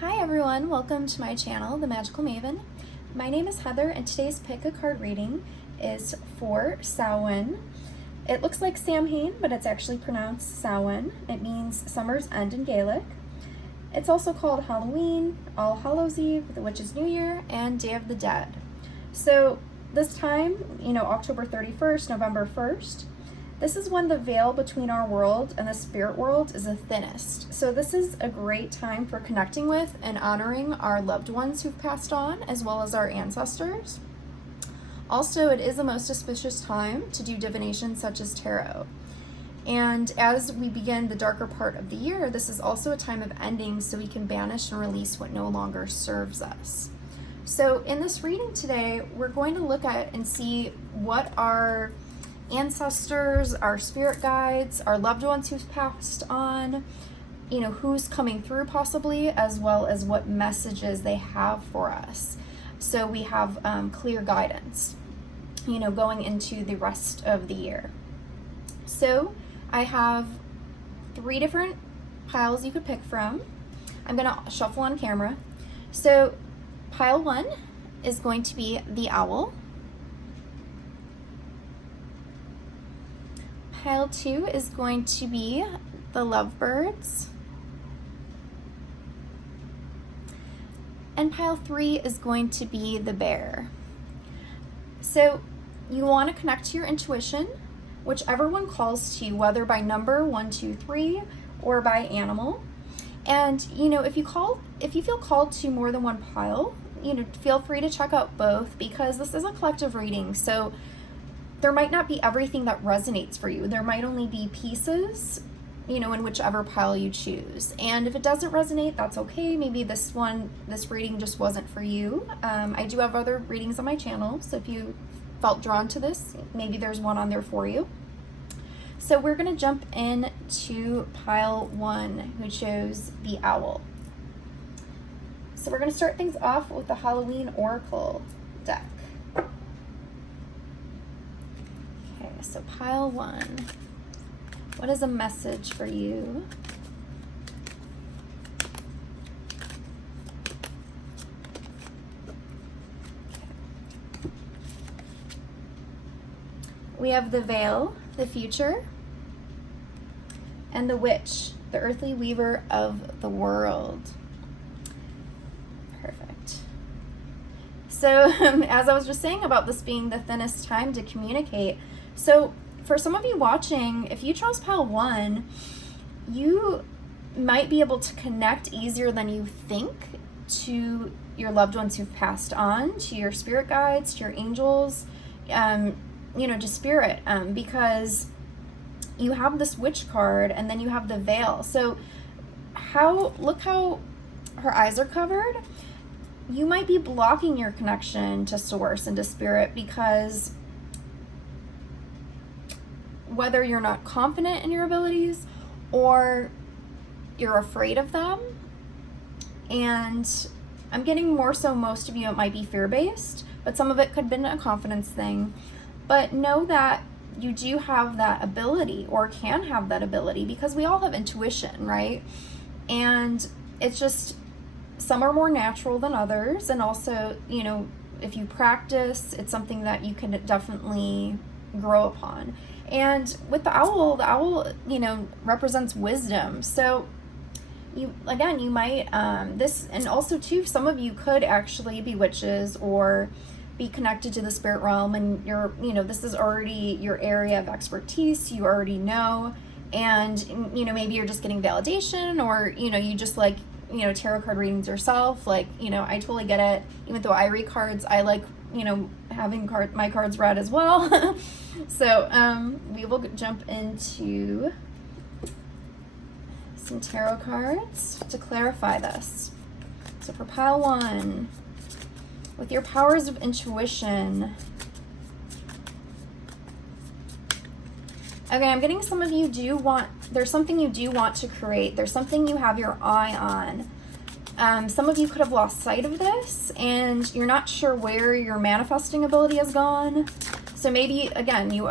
Hi everyone, welcome to my channel, The Magical Maven. My name is Heather and today's pick a card reading is for Samhain. It looks like Samhain, but it's actually pronounced Samhain. It means summer's end in Gaelic. It's also called Halloween, All Hallows Eve, the Witch's New Year, and Day of the Dead. So this time, October 31st, November 1st, this is when the veil between our world and the spirit world is the thinnest. So this is a great time for connecting with and honoring our loved ones who've passed on, as well as our ancestors. Also, it is the most auspicious time to do divination such as tarot. And as we begin the darker part of the year, this is also a time of ending, so we can banish and release what no longer serves us. So in this reading today, we're going to look at and see what our ancestors, our spirit guides, our loved ones who've passed on, who's coming through possibly, as well as what messages they have for us. So we have clear guidance, going into the rest of the year. So I have 3 different piles you could pick from. I'm going to shuffle on camera. So pile 1 is going to be the owl. Pile 2 is going to be the Lovebirds. And pile 3 is going to be the bear. So you want to connect to your intuition, whichever one calls to you, whether by number 1, 2, 3 or by animal. And if you feel called to more than one pile, feel free to check out both, because this is a collective reading. So there might not be everything that resonates for you. There might only be pieces, in whichever pile you choose. And if it doesn't resonate, that's okay. Maybe this reading just wasn't for you. I do have other readings on my channel, so if you felt drawn to this, maybe there's one on there for you. So we're gonna jump in to pile 1, who chose the owl. So we're gonna start things off with the Halloween Oracle deck. So pile 1, what is a message for you? Okay. We have the veil, the future, and the witch, the earthly weaver of the world. Perfect. So as I was just saying about this being the thinnest time to communicate, so for some of you watching, if you chose pile 1, you might be able to connect easier than you think to your loved ones who've passed on, to your spirit guides, to your angels, to spirit, because you have this witch card and then you have the veil. So look how her eyes are covered. You might be blocking your connection to source and to spirit, because whether you're not confident in your abilities or you're afraid of them. And I'm getting more so, most of you, it might be fear-based, but some of it could have been a confidence thing. But know that you do have that ability, or can have that ability, because we all have intuition, right? And it's just, some are more natural than others. And also, if you practice, it's something that you can definitely grow upon. And with the owl, represents wisdom. So you might, and also too, some of you could actually be witches or be connected to the spirit realm, and this is already your area of expertise. You already know, and maybe you're just getting validation, or you just like tarot card readings yourself. Like, I totally get it. Even though I read cards, I like having my cards read as well. So we will jump into some tarot cards to clarify this. So for pile 1, with your powers of intuition. Okay, I'm getting some of you there's something you do want to create. There's something you have your eye on. Some of you could have lost sight of this, and you're not sure where your manifesting ability has gone. So maybe, again, you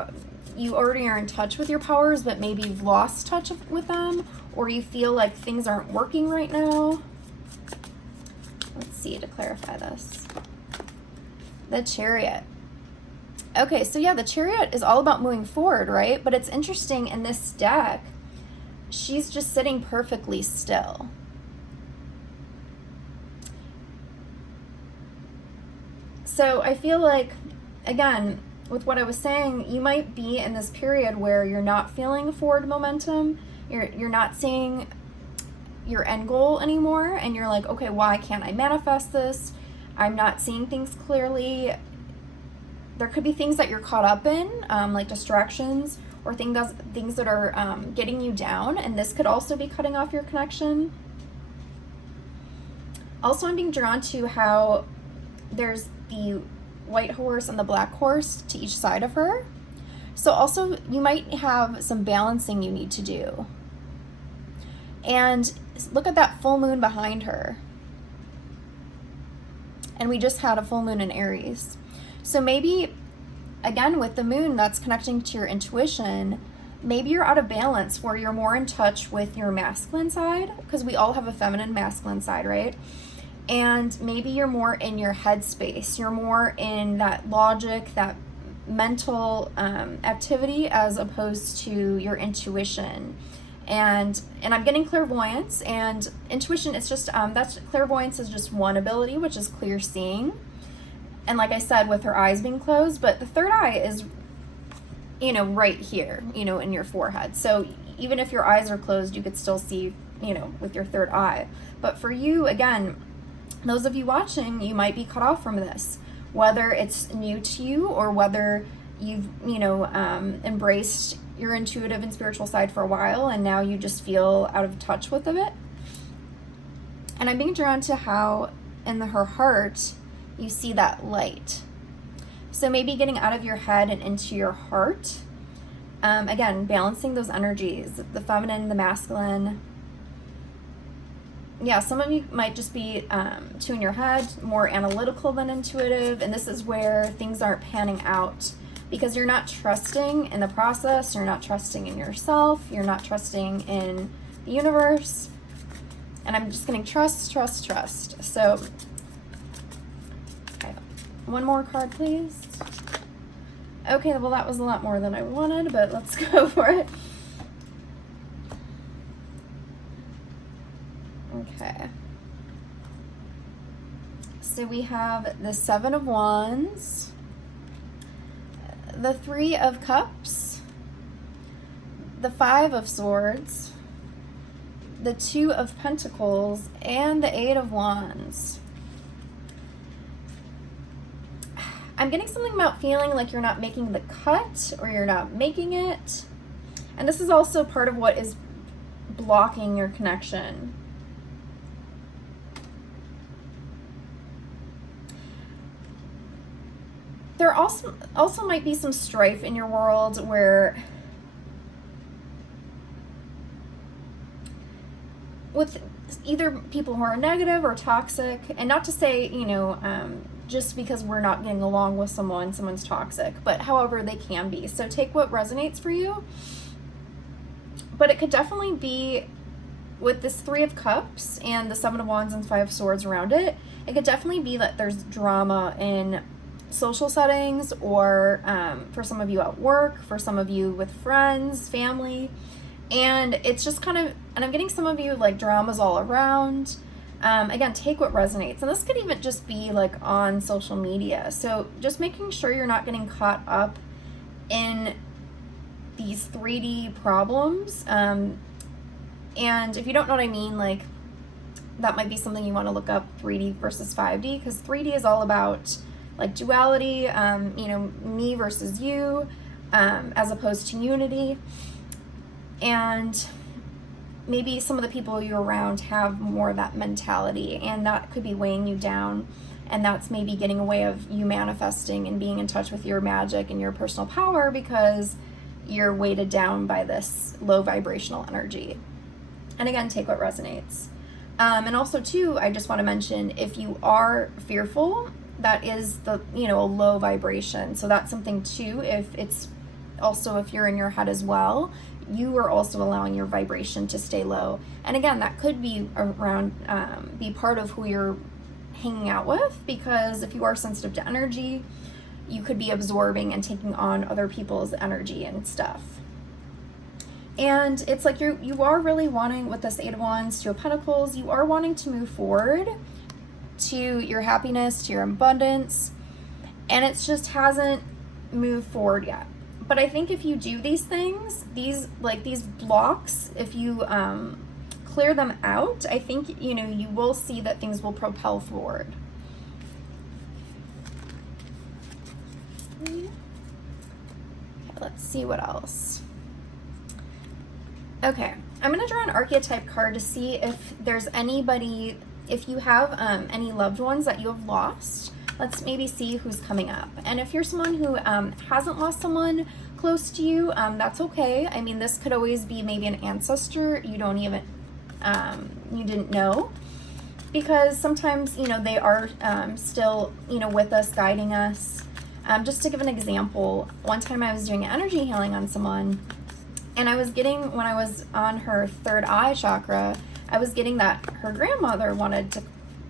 already are in touch with your powers, but maybe you've lost touch with them, or you feel like things aren't working right now. Let's see, to clarify this. The Chariot. Okay, so yeah, the Chariot is all about moving forward, right? But it's interesting, in this deck, she's just sitting perfectly still. So I feel like, again, with what I was saying, you might be in this period where you're not feeling forward momentum. You're not seeing your end goal anymore, and you're like, okay, why can't I manifest this? I'm not seeing things clearly. There could be things that you're caught up in, like distractions, or things that are getting you down, and this could also be cutting off your connection. Also, I'm being drawn to how there's the white horse and the black horse to each side of her. So also, you might have some balancing you need to do. And look at that full moon behind her. And we just had a full moon in Aries. So maybe, again, with the moon that's connecting to your intuition, maybe you're out of balance where you're more in touch with your masculine side, because we all have a feminine masculine side, right? And maybe you're more in your head space. You're more in that logic, that mental activity, as opposed to your intuition. And I'm getting clairvoyance and intuition. It's just that's clairvoyance is just one ability, which is clear seeing. And like I said, with her eyes being closed, but the third eye is, right here, in your forehead. So even if your eyes are closed, you could still see, with your third eye. But for you, again, those of you watching, you might be cut off from this, whether it's new to you or whether you've, embraced your intuitive and spiritual side for a while, and now you just feel out of touch with it. And I'm being drawn to how in her heart you see that light. So maybe getting out of your head and into your heart. Again, balancing those energies, the feminine, the masculine. Yeah, some of you might just be too in your head, more analytical than intuitive, and this is where things aren't panning out because you're not trusting in the process, you're not trusting in yourself, you're not trusting in the universe. And I'm just getting trust. So, okay, one more card, please. Okay, well, that was a lot more than I wanted, but let's go for it. Okay. So we have the Seven of Wands, the Three of Cups, the Five of Swords, the Two of Pentacles, and the Eight of Wands. I'm getting something about feeling like you're not making the cut or you're not making it. And this is also part of what is blocking your connection. There also might be some strife in your world where with either people who are negative or toxic, and not to say, just because we're not getting along with someone's toxic, but however they can be. So take what resonates for you. But it could definitely be with this Three of Cups and the Seven of Wands and Five of Swords around it. It could definitely be that there's drama in social settings, or for some of you at work, for some of you with friends, family, and it's just kind of, and I'm getting some of you like dramas all around. Again, take what resonates, and this could even just be like on social media. So just making sure you're not getting caught up in these 3D problems. And if you don't know what I mean, like that might be something you want to look up, 3D versus 5D, because 3D is all about like duality, me versus you, as opposed to unity. And maybe some of the people you're around have more of that mentality, and that could be weighing you down, and that's maybe getting away of you manifesting and being in touch with your magic and your personal power because you're weighted down by this low vibrational energy. And again, take what resonates. And also too, I just want to mention, if you are fearful, that is the, a low vibration. So that's something too, if you're in your head as well, you are also allowing your vibration to stay low. And again, that could be around, be part of who you're hanging out with, because if you are sensitive to energy, you could be absorbing and taking on other people's energy and stuff. And it's like you are really wanting, with this Eight of Wands, Two of Pentacles, you are wanting to move forward to your happiness, to your abundance, and it just hasn't moved forward yet. But I think if you do these things, these blocks, if you clear them out, I think, you know, you will see that things will propel forward. Okay, let's see what else. Okay, I'm going to draw an archetype card to see if there's anybody, if you have any loved ones that you have lost. Let's maybe see who's coming up. And if you're someone who hasn't lost someone close to you, that's okay. I mean, this could always be maybe an ancestor you don't even, you didn't know. Because sometimes, you know, they are still, you know, with us, guiding us. Just to give an example, one time I was doing energy healing on someone, and I was getting, when I was on her third eye chakra, I was getting that her grandmother wanted to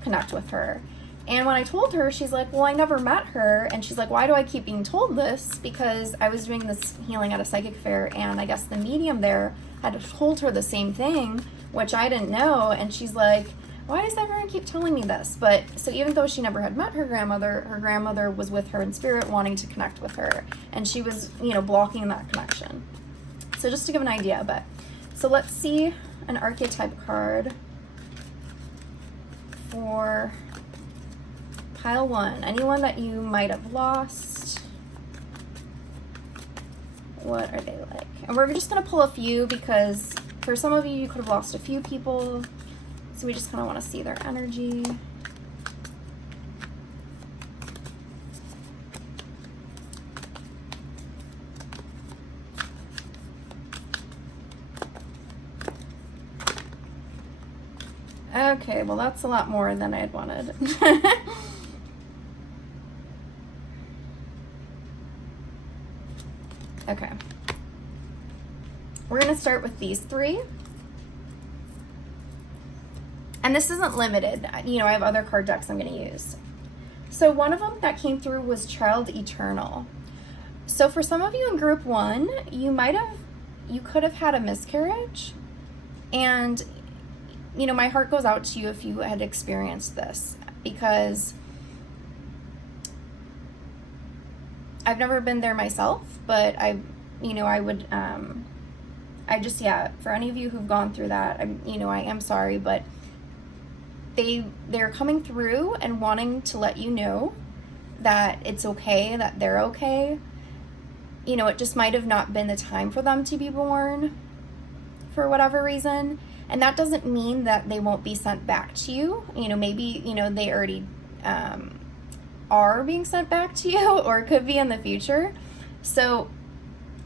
connect with her. And when I told her, she's like, well, I never met her. And she's like, why do I keep being told this? Because I was doing this healing at a psychic fair, and I guess the medium there had told her the same thing, which I didn't know. And she's like, why does everyone keep telling me this? But so even though she never had met her grandmother was with her in spirit, wanting to connect with her. And she was, you know, blocking that connection. So just to give an idea, but so let's see an archetype card for pile one. Anyone that you might have lost. What are they like? And we're just going to pull a few, because for some of you, you could have lost a few people. So we just kind of want to see their energy. Okay, well, that's a lot more than I had wanted. Okay. We're going to start with these three. And this isn't limited. You know, I have other card decks I'm going to use. So one of them that came through was Child Eternal. So for some of you in group one, you could have had a miscarriage. And you know, my heart goes out to you if you had experienced this, because I've never been there myself, but I would, for any of you who've gone through that, I am sorry, but they're coming through and wanting to let you know that it's okay, that they're okay. You know, it just might have not been the time for them to be born for whatever reason. And that doesn't mean that they won't be sent back to you. You know, maybe, you know, they already are being sent back to you, or it could be in the future. So,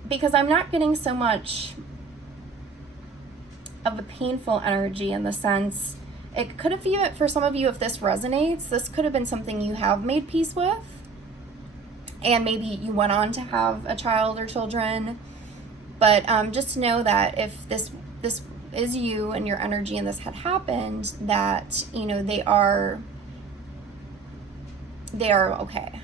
because I'm not getting so much of a painful energy, in the sense, it could have been, for some of you, if this resonates, this could have been something you have made peace with. And maybe you went on to have a child or children. But just know that if this is you and your energy and this had happened, that, you know, they are okay.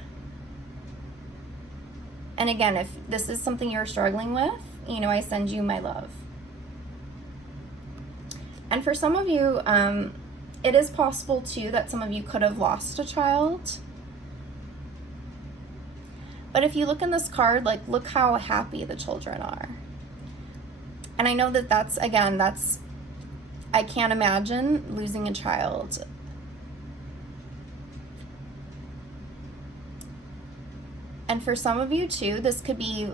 And again, if this is something you're struggling with, you know, I send you my love. And for some of you, it is possible too that some of you could have lost a child. But if you look in this card, like, look how happy the children are. And I know that I can't imagine losing a child. And for some of you too, this could be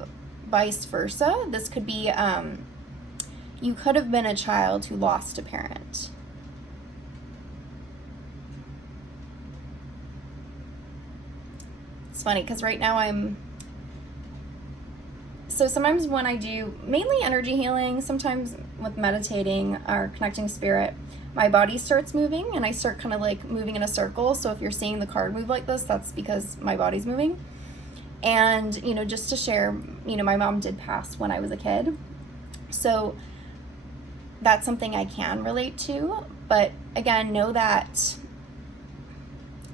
vice versa. This could be, you could have been a child who lost a parent. It's funny, because right now so sometimes when I do mainly energy healing, sometimes with meditating or connecting spirit, my body starts moving and I start kind of like moving in a circle. So if you're seeing the card move like this, that's because my body's moving. And, you know, just to share, you know, my mom did pass when I was a kid. So that's something I can relate to. But again, know that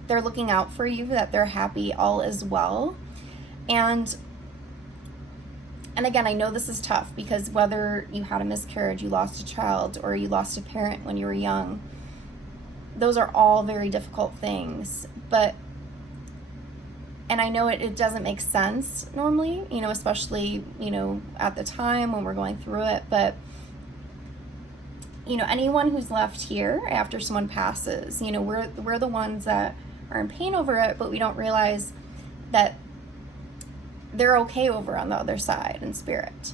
they're looking out for you, that they're happy, all is well. And again, I know this is tough because whether you had a miscarriage, you lost a child, or you lost a parent when you were young, those are all very difficult things. And I know it doesn't make sense normally, especially, at the time when we're going through it, but, anyone who's left here after someone passes, we're the ones that are in pain over it, but we don't realize that they're okay over on the other side in spirit.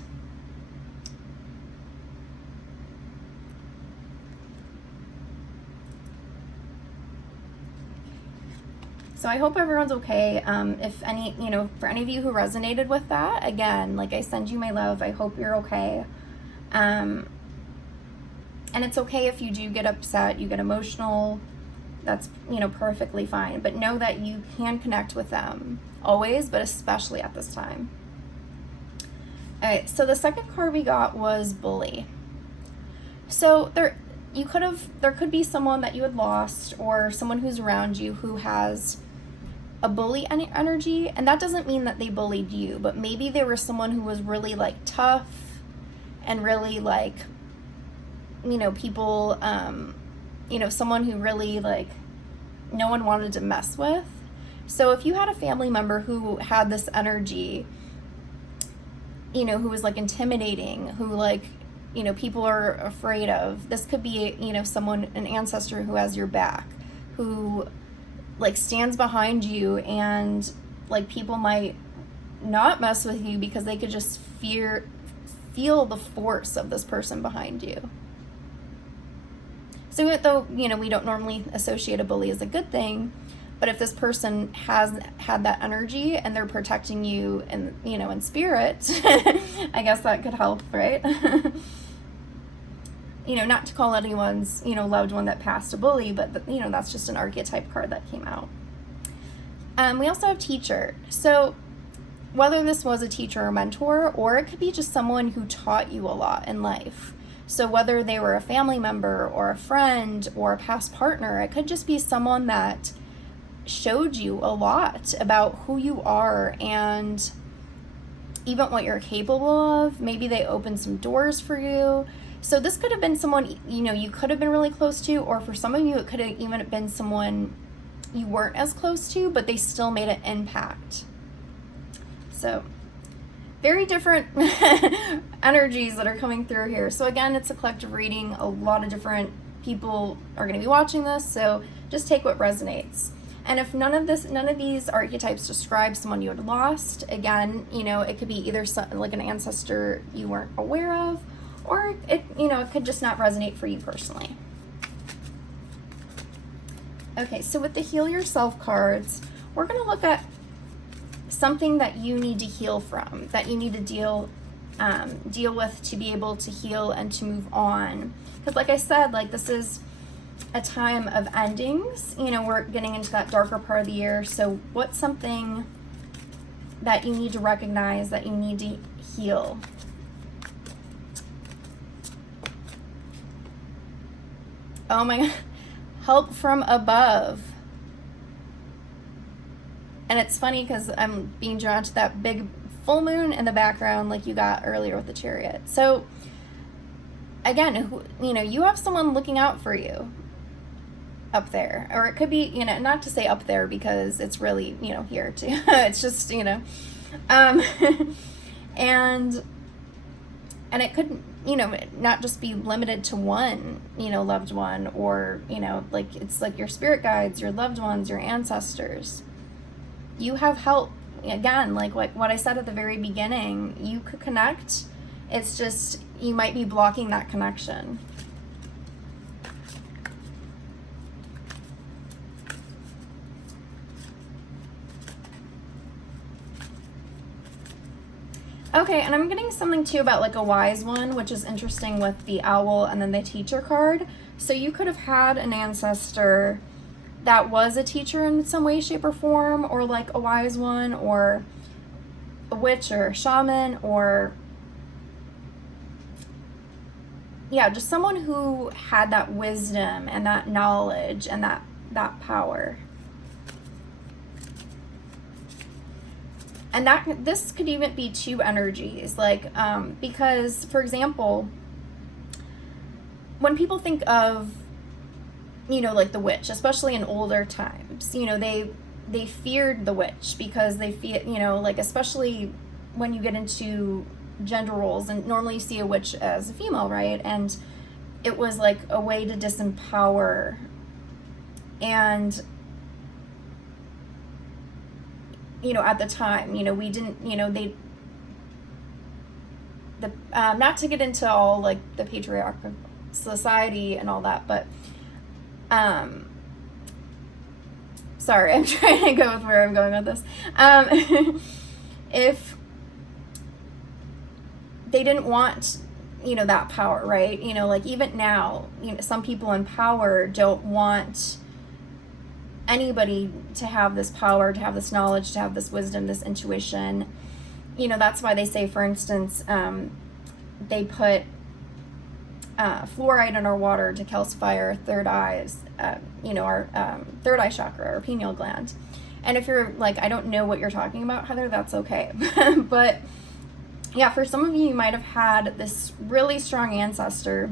So I hope everyone's okay. If any, for any of you who resonated with that, again, like, I send you my love. I hope you're okay. And it's okay if you do get upset, you get emotional. That's, perfectly fine. But know that you can connect with them always, but especially at this time. All right, so the second card we got was bully. So there could be someone that you had lost, or someone who's around you who has a bully energy, and that doesn't mean that they bullied you, but maybe they were someone who was really like tough and really like, people, someone who really like no one wanted to mess with. So if you had a family member who had this energy, who was like intimidating, who like, people are afraid of, this could be, someone, an ancestor who has your back, who like stands behind you, and like people might not mess with you because they could just feel the force of this person behind you. So though, we don't normally associate a bully as a good thing, but if this person has had that energy and they're protecting you in, in spirit, I guess that could help, right? Not to call anyone's, loved one that passed a bully, but, that's just an archetype card that came out. We also have teacher. So whether this was a teacher or mentor, or it could be just someone who taught you a lot in life. So whether they were a family member or a friend or a past partner, it could just be someone that showed you a lot about who you are and even what you're capable of. Maybe they opened some doors for you. So this could have been someone, you could have been really close to, or for some of you, it could have even been someone you weren't as close to, but they still made an impact. So very different energies that are coming through here. So again, it's a collective reading. A lot of different people are going to be watching this, so just take what resonates. And if none of these archetypes describe someone you had lost, again, it could be either like an ancestor you weren't aware of, or it could just not resonate for you personally. Okay, so with the Heal Yourself cards, we're going to look at something that you need to heal from, that you need to deal with to be able to heal and to move on. Because like I said, like, this is a time of endings. We're getting into that darker part of the year. So what's something that you need to recognize, that you need to heal? Oh my God. Help from above. And it's funny because I'm being drawn to that big full moon in the background like you got earlier with the Chariot. So again, you have someone looking out for you up there. Or it could be, not to say up there because it's really, here too. It's just, and it could, not just be limited to one, loved one, or, like, it's like your spirit guides, your loved ones, your ancestors. You have help. Again, like what I said at the very beginning, you could connect. It's just, you might be blocking that connection. Okay, and I'm getting something too about like a wise one, which is interesting with the owl and then the teacher card. So you could have had an ancestor that was a teacher in some way, shape, or form, or like a wise one, or a witch, or a shaman, or yeah, just someone who had that wisdom and that knowledge and that power. And this could even be two energies, like, because, for example, when people think of, like the witch, especially in older times, they feared the witch because they feel, like, especially when you get into gender roles, and normally you see a witch as a female, right? And it was like a way to disempower. And at the time, we didn't, not to get into all like the patriarchal society and all that, but sorry, I'm trying to go with where I'm going with this. If they didn't want, that power, right? Like even now, some people in power don't want anybody to have this power, to have this knowledge, to have this wisdom, this intuition. That's why they say, for instance, they put fluoride in our water to calcify our third eyes, our third eye chakra, our pineal gland. And if you're like, I don't know what you're talking about, Heather, that's okay. But yeah, for some of you, you might have had this really strong ancestor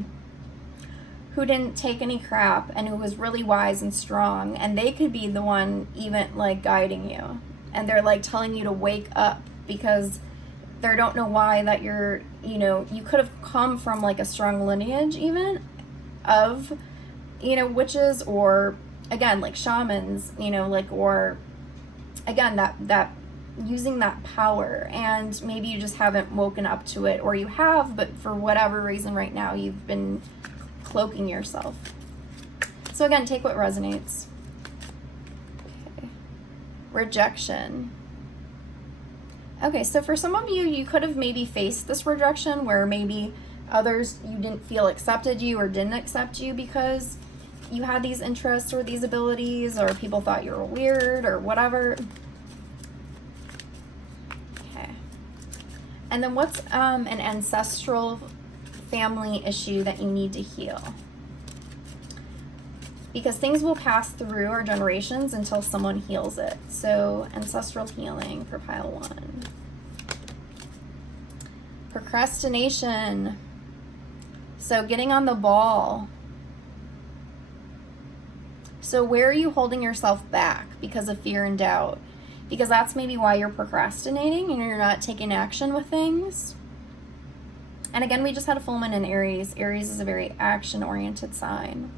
who didn't take any crap and who was really wise and strong, and they could be the one even like guiding you, and they're like telling you to wake up, because they don't know why that you're, you could have come from like a strong lineage even of, witches, or again, like shamans, like, or again, that using that power, and maybe you just haven't woken up to it, or you have, but for whatever reason right now you've been cloaking yourself. So again, take what resonates. Okay. Rejection. Okay, so for some of you, you could have maybe faced this rejection where maybe others, you didn't feel accepted you or didn't accept you because you had these interests or these abilities, or people thought you were weird or whatever. Okay. And then what's an ancestral family issue that you need to heal? Because things will pass through our generations until someone heals it. So ancestral healing for pile 1. Procrastination. So getting on the ball. So where are you holding yourself back because of fear and doubt? Because that's maybe why you're procrastinating and you're not taking action with things. And again, we just had a full moon in Aries. Aries is a very action-oriented sign.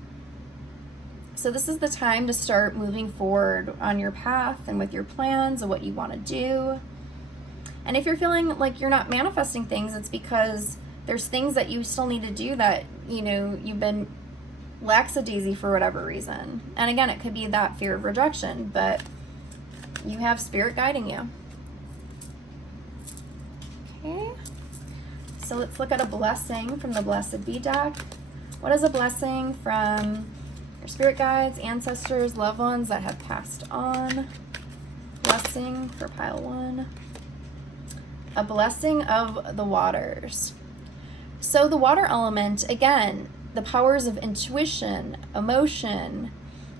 So this is the time to start moving forward on your path and with your plans of what you want to do. And if you're feeling like you're not manifesting things, it's because there's things that you still need to do that, you've been lackadaisy for whatever reason. And again, it could be that fear of rejection, but you have spirit guiding you. Okay. So let's look at a blessing from the Blessed Be deck. What is a blessing from your spirit guides, ancestors, loved ones that have passed on? Blessing for pile 1. A blessing of the waters. So the water element, again, the powers of intuition, emotion.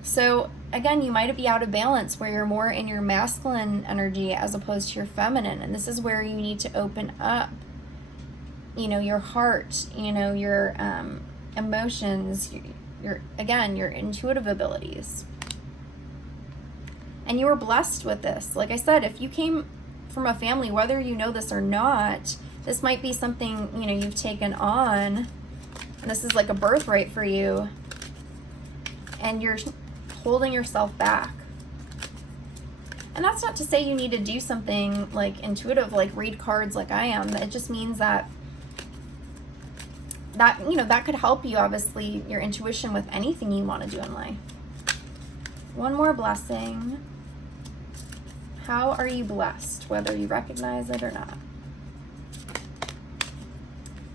So again, you might be out of balance where you're more in your masculine energy as opposed to your feminine. And this is where you need to open up, your heart, your emotions, your intuitive abilities. And you were blessed with this. Like I said, if you came from a family, whether you know this or not, this might be something, you've taken on. And this is like a birthright for you. And you're holding yourself back. And that's not to say you need to do something like intuitive, like read cards like I am. It just means that that could help you, obviously, your intuition with anything you want to do in life. One more blessing. How are you blessed, whether you recognize it or not?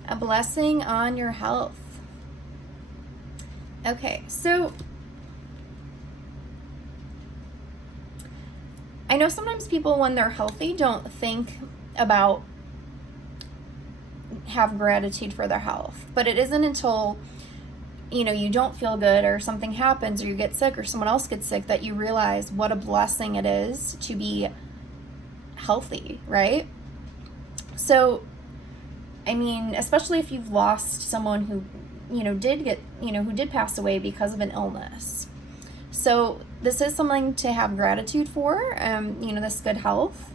A blessing on your health. Okay, so I know sometimes people, when they're healthy, don't think about have gratitude for their health, but it isn't until you don't feel good or something happens or you get sick or someone else gets sick that you realize what a blessing it is to be healthy, right? So, I mean, especially if you've lost someone who, who did pass away because of an illness. So this is something to have gratitude for, this good health.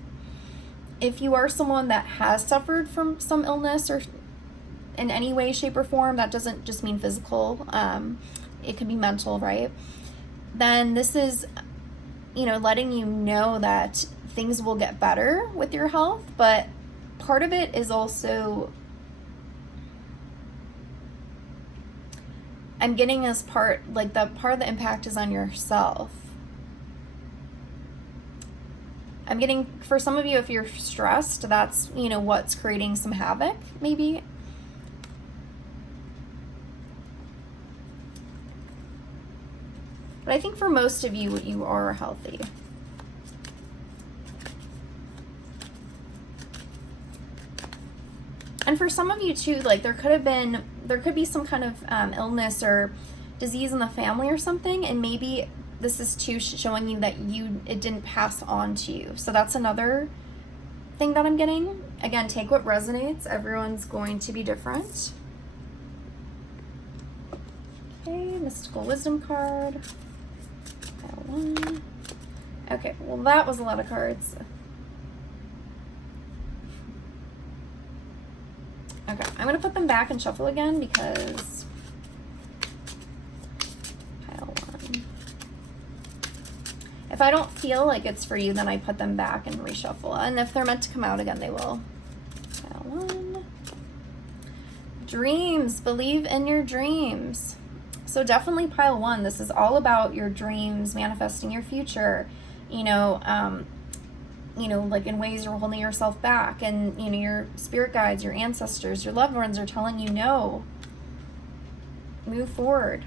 If you are someone that has suffered from some illness or in any way, shape, or form, that doesn't just mean physical, it could be mental, right? Then this is, letting you know that things will get better with your health, but part of it is also, I'm getting as part of the impact is on yourself. I'm getting, for some of you, if you're stressed, that's, what's creating some havoc, maybe. But I think for most of you, you are healthy. And for some of you too, like there could be some kind of illness or disease in the family or something, and maybe this is too showing you that it didn't pass on to you. So that's another thing that I'm getting. Again, take what resonates. Everyone's going to be different. Okay, mystical wisdom card. Pile 1. Okay, well that was a lot of cards. Okay, I'm going to put them back and shuffle again because pile 1. If I don't feel like it's for you, then I put them back and reshuffle. And if they're meant to come out again, they will. Pile 1. Dreams. Believe in your dreams. So definitely pile 1. This is all about your dreams, manifesting your future, like in ways you're holding yourself back, and your spirit guides, your ancestors, your loved ones are telling you no, move forward.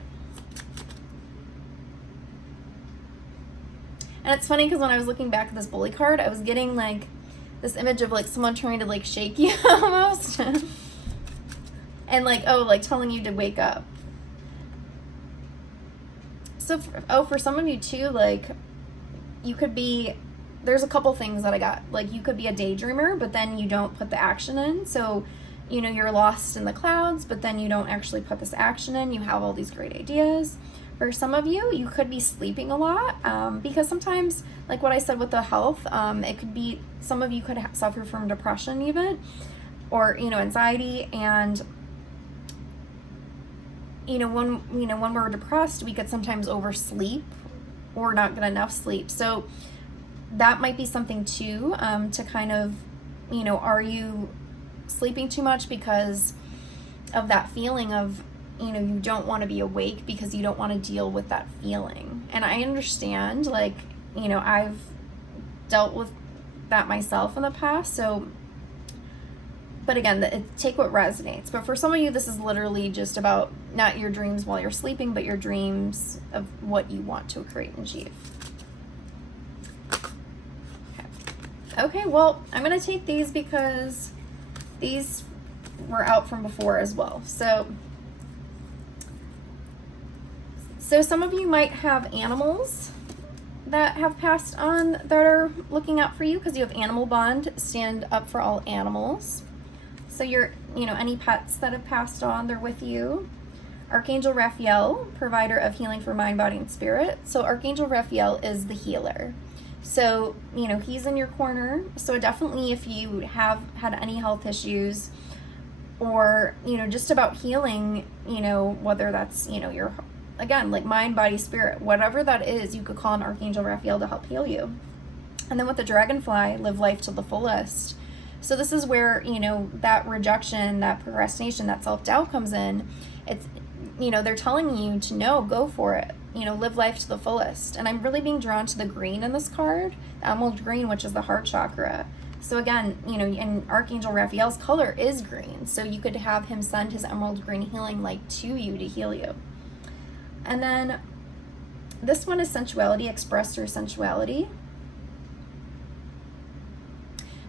And it's funny because when I was looking back at this bully card, I was getting like this image of like someone trying to like shake you almost and like, telling you to wake up. So for some of you too, like you could be, there's a couple things that I got. Like you could be a daydreamer, but then you don't put the action in. So, you're lost in the clouds, but then you don't actually put this action in. You have all these great ideas. For some of you, you could be sleeping a lot because sometimes, like what I said with the health, it could be, some of you could suffer from depression even, or, anxiety. And, when we're depressed, we could sometimes oversleep or not get enough sleep. So that might be something too, to kind of, are you sleeping too much because of that feeling of, you don't want to be awake because you don't want to deal with that feeling. And I understand, like, I've dealt with that myself in the past. So, but again, take what resonates. But for some of you, this is literally just about not your dreams while you're sleeping, but your dreams of what you want to create and achieve. Okay, well, I'm going to take these because these were out from before as well. So some of you might have animals that have passed on that are looking out for you because you have animal bond, stand up for all animals. So any pets that have passed on, they're with you. Archangel Raphael, provider of healing for mind, body, and spirit. So Archangel Raphael is the healer. So, he's in your corner. So definitely if you have had any health issues or, just about healing, whether that's, your, again, like mind, body, spirit, whatever that is, you could call on Archangel Raphael to help heal you. And then with the dragonfly, live life to the fullest. So this is where, that rejection, that procrastination, that self-doubt comes in. It's, they're telling you to no, go for it. Live life to the fullest. And I'm really being drawn to the green in this card, the emerald green, which is the heart chakra. So again, and Archangel Raphael's color is green. So you could have him send his emerald green healing light to you to heal you. And then this one is sensuality, expressed through sensuality.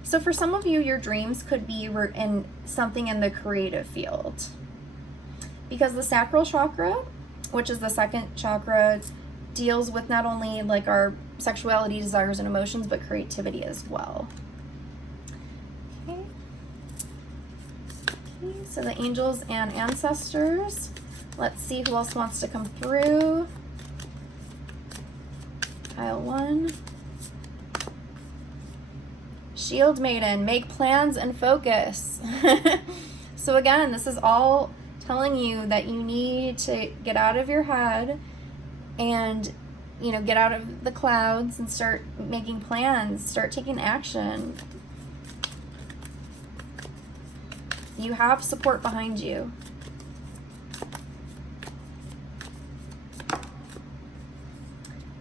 So for some of you, your dreams could be in something in the creative field. Because the sacral chakra, which is the second chakra, deals with not only like our sexuality, desires, and emotions, but creativity as well. So the angels and ancestors. Let's see who else wants to come through. Pile 1. Shield Maiden, make plans and focus. So again, this is all telling you that you need to get out of your head and, you know, get out of the clouds and start making plans, start taking action. You have support behind you.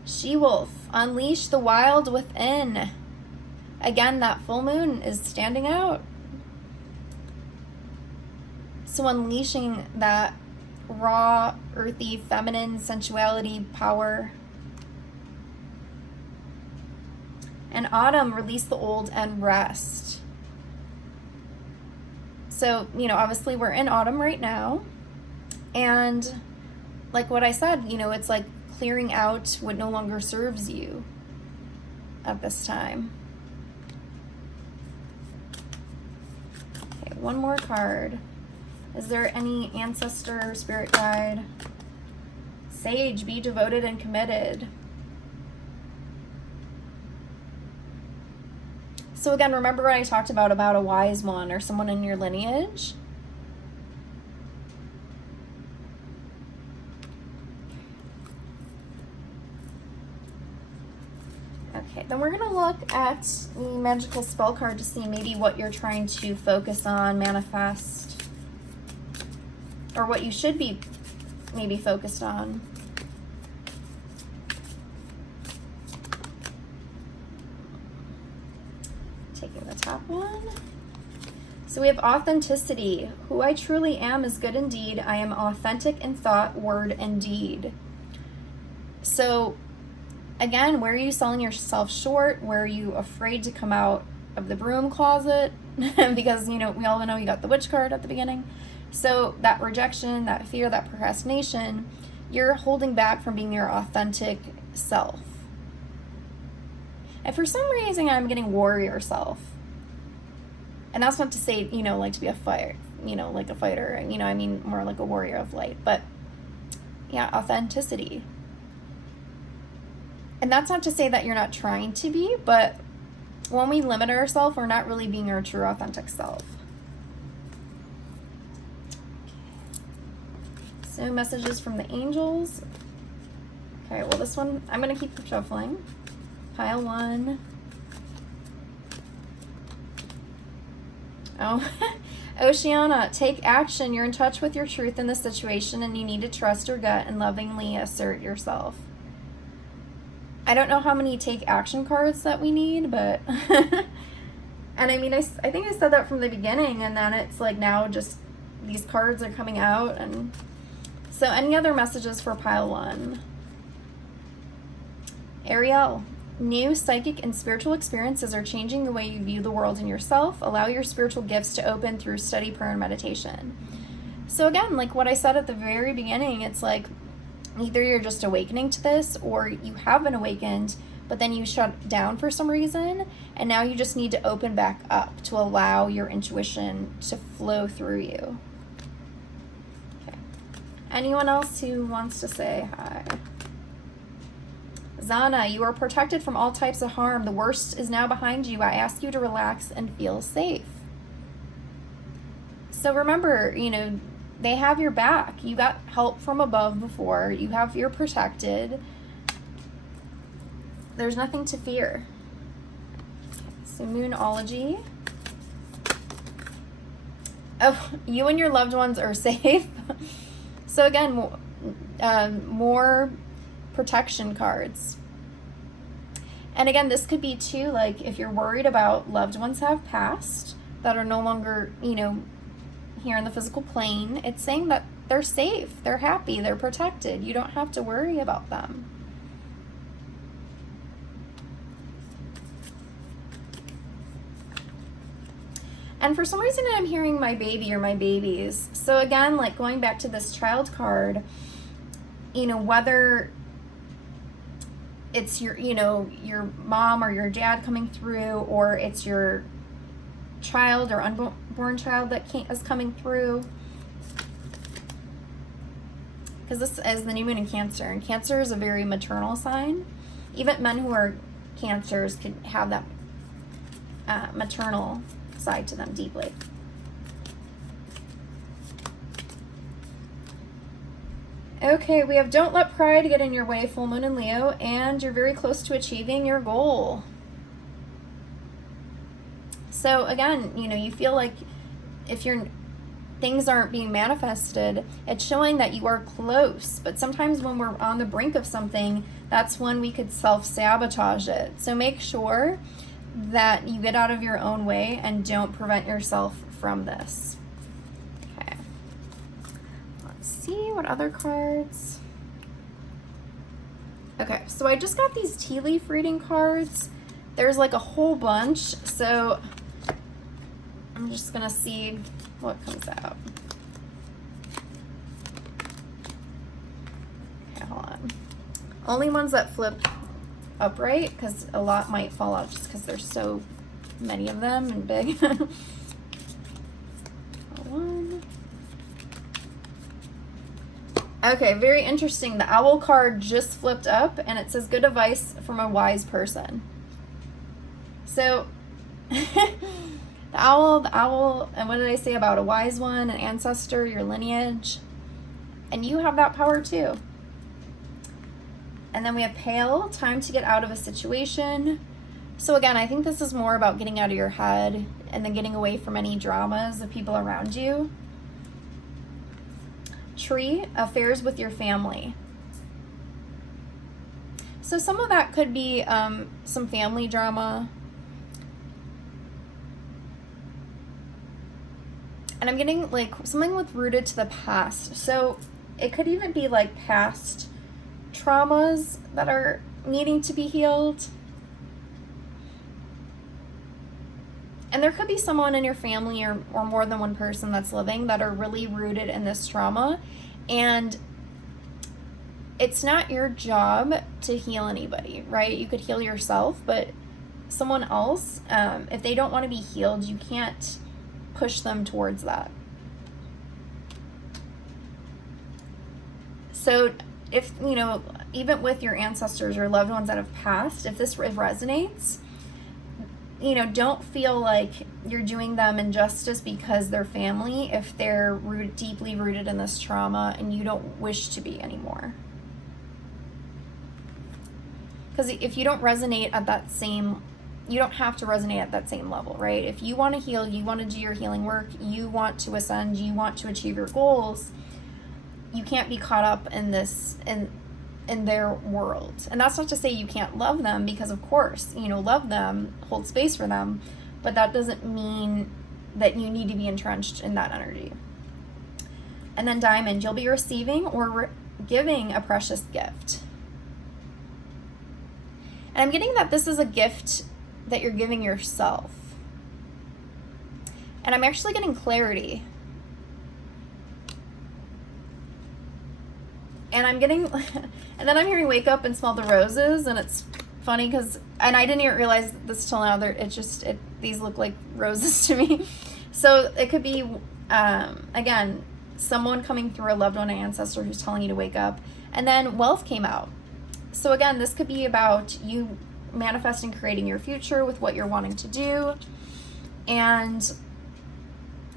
She-Wolf, unleash the wild within. Again, that full moon is standing out. So unleashing that raw, earthy, feminine sensuality, power. And Autumn, release the old and rest. So, you know, obviously we're in autumn right now. And like what I said, you know, it's like clearing out what no longer serves you at this time. Okay, one more card. Is there any ancestor or spirit guide? Sage, be devoted and committed. So again, remember what I talked about a wise one or someone in your lineage? Okay, then we're going to look at the magical spell card to see maybe what you're trying to focus on, manifest, or what you should be maybe focused on. Taking the top one. So we have authenticity. Who I truly am is good indeed. I am authentic in thought, word, and deed. So again, where are you selling yourself short? Where are you afraid to come out of the broom closet? Because, you know, we all know you got the witch card at the beginning. So that rejection, that fear, that procrastination, you're holding back from being your authentic self. And for some reason, I'm getting warrior self. And that's not to say, you know, like to be a fighter, you know, like a fighter, you know, I mean more like a warrior of light. But yeah, authenticity. And that's not to say that you're not trying to be, but when we limit ourselves, we're not really being our true authentic self. So messages from the angels. Okay, well this one, I'm going to keep shuffling. Pile 1. Oh, Oceana, take action. You're in touch with your truth in the situation and you need to trust your gut and lovingly assert yourself. I don't know how many take action cards that we need, but and I mean, I think I said that from the beginning, and then it's like now just these cards are coming out. And so any other messages for pile 1? Ariel, new psychic and spiritual experiences are changing the way you view the world and yourself. Allow your spiritual gifts to open through study, prayer, and meditation. So again, like what I said at the very beginning, it's like either you're just awakening to this or you have been awakened, but then you shut down for some reason, and now you just need to open back up to allow your intuition to flow through you. Okay. Anyone else who wants to say hi? Zana, you are protected from all types of harm. The worst is now behind you. I ask you to relax and feel safe. So remember, you know, they have your back. You got help from above before. You're protected. There's nothing to fear. So Moonology. Oh, you and your loved ones are safe. So again, more protection cards. And again, this could be too, like if you're worried about loved ones have passed that are no longer, you know, here in the physical plane, it's saying that they're safe, they're happy, they're protected. You don't have to worry about them. And for some reason I'm hearing my baby or my babies. So again, like going back to this child card, you know, whether it's your, you know, your mom or your dad coming through, or it's your child or unborn child that is coming through. Because this is the new moon in Cancer, and Cancer is a very maternal sign. Even men who are Cancers could have that maternal side to them deeply. Okay, we have don't let pride get in your way, full moon in Leo, and you're very close to achieving your goal. So again, you know, you feel like if things aren't being manifested, it's showing that you are close. But sometimes when we're on the brink of something, that's when we could self-sabotage it. So make sure that you get out of your own way and don't prevent yourself from this. Okay. Let's see what other cards. Okay, so I just got these tea leaf reading cards. There's like a whole bunch, so I'm just gonna see what comes out. Okay, hold on. Only ones that flip upright, because a lot might fall out just because there's so many of them and big. One. Okay, very interesting. The owl card just flipped up and it says good advice from a wise person. So the owl, and what did I say about a wise one, an ancestor, your lineage? And you have that power too. And then we have pale, time to get out of a situation. So again, I think this is more about getting out of your head and then getting away from any dramas of people around you. Tree, affairs with your family. So some of that could be some family drama. And I'm getting like something with rooted to the past. So it could even be like past traumas that are needing to be healed. And there could be someone in your family or more than one person that's living that are really rooted in this trauma. And it's not your job to heal anybody, right? You could heal yourself, but someone else, if they don't want to be healed, you can't push them towards that. So if, you know, even with your ancestors or loved ones that have passed, if this resonates, you know, don't feel like you're doing them injustice because they're family if they're deeply rooted in this trauma and you don't wish to be anymore. Because if you don't resonate at that same, you don't have to resonate at that same level, right? If you want to heal, you want to do your healing work, you want to ascend, you want to achieve your goals, you can't be caught up in this, in their world. And that's not to say you can't love them, because of course, you know, love them, hold space for them, but that doesn't mean that you need to be entrenched in that energy. And then diamond, you'll be receiving or giving a precious gift. And I'm getting that this is a gift that you're giving yourself. And I'm actually getting clarity. And I'm getting, and then I'm hearing wake up and smell the roses, and it's funny because, and I didn't even realize this till now, these look like roses to me. So it could be, again, someone coming through, a loved one, an ancestor who's telling you to wake up. And then wealth came out. So again, this could be about you manifesting, creating your future with what you're wanting to do. And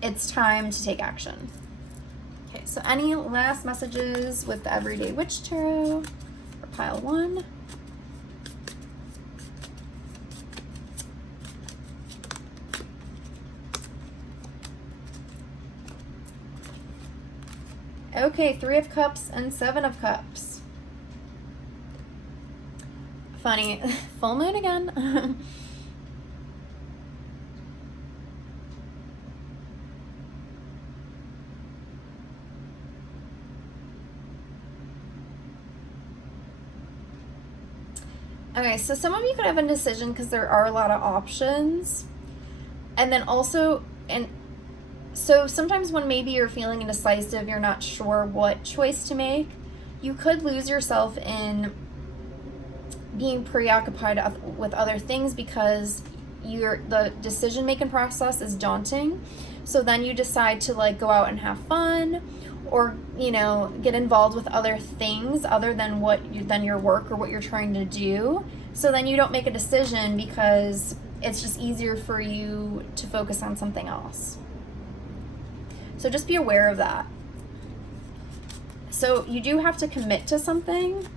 it's time to take action. Okay, so any last messages with the Everyday Witch Tarot for pile 1? Okay, 3 of Cups and 7 of Cups. Funny, full moon again. Okay, so some of you could have a decision because there are a lot of options. And then also, and so sometimes when maybe you're feeling indecisive, you're not sure what choice to make, you could lose yourself in being preoccupied with other things because the decision-making process is daunting. So then you decide to like go out and have fun, or, you know, get involved with other things other than than your work or what you're trying to do. So then you don't make a decision because it's just easier for you to focus on something else. So just be aware of that. So you do have to commit to something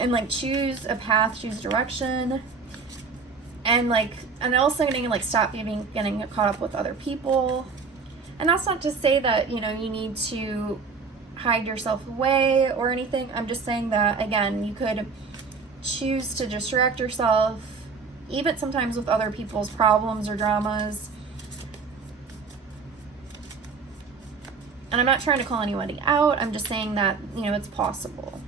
and like choose a path, choose direction, and also getting like stop getting caught up with other people. And that's not to say that, you know, you need to hide yourself away or anything. I'm just saying that, again, you could choose to distract yourself, even sometimes with other people's problems or dramas. And I'm not trying to call anybody out. I'm just saying that, you know, it's possible.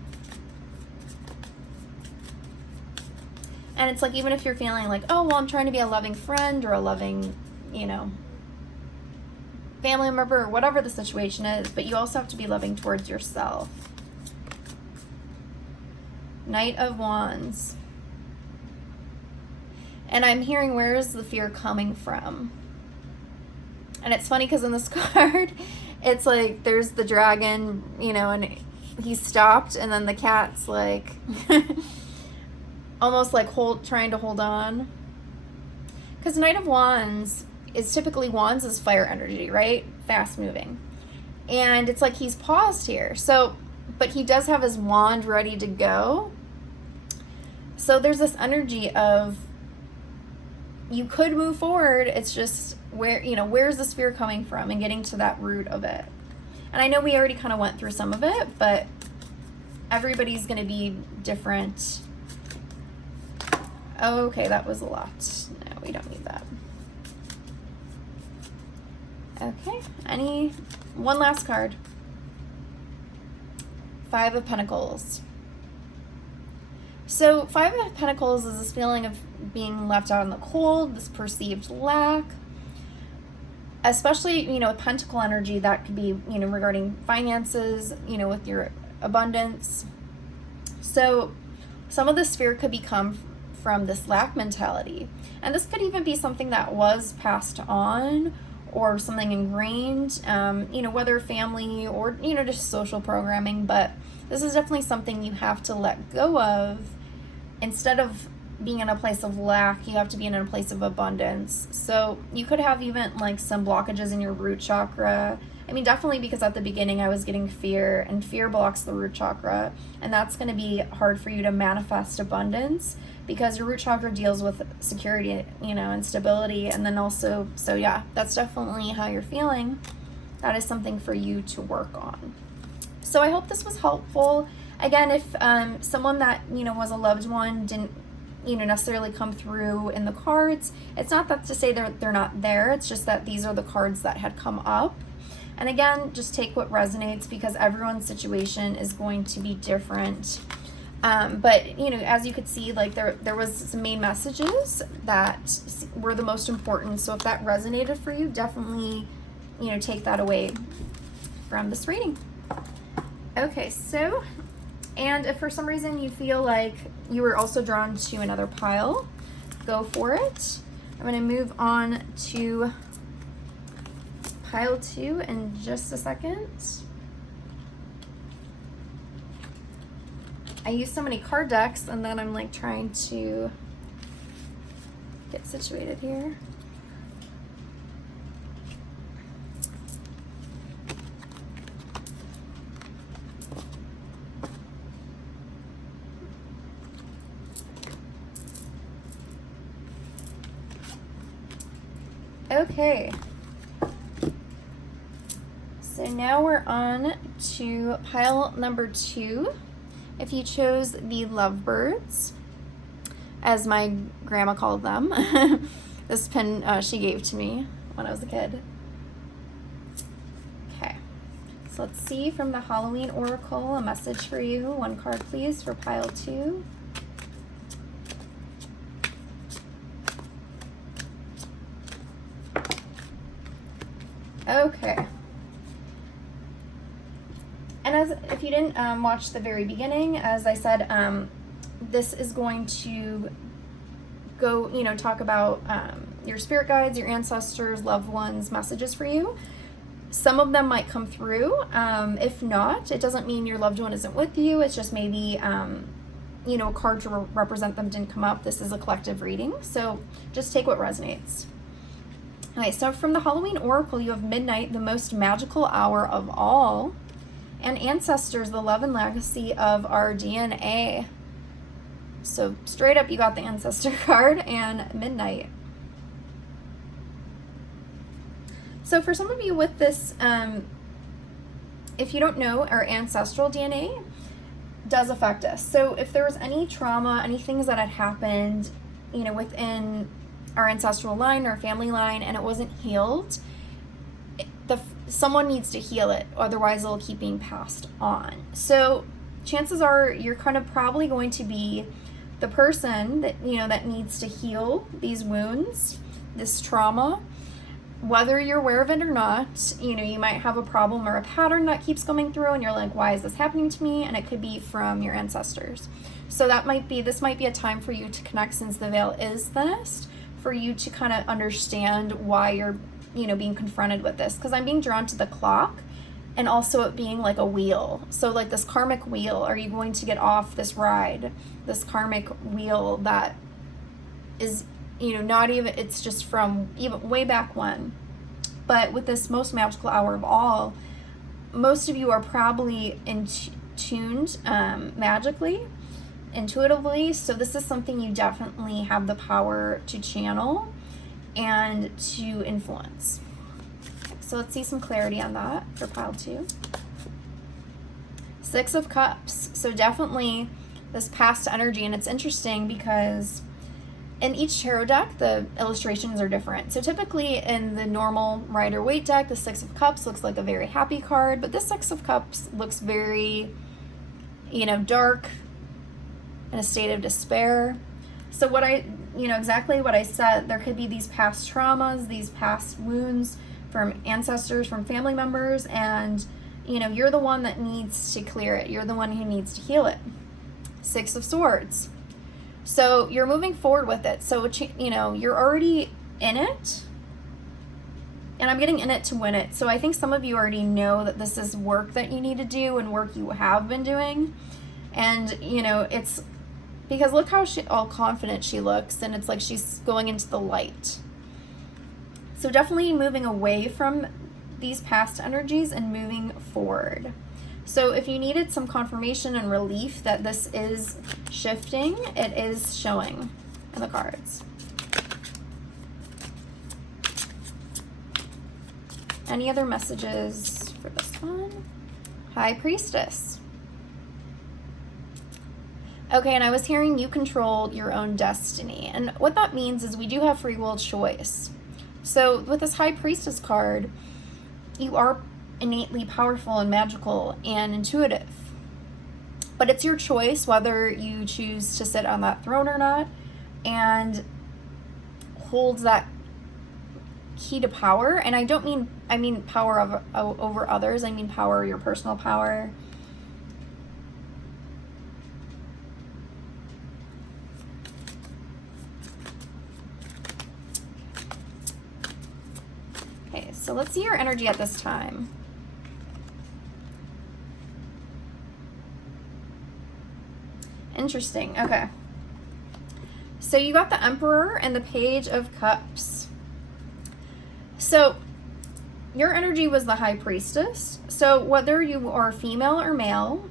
And it's like, even if you're feeling like, oh, well, I'm trying to be a loving friend or a loving, you know, family member or whatever the situation is, but you also have to be loving towards yourself. Knight of Wands. And I'm hearing, where is the fear coming from? And it's funny because in this card, it's like there's the dragon, you know, and he stopped, and then the cat's like almost like trying to hold on. Because Knight of Wands is typically, wands is fire energy, right? Fast moving. And it's like he's paused here. So, but he does have his wand ready to go. So there's this energy of you could move forward. It's just where, you know, where's this fear coming from, and getting to that root of it. And I know we already kind of went through some of it, but everybody's going to be different. Oh, okay, that was a lot. No, we don't need that. Okay, one last card. Five of Pentacles. So Five of Pentacles is this feeling of being left out in the cold, this perceived lack. Especially, you know, with pentacle energy, that could be, you know, regarding finances, you know, with your abundance. So some of this fear could become from this lack mentality. And this could even be something that was passed on, or something ingrained, you know, whether family or, you know, just social programming. But this is definitely something you have to let go of. Instead of being in a place of lack, you have to be in a place of abundance. So you could have even like some blockages in your root chakra. I mean, definitely, because at the beginning I was getting fear, and fear blocks the root chakra, and that's going to be hard for you to manifest abundance, because your root chakra deals with security, you know, and stability. And then also, so yeah, that's definitely how you're feeling. That is something for you to work on. So I hope this was helpful. Again, if someone that, you know, was a loved one didn't, you know, necessarily come through in the cards, it's not that to say they're not there. It's just that these are the cards that had come up. And again, just take what resonates, because everyone's situation is going to be different. But, you know, as you could see, like there was some main messages that were the most important. So if that resonated for you, definitely, you know, take that away from this reading. Okay, so, and if for some reason you feel like you were also drawn to another pile, go for it. I'm going to move on to pile 2 in just a second. I use so many card decks, and then I'm like trying to get situated here. Okay. So now we're on to pile number 2. If you chose the Lovebirds, as my grandma called them, this pin she gave to me when I was a kid. Okay, so let's see from the Halloween Oracle, a message for you. One card, please, for pile 2. Okay. And if you didn't watch the very beginning, as I said, this is going to go, talk about your spirit guides, your ancestors, loved ones, messages for you. Some of them might come through. If not, it doesn't mean your loved one isn't with you. It's just maybe, a card to represent them didn't come up. This is a collective reading, so just take what resonates. All right, so from the Halloween Oracle, you have midnight, the most magical hour of all, and ancestors, the love and legacy of our DNA. So straight up, you got the ancestor card and midnight. So for some of you with this, if you don't know, our ancestral DNA does affect us. So if there was any trauma, any things that had happened, within our ancestral line or family line, and it wasn't healed, someone needs to heal it, otherwise it'll keep being passed on. So chances are you're kind of probably going to be the person that, that needs to heal these wounds, this trauma. Whether you're aware of it or not, you might have a problem or a pattern that keeps coming through and you're like, why is this happening to me? And it could be from your ancestors. So this might be a time for you to connect, since the veil is thinnest, for you to kind of understand why you're, being confronted with this. Because I'm being drawn to the clock and also it being like a wheel. So like this karmic wheel, are you going to get off this ride? This karmic wheel that is, not even, it's just from even way back when. But with this most magical hour of all, most of you are probably tuned magically, intuitively. So this is something you definitely have the power to channel and to influence. So let's see some clarity on that for pile 2. 6 of Cups. So definitely this past energy, and it's interesting because in each tarot deck, the illustrations are different. So typically in the normal Rider-Waite deck, the 6 of Cups looks like a very happy card, but this 6 of Cups looks very, dark, in a state of despair. So exactly what I said, there could be these past traumas, these past wounds from ancestors, from family members, and, you're the one that needs to clear it. You're the one who needs to heal it. 6 of Swords. So you're moving forward with it. So, you're already in it. And I'm getting in it to win it. So I think some of you already know that this is work that you need to do and work you have been doing. And, it's because look how all confident she looks. And it's like she's going into the light. So definitely moving away from these past energies and moving forward. So if you needed some confirmation and relief that this is shifting, it is showing in the cards. Any other messages for this one? High Priestess. Okay, and I was hearing you control your own destiny. And what that means is we do have free will choice. So with this High Priestess card, you are innately powerful and magical and intuitive. But it's your choice whether you choose to sit on that throne or not and hold that key to power. And I mean power over others. I mean power, your personal power. Okay, so let's see your energy at this time. Interesting. Okay. So you got the Emperor and the Page of Cups. So your energy was the High Priestess. So whether you are female or male,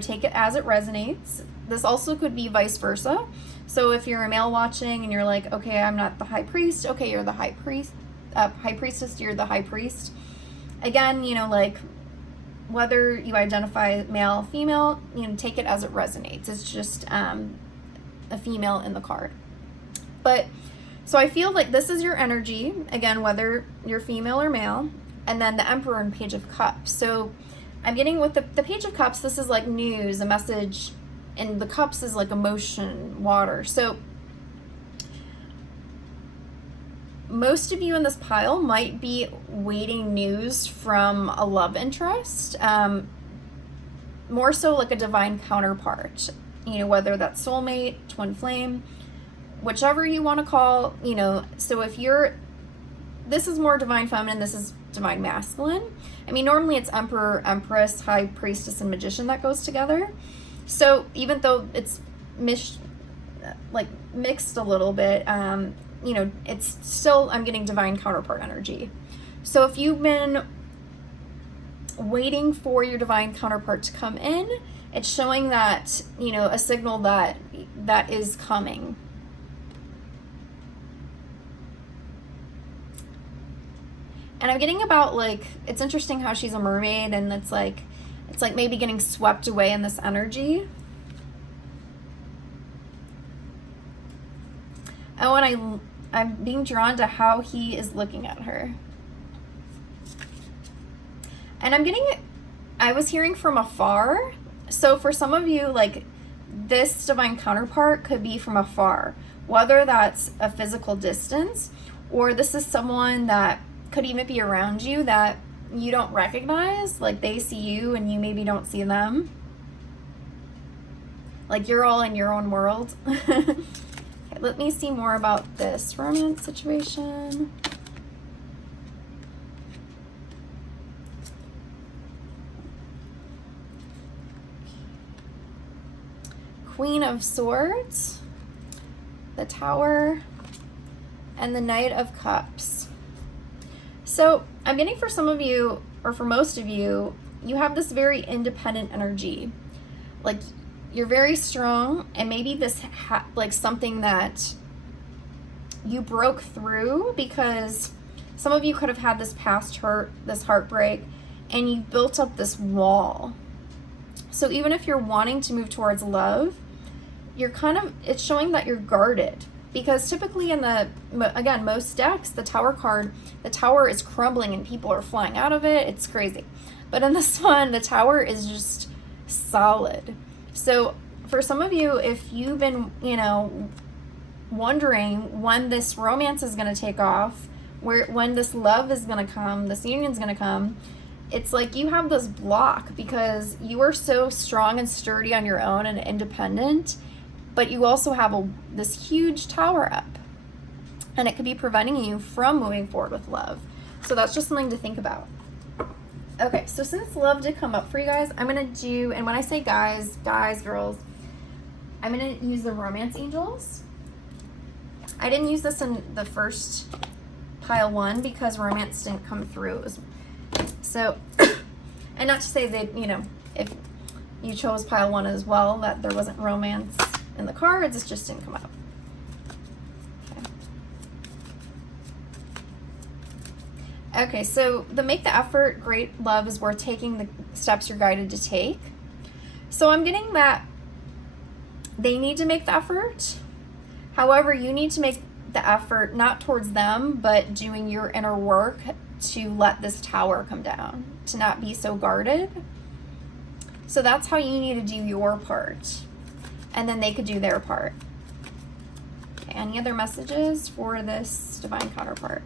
take it as it resonates. This also could be vice versa. So if you're a male watching and you're like, okay, I'm not the High Priest. Okay, you're the High Priestess, you're the High Priest. Again, like whether you identify male, female, take it as it resonates. It's just a female in the card. But so I feel like this is your energy, again, whether you're female or male, and then the Emperor and Page of Cups. So I'm getting with the Page of Cups, this is like news, a message, and the Cups is like emotion, water. So most of you in this pile might be waiting news from a love interest, more so like a divine counterpart, whether that's soulmate, twin flame, whichever you want to call, you know. So if this is more divine feminine, this is divine masculine. I mean, normally it's Emperor, Empress, High Priestess, and Magician that goes together. So even though it's mixed a little bit, you know, it's still, I'm getting divine counterpart energy. So if you've been waiting for your divine counterpart to come in, it's showing that, you know, a signal that is coming. And I'm getting about, like, it's interesting how she's a mermaid, and it's like maybe getting swept away in this energy. Oh, and I'm being drawn to how he is looking at her. And I was hearing from afar. So for some of you, like, this divine counterpart could be from afar, whether that's a physical distance, or this is someone that could even be around you that you don't recognize. Like, they see you and you maybe don't see them. Like, you're all in your own world. Okay, let me see more about this romance situation. Queen of Swords, the Tower, and the Knight of Cups. So I'm getting for some of you, or for most of you, you have this very independent energy. Like, you're very strong, and maybe this like something that you broke through, because some of you could have had this past hurt, this heartbreak, and you built up this wall. So even if you're wanting to move towards love, you're it's showing that you're guarded, because typically in again, most decks, the Tower card, the Tower is crumbling and people are flying out of it. It's crazy. But in this one, the Tower is just solid. So for some of you, if you've been, you know, wondering when this romance is going to take off, when this love is going to come, this union's going to come, it's like you have this block because you are so strong and sturdy on your own and independent, but you also have this huge tower up, and it could be preventing you from moving forward with love. So that's just something to think about. Okay, so since love did come up for you guys, I'm going to do, and when I say guys, girls, I'm going to use the romance angels. I didn't use this in the first pile 1 because romance didn't come through. So, and not to say that, you know, if you chose pile 1 as well, that there wasn't romance in the cards, it just didn't come out. Okay, so the make the effort, great love is worth taking the steps you're guided to take. So I'm getting that they need to make the effort. However, you need to make the effort not towards them, but doing your inner work to let this tower come down, to not be so guarded. So that's how you need to do your part, and then they could do their part. Okay, any other messages for this divine counterpart?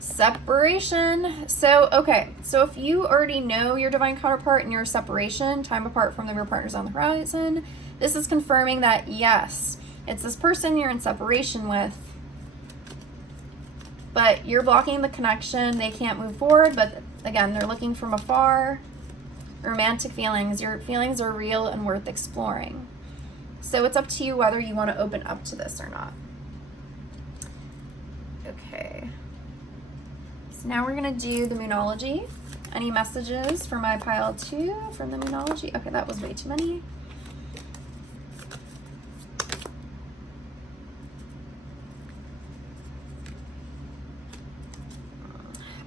Separation. So, okay, so if you already know your divine counterpart and your separation, time apart from your partners on the horizon, this is confirming that, yes, it's this person you're in separation with, but you're blocking the connection. They can't move forward, but again, they're looking from afar. Romantic feelings. Your feelings are real and worth exploring. So it's up to you whether you want to open up to this or not. Okay. So now we're going to do the Moonology. Any messages for my pile 2 from the Moonology? Okay, that was way too many.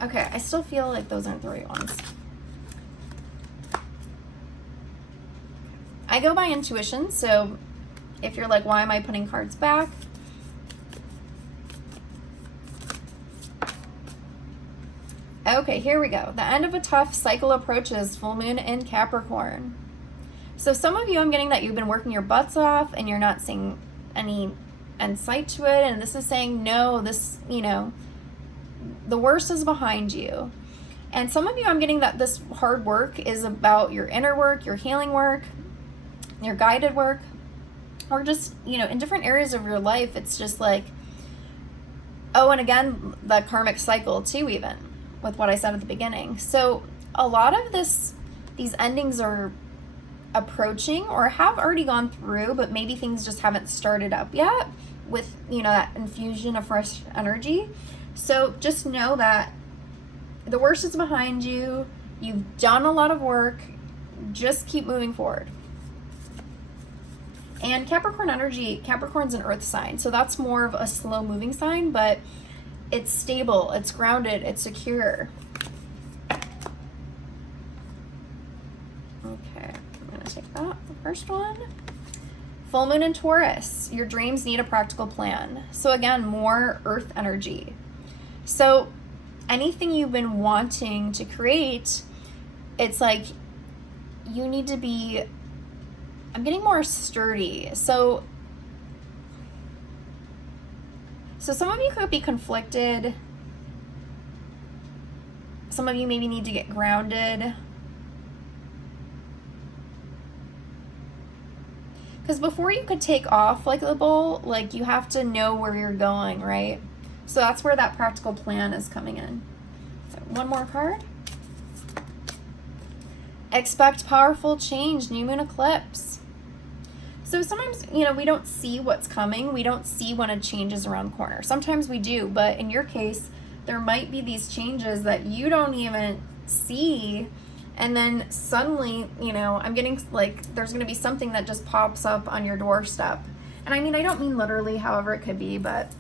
Okay, I still feel like those aren't the right ones. I go by intuition, so if you're like, why am I putting cards back? Okay, here we go. The end of a tough cycle approaches, full moon in Capricorn. So some of you, I'm getting that you've been working your butts off and you're not seeing any end sight to it. And this is saying, no, this, you know, the worst is behind you. And some of you, I'm getting that this hard work is about your inner work, your healing work, your guided work. or just, you know, in different areas of your life, it's just like, oh, and again, the karmic cycle too, even with what I said at the beginning. So a lot of these endings are approaching or have already gone through, but maybe things just haven't started up yet with, you know, that infusion of fresh energy. So just know that the worst is behind you. You've done a lot of work. Just keep moving forward. And Capricorn energy, Capricorn's an earth sign, so that's more of a slow moving sign, but it's stable, it's grounded, it's secure. Okay, I'm gonna take that, the first one. Full moon in Taurus, your dreams need a practical plan. So again, more earth energy. So anything you've been wanting to create, it's like you need to be, I'm getting more sturdy. So some of you could be conflicted. Some of you maybe need to get grounded. Because before you could take off like the bull, like you have to know where you're going, right? So that's where that practical plan is coming in. So one more card. Expect powerful change, new moon eclipse. So sometimes, you know, we don't see what's coming. We don't see when a change is around the corner. Sometimes we do, but in your case, there might be these changes that you don't even see. And then suddenly, you know, I'm getting like, there's going to be something that just pops up on your doorstep. And I mean, I don't mean literally, however it could be, but.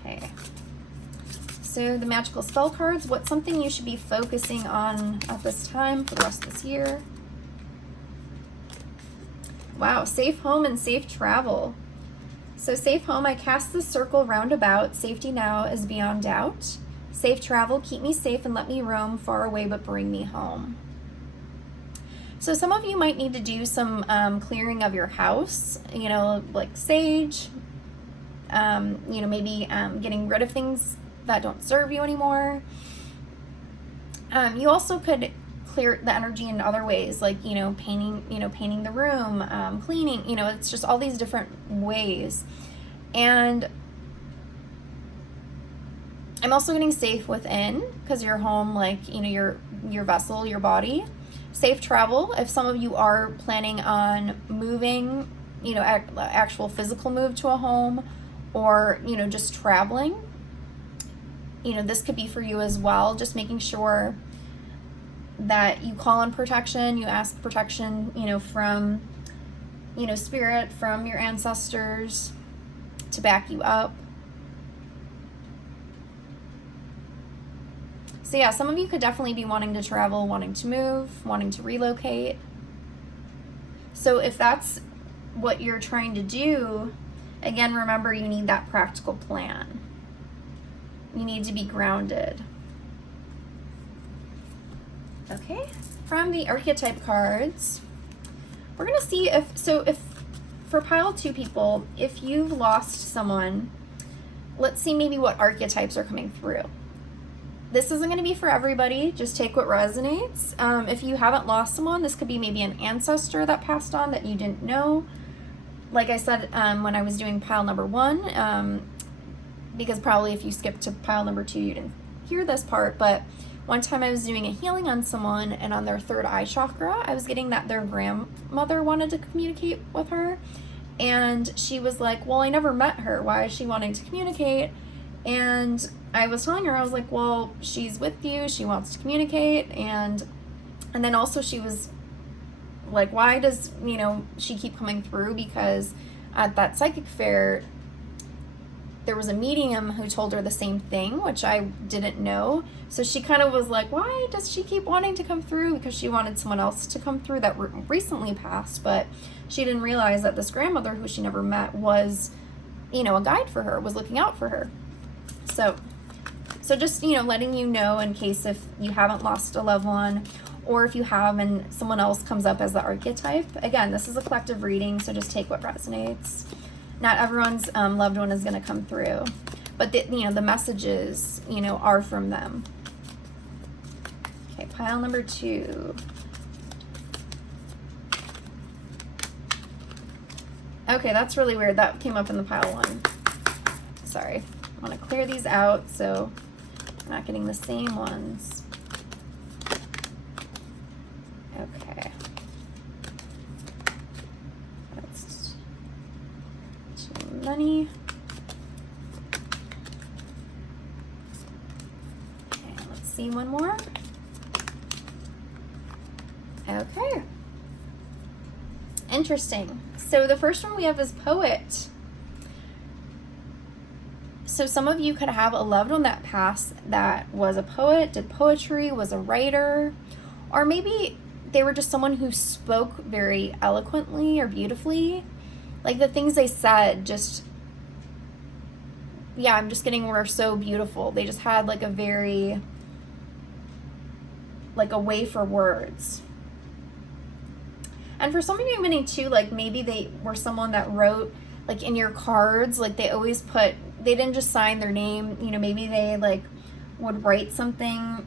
Okay. So the magical spell cards, what's something you should be focusing on at this time for the rest of this year? Wow, safe home and safe travel. So safe home, I cast the circle roundabout. Safety now is beyond doubt. Safe travel, keep me safe and let me roam far away, but bring me home. So some of you might need to do some clearing of your house, you know, like sage, you know, maybe getting rid of things that don't serve you anymore. You also could clear the energy in other ways, like, you know, painting the room, cleaning, you know, it's just all these different ways. And I'm also getting safe within, because your home, like, you know, your vessel, your body. Safe travel, if some of you are planning on moving, you know, actual physical move to a home, or, you know, just traveling, you know, this could be for you as well. Just making sure that you call on protection, you ask protection, you know, from, you know, spirit, from your ancestors to back you up. So yeah, some of you could definitely be wanting to travel, wanting to move, wanting to relocate. So if that's what you're trying to do, again, remember you need that practical plan. You need to be grounded. Okay, from the archetype cards, we're gonna see if for pile 2 people, if you've lost someone, let's see maybe what archetypes are coming through. This isn't gonna be for everybody, just take what resonates. If you haven't lost someone, this could be maybe an ancestor that passed on that you didn't know. Like I said, when I was doing pile number 1, because probably if you skipped to pile number 2, you didn't hear this part, but one time I was doing a healing on someone, and on their 3rd eye chakra, I was getting that their grandmother wanted to communicate with her. And she was like, well, I never met her. Why is she wanting to communicate? And I was telling her, I was like, well, she's with you. She wants to communicate. And then also she was like, why does, you know, she keep coming through? Because at that psychic fair, there was a medium who told her the same thing, which I didn't know. So she kind of was like, why does she keep wanting to come through? Because she wanted someone else to come through that recently passed, but she didn't realize that this grandmother who she never met was, you know, a guide for her, was looking out for her. So just, you know, letting you know in case if you haven't lost a loved one, or if you have and someone else comes up as the archetype. Again, this is a collective reading, so just take what resonates. Not everyone's loved one is going to come through, but you know, the messages, you know, are from them. Okay, pile number 2. Okay, that's really weird. That came up in the pile one. Sorry. I want to clear these out so I'm not getting the same ones. Okay. That's too many. Okay, let's see one more. Okay. Interesting. So the first one we have is poet. So some of you could have a loved one that passed that was a poet, did poetry, was a writer, or maybe they were just someone who spoke very eloquently or beautifully. Like the things they said just, yeah, I'm just getting were so beautiful. They just had like a very, like a way for words. And for some of you, I'm getting too, like maybe they were someone that wrote, like in your cards, like they always put, they didn't just sign their name, you know, maybe they like would write something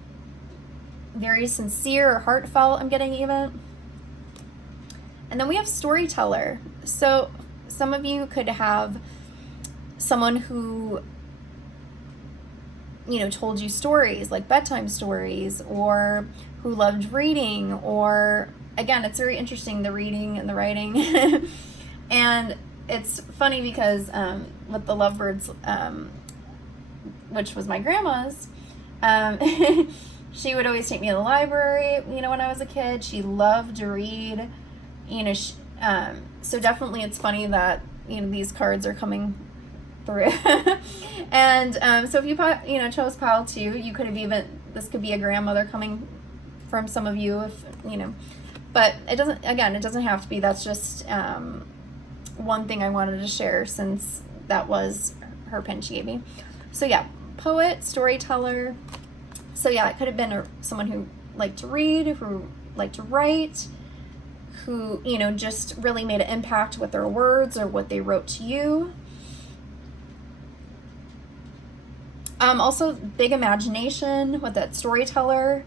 very sincere or heartfelt, I'm getting even. And then we have storyteller. So some of you could have someone who, you know, told you stories, like bedtime stories, or who loved reading, or again, it's very interesting, the reading and the writing. And it's funny because with the Lovebirds, which was my grandma's, she would always take me to the library, you know, when I was a kid. She loved to read, you know, so definitely it's funny that, you know, these cards are coming through. And so if you, you know, chose pile 2, you could have even, this could be a grandmother coming from some of you, if, you know, but it doesn't, again, it doesn't have to be. That's just one thing I wanted to share since that was her pin she gave me. So yeah, poet, storyteller. So yeah, it could have been someone who liked to read, who liked to write, who, you know, just really made an impact with their words or what they wrote to you. Also big imagination with that storyteller.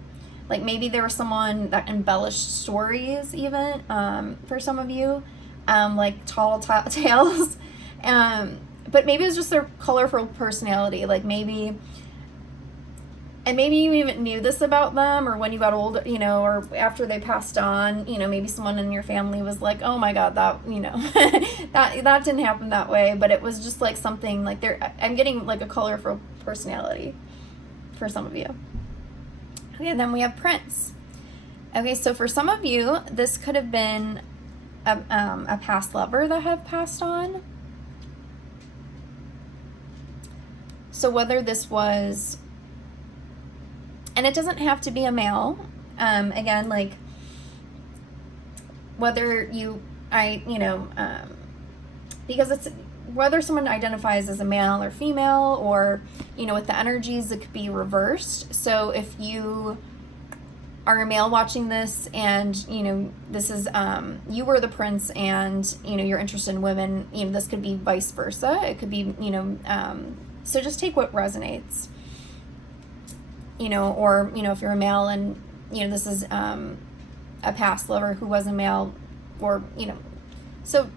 Like maybe there was someone that embellished stories even, for some of you, like tall tales. But maybe it was just their colorful personality. Like maybe, and maybe you even knew this about them, or when you got older, you know, or after they passed on, you know, maybe someone in your family was like, oh my God, that, you know, that didn't happen that way. But it was just like something like I'm getting like a colorful personality for some of you. Okay, then we have Prince. Okay, so for some of you, this could have been a past lover that have passed on. So whether this was, and it doesn't have to be a male, again, like whether you, because it's, whether someone identifies as a male or female, or, you know, with the energies, it could be reversed. So if you are a male watching this and, you know, this is, you were the prince and, you know, you're interested in women, you know, this could be vice versa. It could be, you know, so just take what resonates, you know, or, you know, if you're a male and, you know, this is a past lover who was a male, or, you know, so,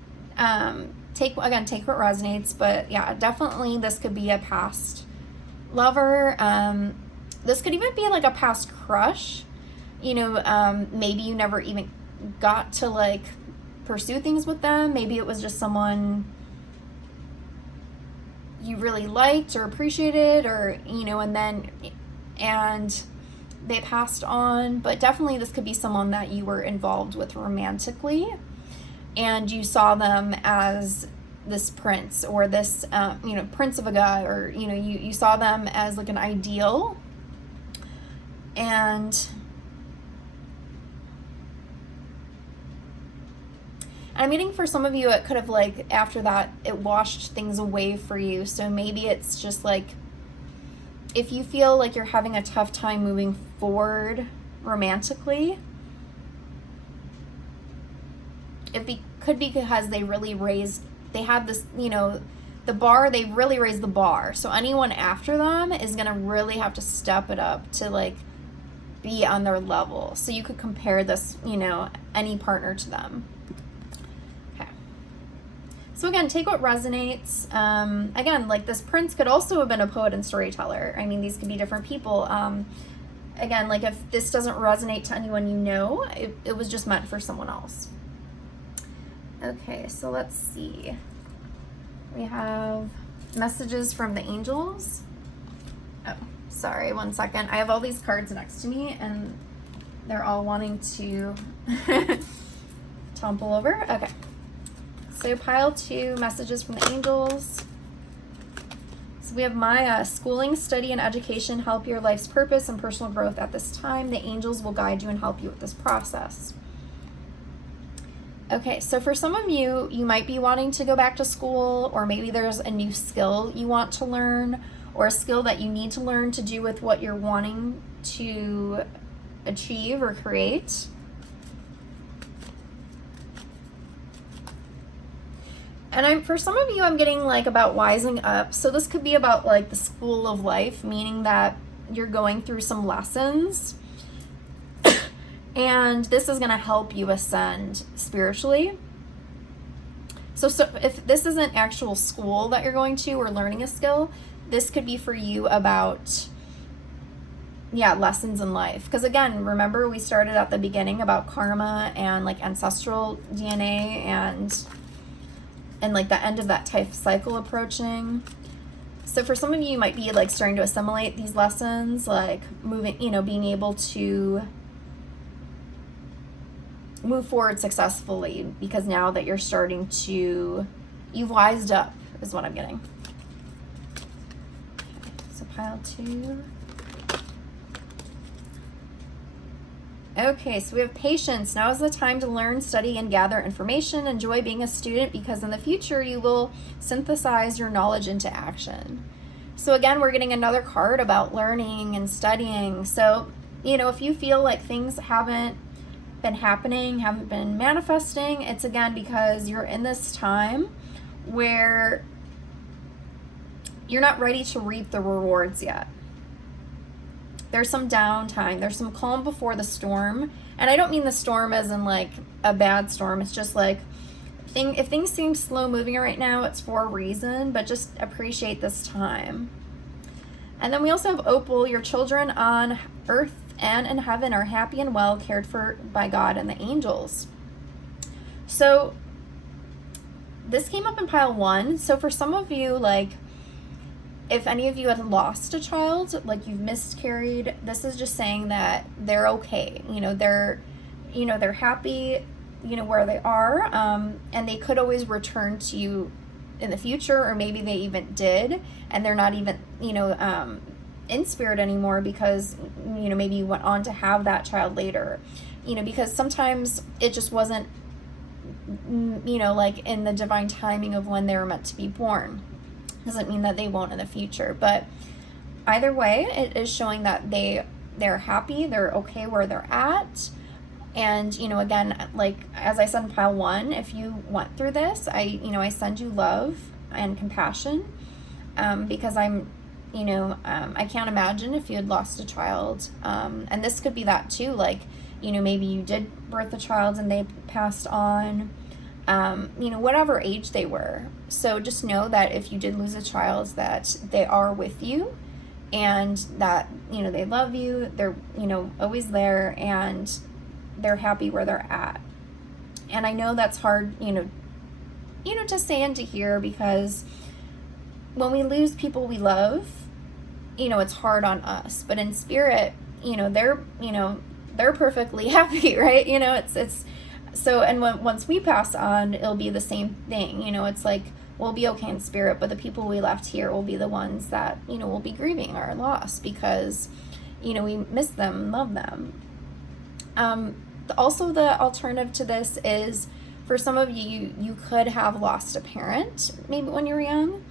take what resonates. But yeah, definitely this could be a past lover. This could even be like a past crush, you know, maybe you never even got to like pursue things with them. Maybe it was just someone you really liked or appreciated, or, you know, and they passed on. But definitely this could be someone that you were involved with romantically, and you saw them as this prince, or this, you know, prince of a guy, or, you know, you saw them as like an ideal. And I'm meaning for some of you, it could have like, after that, it washed things away for you. So maybe it's just like, if you feel like you're having a tough time moving forward romantically, could be because they really had this, you know, the bar, they really raised the bar. So anyone after them is going to really have to step it up to like be on their level. So you could compare this, you know, any partner to them. Okay. So again, take what resonates. Again, like this prince could also have been a poet and storyteller. I mean, these could be different people. Again, like if this doesn't resonate to anyone you know, it was just meant for someone else. Okay, so let's see. We have messages from the angels. Oh, sorry, one second. I have all these cards next to me and they're all wanting to tumble over. Okay. So pile 2, messages from the angels. So we have Maya, schooling, study, and education help your life's purpose and personal growth at this time. The angels will guide you and help you with this process. Okay, so for some of you, you might be wanting to go back to school, or maybe there's a new skill you want to learn, or a skill that you need to learn to do with what you're wanting to achieve or create. And for some of you, I'm getting like about wising up. So this could be about like the school of life, meaning that you're going through some lessons and this is going to help you ascend spiritually. So if this isn't actual school that you're going to or learning a skill, this could be for you about, yeah, lessons in life. Because again, remember we started at the beginning about karma and like ancestral DNA and like the end of that type cycle approaching. So for some of you, you might be like starting to assimilate these lessons, like moving, you know, being able to move forward successfully because now that you're starting to, you've wised up is what I'm getting. Okay, so pile 2. Okay, so we have patience. Now is the time to learn, study, and gather information. Enjoy being a student because in the future you will synthesize your knowledge into action. So again, we're getting another card about learning and studying. So, you know, if you feel like things haven't been happening, haven't been manifesting, it's again because you're in this time where you're not ready to reap the rewards yet. There's some downtime. There's some calm before the storm. And I don't mean the storm as in like a bad storm. It's just like if things seem slow moving right now, it's for a reason, but just appreciate this time. And then we also have Opal. Your children on earth and in heaven are happy and well, cared for by God and the angels. So this came up in pile 1. So for some of you, like, if any of you had lost a child, like you've miscarried, this is just saying that they're okay. They're happy, where they are, and they could always return to you in the future, or maybe they even did, and they're not even, in spirit anymore because, maybe you went on to have that child later, because sometimes it just wasn't, like in the divine timing of when they were meant to be born. Doesn't mean that they won't in the future, but either way, it is showing that they're happy, they're okay where they're at. And again, like as I said in pile 1, if you went through this, I send you love and compassion, because I'm I can't imagine if you had lost a child, and this could be that too, like maybe you did birth a child and they passed on, whatever age they were. So just know that if you did lose a child, that they are with you, and that, they love you, they're, always there, and they're happy where they're at. And I know that's hard, to say and to hear, because when we lose people we love, it's hard on us, but in spirit, they're perfectly happy, right? It's so, and once we pass on, it'll be the same thing. It's like we'll be okay in spirit, but the people we left here will be the ones that, will be grieving our loss because, we miss them, love them. Also, the alternative to this is for some of you, you could have lost a parent maybe when you were young.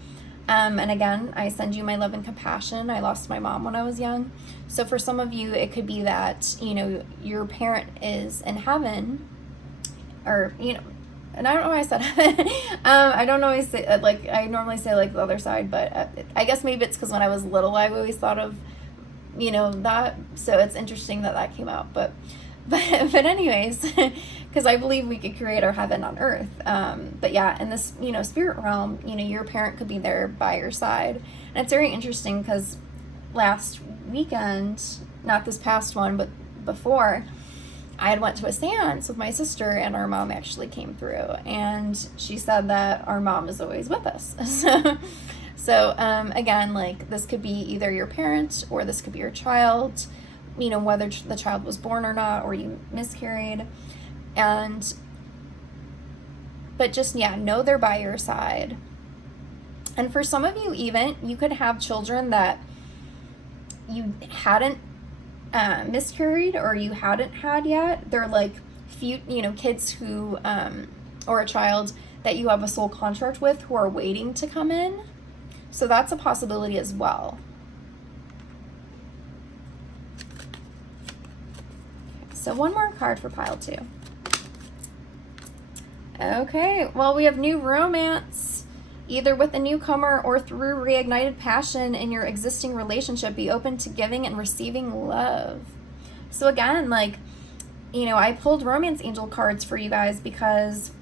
And again, I send you my love and compassion. I lost my mom when I was young. So for some of you, it could be that, your parent is in heaven, or, and I don't know why I said heaven. I don't always say, like, I normally say like the other side, but I guess maybe it's because when I was little, I always thought of, that. So it's interesting that came out. But But anyways, because I believe we could create our heaven on earth. But yeah, in this, spirit realm, your parent could be there by your side. And it's very interesting because last weekend, not this past one, but before, I had went to a seance with my sister, and our mom actually came through, and she said that our mom is always with us. So again, like, this could be either your parent or this could be your child, whether the child was born or not, or you miscarried. But just, know they're by your side. And for some of you, even, you could have children that you hadn't miscarried or you hadn't had yet. They're like kids who, or a child that you have a soul contract with who are waiting to come in. So that's a possibility as well. So one more card for pile 2. Okay, well, we have new romance, either with a newcomer or through reignited passion in your existing relationship. Be open to giving and receiving love. So again, like, I pulled romance angel cards for you guys because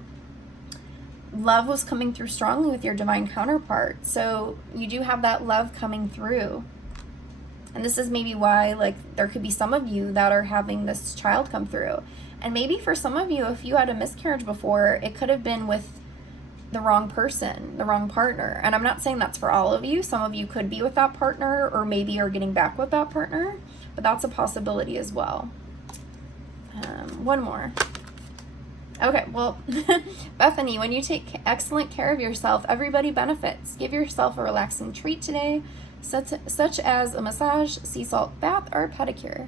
love was coming through strongly with your divine counterpart. So you do have that love coming through. And this is maybe why, like, there could be some of you that are having this child come through. And maybe for some of you, if you had a miscarriage before, it could have been with the wrong person, the wrong partner. And I'm not saying that's for all of you. Some of you could be with that partner, or maybe are getting back with that partner. But that's a possibility as well. One more. Okay, well, Bethany, when you take excellent care of yourself, everybody benefits. Give yourself a relaxing treat today, such as a massage, sea salt bath, or a pedicure.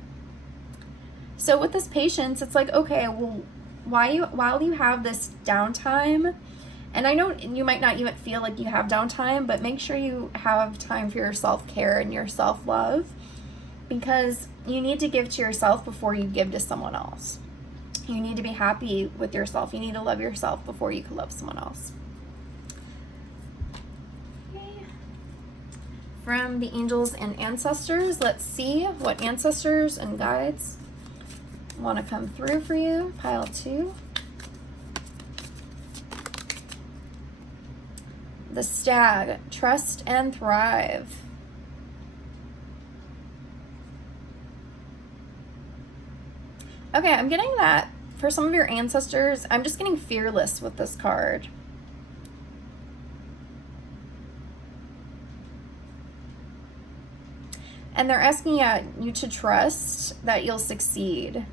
So with this patience, it's like, okay, well, while you have this downtime, and I know you might not even feel like you have downtime, but make sure you have time for your self-care and your self-love, because you need to give to yourself before you give to someone else. You need to be happy with yourself. You need to love yourself before you can love someone else. Okay. From the angels and ancestors, let's see what ancestors and guides want to come through for you. Pile 2. The stag, trust and thrive. Okay, I'm getting that for some of your ancestors. I'm just getting fearless with this card. And they're asking you to trust that you'll succeed.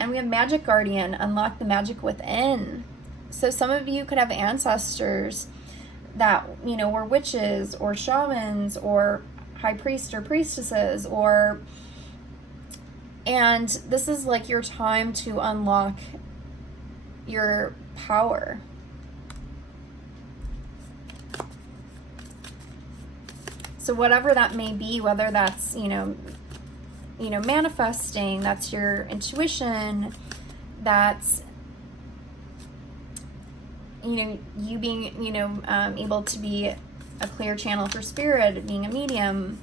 And we have Magic Guardian, unlock the magic within. So some of you could have ancestors that, were witches or shamans or high priests or priestesses, and this is like your time to unlock your power. So whatever that may be, whether that's, manifesting, that's your intuition, that's, you being, able to be a clear channel for spirit, being a medium.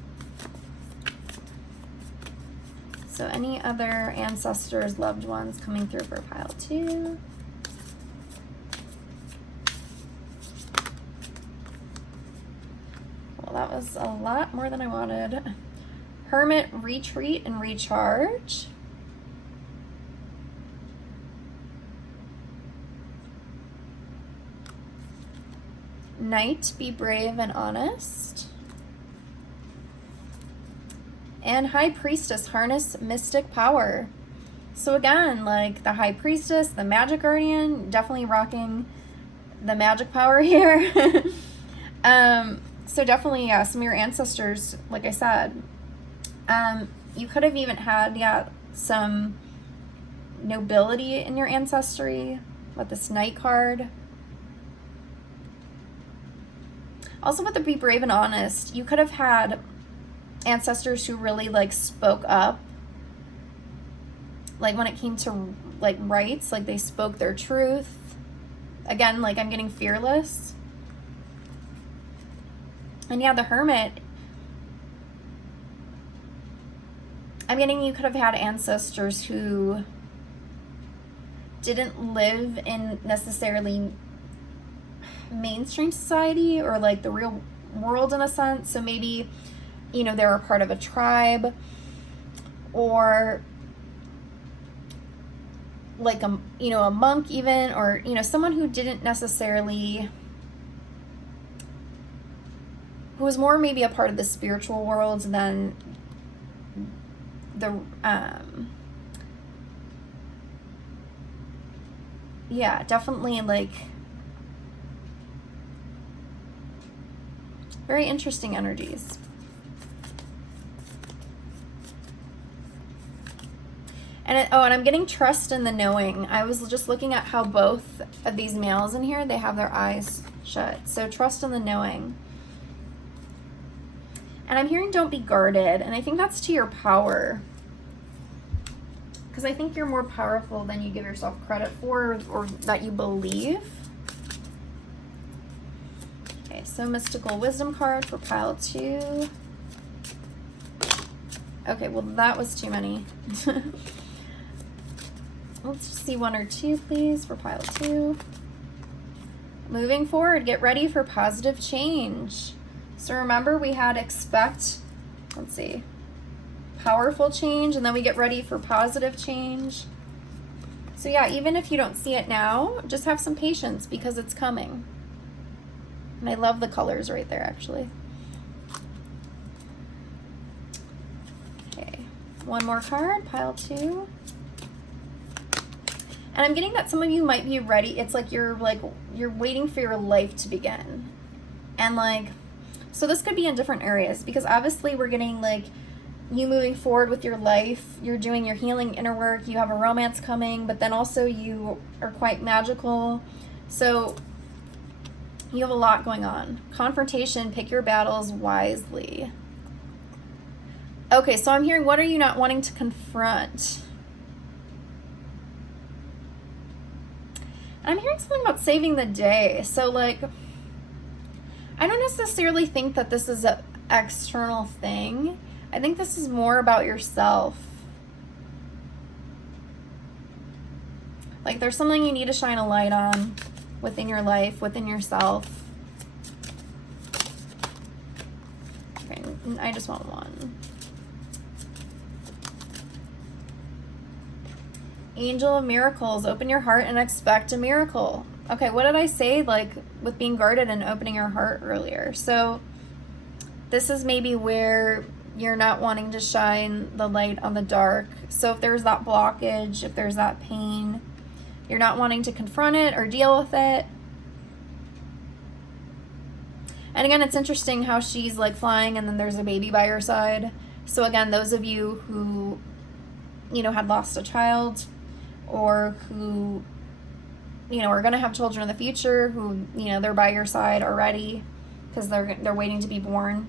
So any other ancestors, loved ones coming through for pile 2? Well, that was a lot more than I wanted. Hermit, retreat and recharge. Knight, be brave and honest. And High Priestess, harness mystic power. So again, like the High Priestess, the Magic Guardian, definitely rocking the magic power here. So definitely, some of your ancestors, like I said, you could have even had, some nobility in your ancestry with this Knight card. Also with the be brave and honest, you could have had ancestors who really spoke up, when it came to rights, they spoke their truth. Again, I'm getting fearless. And the Hermit, I'm getting you could have had ancestors who didn't live in necessarily mainstream society or like the real world in a sense. So maybe, you know, they're a part of a tribe, or like a, you know, a monk even, or, you know, someone who didn't necessarily, who was more maybe a part of the spiritual world than the, yeah, definitely like very interesting energies. And and I'm getting trust in the knowing. I was just looking at how both of these males in here, they have their eyes shut. So trust in the knowing. And I'm hearing don't be guarded. And I think that's to your power. Because I think you're more powerful than you give yourself credit for, or that you believe. Okay, so Mystical Wisdom card for pile 2. Okay, well that was too many. Let's see 1 or 2, please, for pile 2. Moving forward, get ready for positive change. So remember, we had expect, let's see, powerful change, and then we get ready for positive change. So yeah, even if you don't see it now, just have some patience because it's coming. And I love the colors right there, actually. Okay, 1 more card, pile 2. And I'm getting that some of you might be ready. It's like you're waiting for your life to begin. And like, so this could be in different areas, because obviously we're getting like you moving forward with your life. You're doing your healing inner work. You have a romance coming, but then also you are quite magical. So you have a lot going on. Confrontation, pick your battles wisely. Okay, so I'm hearing, what are you not wanting to confront? I'm hearing something about saving the day. So like, I don't necessarily think that this is an external thing. I think this is more about yourself. Like there's something you need to shine a light on within your life, within yourself. Okay, I just want 1. Angel of Miracles, open your heart and expect a miracle. Okay, what did I say, like with being guarded and opening your heart earlier? So this is maybe where you're not wanting to shine the light on the dark. So if there's that blockage, if there's that pain, you're not wanting to confront it or deal with it. And again, it's interesting how she's like flying and then there's a baby by her side. So again, those of you who, you know, had lost a child, or who, you know, are going to have children in the future, who, you know, they're by your side already because they're waiting to be born.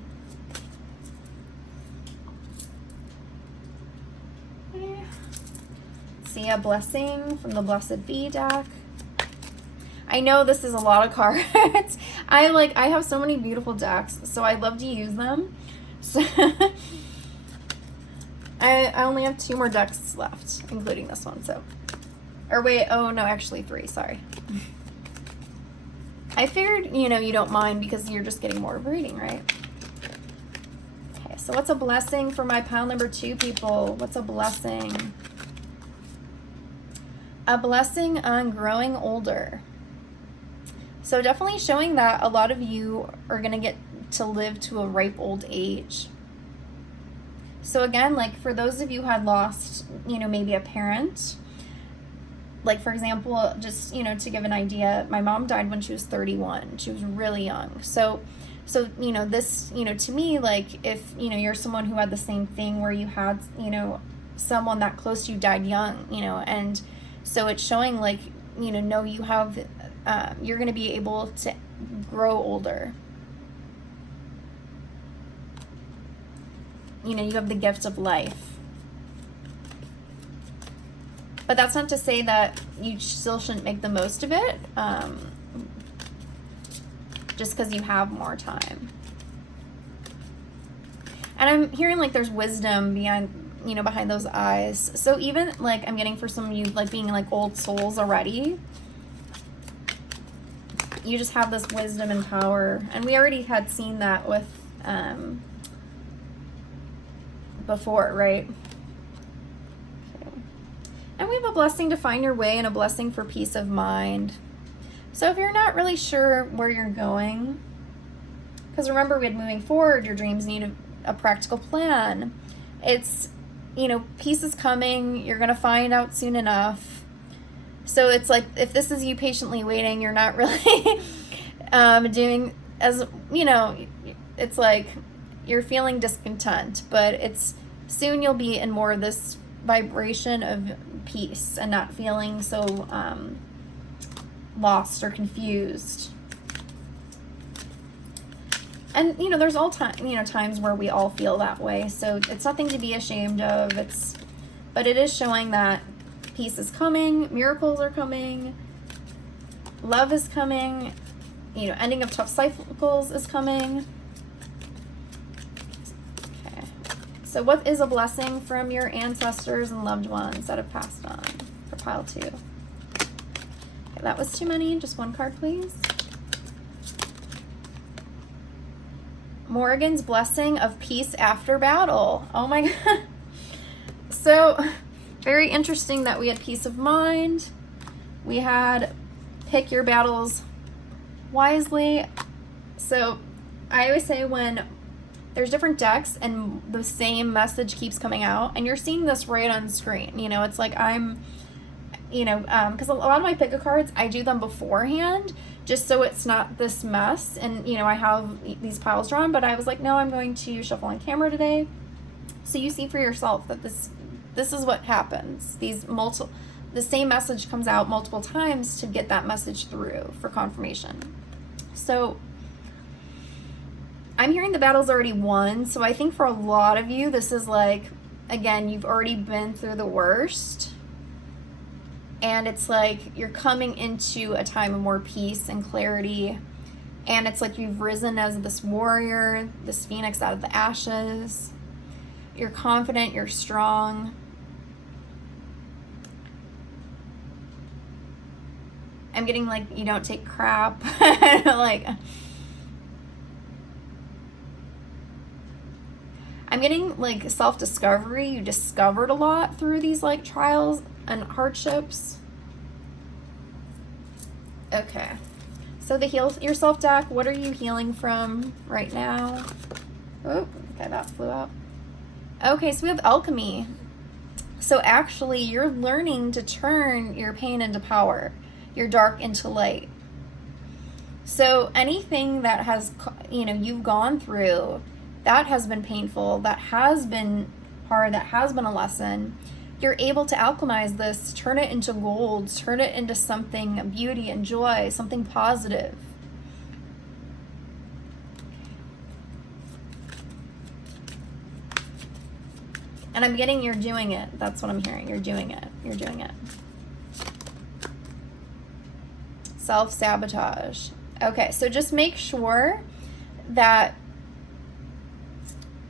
Okay. See a blessing from the Blessed Bee deck. I know this is a lot of cards. I have so many beautiful decks, so I love to use them. So I only have 2 more decks left, including this one, so. Or wait, oh no, actually 3, sorry. I figured, you know, you don't mind because you're just getting more of a reading, right? Okay, so what's a blessing for my pile number 2 people? What's a blessing? A blessing on growing older. So definitely showing that a lot of you are going to get to live to a ripe old age. So again, like for those of you who had lost, you know, maybe a parent, like for example, just, you know, to give an idea, my mom died when she was 31. She was really young. So, you know, this, you know, to me, like if, you know, you're someone who had the same thing where you had, you know, someone that close to you died young, you know, and so it's showing like, you know, no, you have, you're going to be able to grow older. You know, you have the gift of life. But that's not to say that you still shouldn't make the most of it, just because you have more time. And I'm hearing like there's wisdom you know, behind those eyes. So even like I'm getting for some of you like being like old souls already, you just have this wisdom and power. And we already had seen that with before, right? Okay. And we have a blessing to find your way and a blessing for peace of mind. So if you're not really sure where you're going, because remember we had moving forward, your dreams need a practical plan. It's, you know, peace is coming. You're going to find out soon enough. So it's like, if this is you patiently waiting, you're not really doing as, you know, it's like you're feeling discontent, but it's soon you'll be in more of this vibration of peace and not feeling so lost or confused. And, you know, there's all times where we all feel that way. So it's nothing to be ashamed of. But it is showing that peace is coming, miracles are coming, love is coming, you know, ending of tough cycles is coming. Okay. So what is a blessing from your ancestors and loved ones that have passed on for pile 2? Okay, that was too many. Just one card, please. Morgan's blessing of peace after battle. Oh my God. So very interesting that we had peace of mind. We had pick your battles wisely. So I always say when there's different decks and the same message keeps coming out and you're seeing this right on screen, you know, it's like I'm, you know, because a lot of my pick a cards, I do them beforehand just so it's not this mess. And, you know, I have these piles drawn, but I was like, no, I'm going to shuffle on camera today. So you see for yourself that this is what happens. The same message comes out multiple times to get that message through for confirmation. So I'm hearing the battle's already won. So I think for a lot of you, this is like, again, you've already been through the worst. And it's like you're coming into a time of more peace and clarity. And it's like you've risen as this warrior, this phoenix out of the ashes. You're confident, you're strong. I'm getting like you don't take crap. Like, I'm getting like self-discovery. You discovered a lot through these like trials and hardships. Okay. So the Heal Yourself deck, what are you healing from right now? Oh, okay, that flew out. Okay, so we have alchemy. So actually, you're learning to turn your pain into power, your dark into light. So anything that has, you know, you've gone through, that has been painful, that has been hard, that has been a lesson, you're able to alchemize this, turn it into gold, turn it into something beauty and joy, something positive. And I'm getting you're doing it. That's what I'm hearing. You're doing it. You're doing it. Self-sabotage. Okay, so just make sure that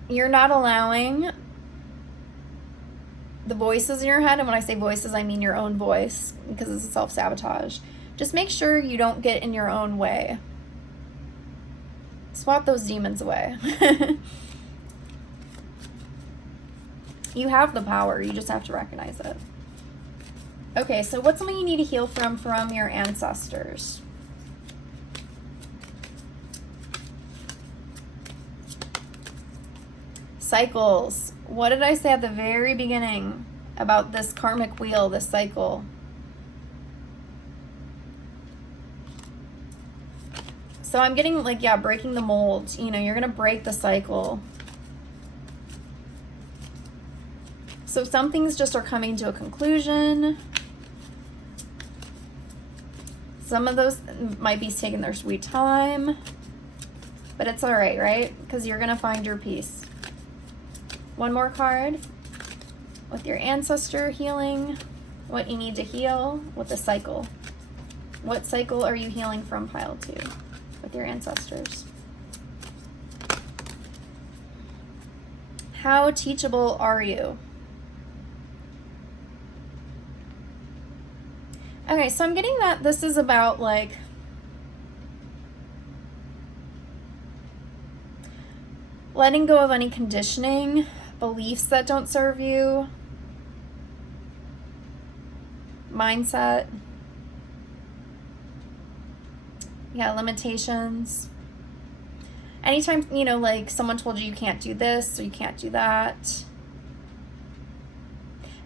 you're not allowing the voices in your head, and when I say voices, I mean your own voice, because it's a self-sabotage. Just make sure you don't get in your own way. Swat those demons away. You have the power. You just have to recognize it. Okay, so what's something you need to heal from your ancestors? Cycles. What did I say at the very beginning about this karmic wheel, this cycle? So I'm getting like, yeah, breaking the mold. You know, you're going to break the cycle. So some things just are coming to a conclusion. Some of those might be taking their sweet time, but it's all right, right? Because you're going to find your peace. One more card with your ancestor healing, what you need to heal with the cycle. What cycle are you healing from, pile 2, with your ancestors? How teachable are you? Okay, so I'm getting that this is about like letting go of any conditioning, beliefs that don't serve you, mindset, yeah, limitations. Anytime, you know, like someone told you can't do this or you can't do that.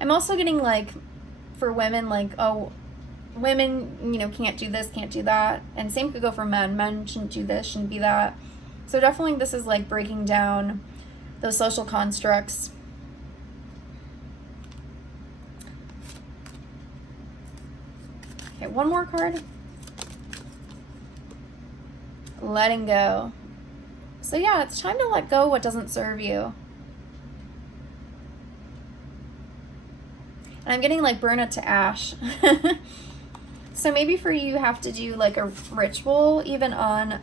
I'm also getting like for women, like, oh, women, you know, can't do this, can't do that. And same could go for men. Men shouldn't do this, shouldn't be that. So definitely this is like breaking down those social constructs. Okay, one more card. Letting go. So yeah, it's time to let go what doesn't serve you. And I'm getting like burn it to ash. So maybe for you have to do like a ritual even on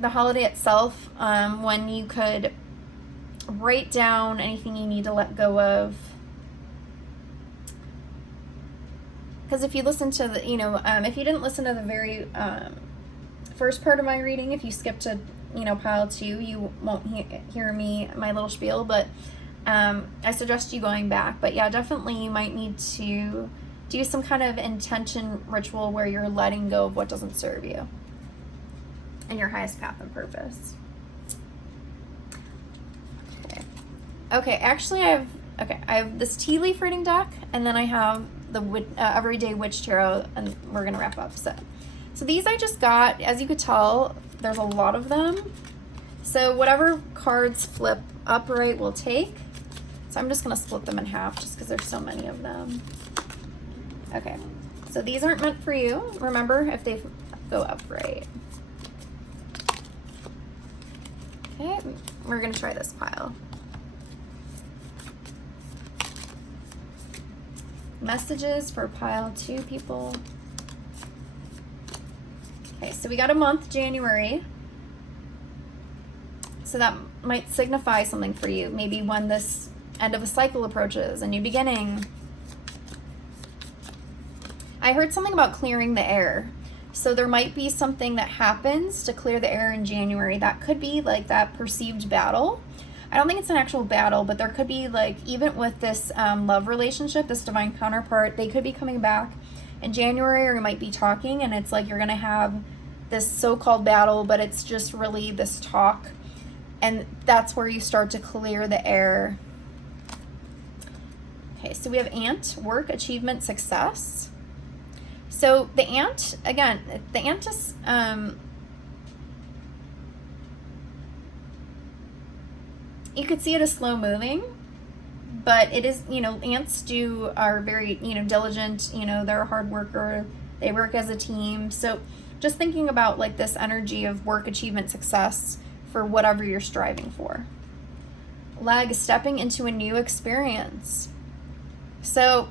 the holiday itself, when you could write down anything you need to let go of. Because if you listen to the, you know, if you didn't listen to the very first part of my reading, if you skip to, you know, pile 2, you won't hear my little spiel, but I suggest you going back. But yeah, definitely you might need to do some kind of intention ritual where you're letting go of what doesn't serve you and your highest path and purpose. Okay, actually I have this tea leaf reading deck, and then I have the Everyday Witch Tarot, and we're gonna wrap up. So these I just got, as you could tell, there's a lot of them. So whatever cards flip upright we'll take. So I'm just gonna split them in half just because there's so many of them. Okay, so these aren't meant for you. Remember, if they go upright. Okay, we're gonna try this pile. Messages for pile 2 people. Okay, so we got a month, January. So that might signify something for you. Maybe when this end of a cycle approaches, a new beginning. I heard something about clearing the air. So there might be something that happens to clear the air in January. That could be like that perceived battle. I don't think it's an actual battle, but there could be like, even with this love relationship, this divine counterpart, they could be coming back in January, or you might be talking, and it's like you're going to have this so-called battle, but it's just really this talk. And that's where you start to clear the air. Okay, so we have ant, work, achievement, success. So the ant, again, the ant is, you could see it as slow moving, but it is, you know, ants are very, you know, diligent, you know, they're a hard worker, they work as a team. So just thinking about like this energy of work, achievement, success for whatever you're striving for. Leg, stepping into a new experience. So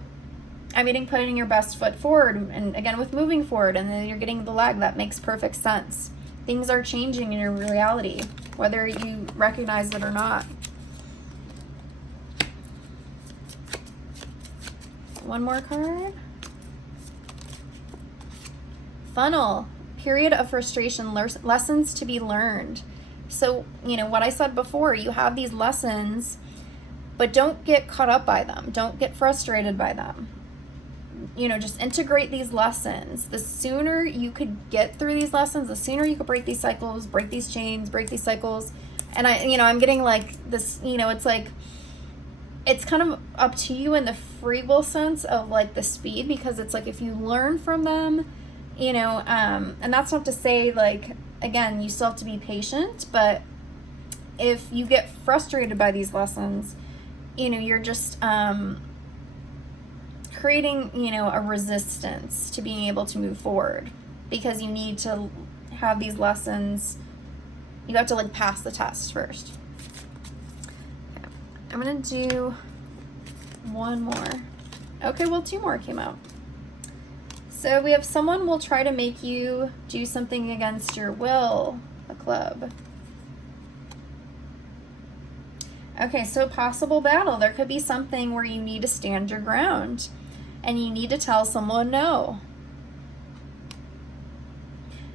I'm getting putting your best foot forward, and again with moving forward, and then you're getting the leg. That makes perfect sense. Things are changing in your reality, whether you recognize it or not. One more card. Funnel, period of frustration, lessons to be learned. So, you know, what I said before, you have these lessons, but don't get caught up by them. Don't get frustrated by them. You know, just integrate these lessons. The sooner you could get through these lessons, the sooner you could break these cycles, break these chains, break these cycles. And I'm getting like this, you know, it's like, it's kind of up to you in the free will sense of like the speed, because it's like if you learn from them, you know, and that's not to say like, again, you still have to be patient, but if you get frustrated by these lessons, you know, you're just creating, you know, a resistance to being able to move forward, because you need to have these lessons. You have to like pass the test first. Okay. I'm gonna do one more. Okay, well, 2 more came out. So we have someone will try to make you do something against your will, a club. Okay, so possible battle. There could be something where you need to stand your ground. and you need to tell someone no.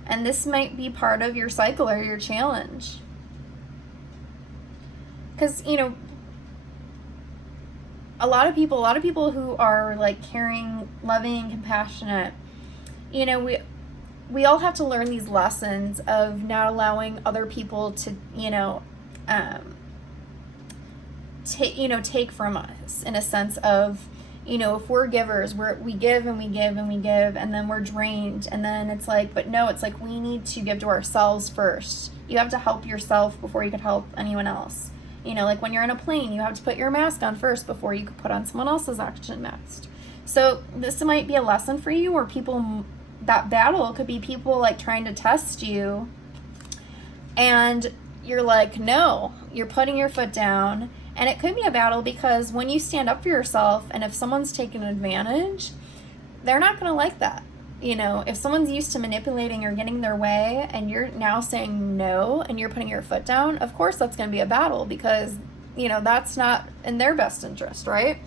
And this might be part of your cycle or your challenge. Because, you know, a lot of people who are like caring, loving, compassionate, you know, we all have to learn these lessons of not allowing other people to, take from us, in a sense of, you know, if we're givers, we give and we give and we give, and then we're drained, and then it's like, but no, it's like we need to give to ourselves first. You have to help yourself before you could help anyone else. You know, like when you're in a plane, you have to put your mask on first before you could put on someone else's oxygen mask. So this might be a lesson for you, or that battle could be people like trying to test you, and you're like, no, you're putting your foot down. And it could be a battle because when you stand up for yourself, and if someone's taking advantage, they're not going to like that. You know, if someone's used to manipulating or getting their way, and you're now saying no and you're putting your foot down, of course that's going to be a battle, because, you know, that's not in their best interest, right?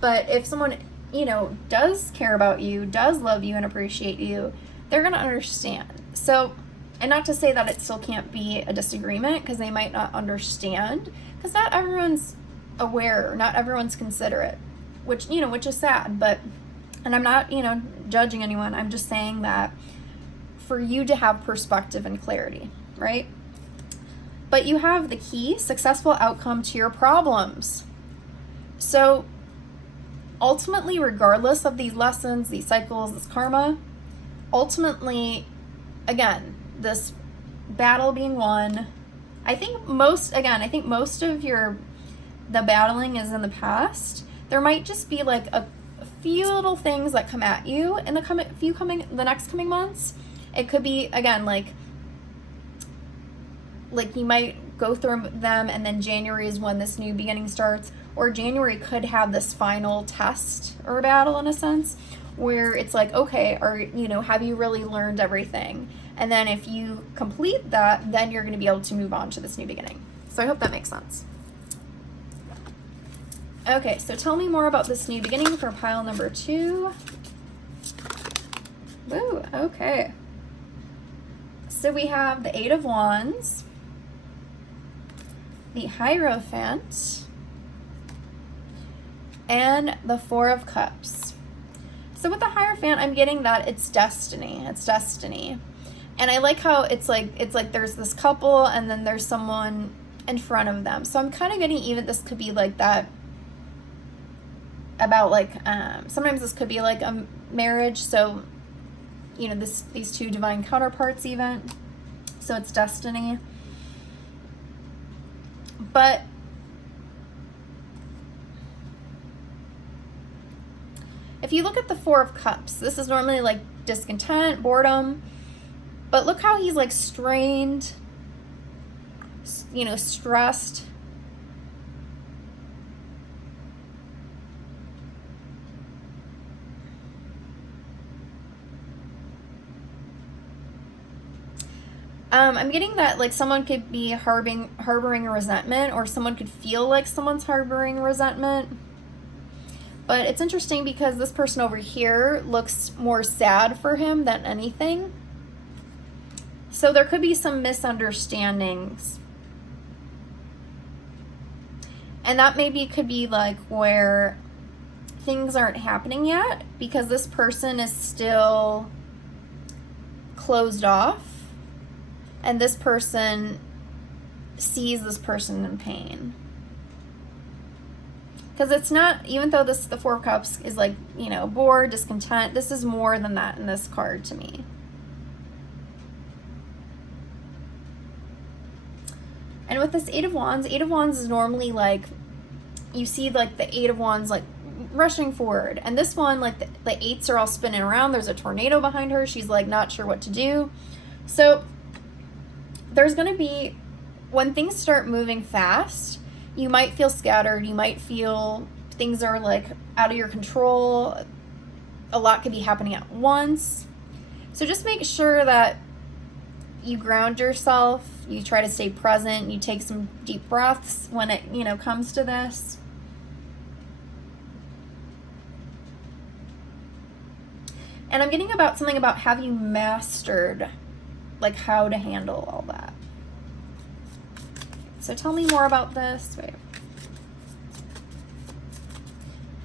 But if someone, you know, does care about you, does love you and appreciate you, they're going to understand. So, and not to say that it still can't be a disagreement, because they might not understand, because not everyone's aware, not everyone's considerate, which is sad. But, and I'm not, judging anyone. I'm just saying that for you to have perspective and clarity, right? But you have the key, successful outcome to your problems. So ultimately, regardless of these lessons, these cycles, this karma, ultimately, again, this battle being won, I think most of the battling is in the past. There might just be like a few little things that come at you in the next coming months. It could be, again, like you might go through them, and then January is when this new beginning starts, or January could have this final test or battle, in a sense, where it's like, okay, or, have you really learned everything? And then if you complete that, then you're going to be able to move on to this new beginning. So I hope that makes sense. Okay, so tell me more about this new beginning for pile number 2. Woo, okay. So we have the 8 of Wands, the Hierophant, and the 4 of Cups. So with the Hierophant, I'm getting that it's destiny. It's destiny. And I like how it's like there's this couple, and then there's someone in front of them. So I'm kind of getting, even this could be like that about like, sometimes this could be like a marriage. So, these two divine counterparts even. So it's destiny. But if you look at the 4 of Cups, this is normally like discontent, boredom. But look how he's like strained, stressed. I'm getting that like someone could be harboring resentment, or someone could feel like someone's harboring resentment. But it's interesting because this person over here looks more sad for him than anything. So there could be some misunderstandings. And that maybe could be like where things aren't happening yet because this person is still closed off. And this person sees this person in pain. Because it's not, even though the 4 of Cups is like, bored, discontent, this is more than that in this card to me. And with this 8 of Wands is normally like, you see like the 8 of Wands like rushing forward. And this one, like the 8s are all spinning around. There's a tornado behind her. She's like not sure what to do. So there's going to be, when things start moving fast, you might feel scattered. You might feel things are like out of your control. A lot could be happening at once. So just make sure that you ground yourself. You try to stay present. You take some deep breaths when it, comes to this. And I'm getting about something about, have you mastered like how to handle all that? So tell me more about this. Wait.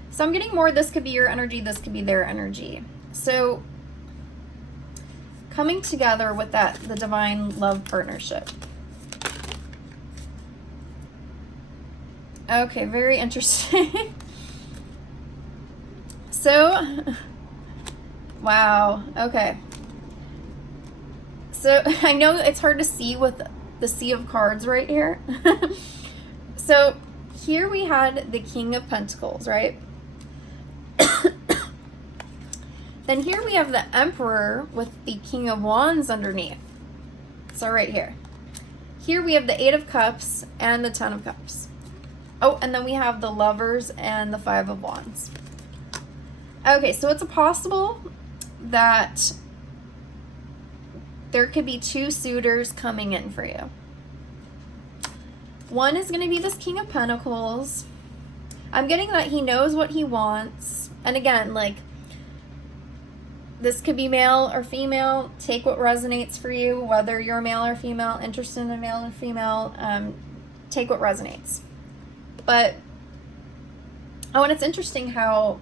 So I'm getting more, this could be your energy, this could be their energy. So coming together with that, the divine love partnership. Okay, very interesting. So, wow, okay. So I know it's hard to see with the Sea of Cards right here. So here we had the King of Pentacles, right? Then here we have the Emperor with the King of Wands underneath. So right here. Here we have the Eight of Cups and the Ten of Cups. Oh, and then we have the Lovers and the Five of Wands. Okay, so it's possible that there could be two suitors coming in for you. One is going to be this King of Pentacles. I'm getting that he knows what he wants. And again, like, this could be male or female. Take what resonates for you, whether you're male or female, interested in a male or female. Take what resonates. But, oh, and it's interesting how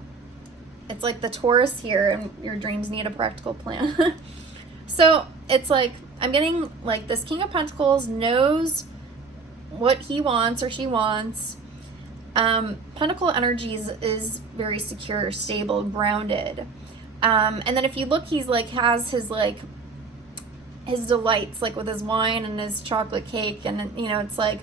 it's like the Taurus here, and your dreams need a practical plan. So it's like, I'm getting like this King of Pentacles knows what he wants or she wants. Pentacle energies is very secure, stable, grounded. And then if you look, he's like, has his like, his delights, like with his wine and his chocolate cake. And, you know, it's like,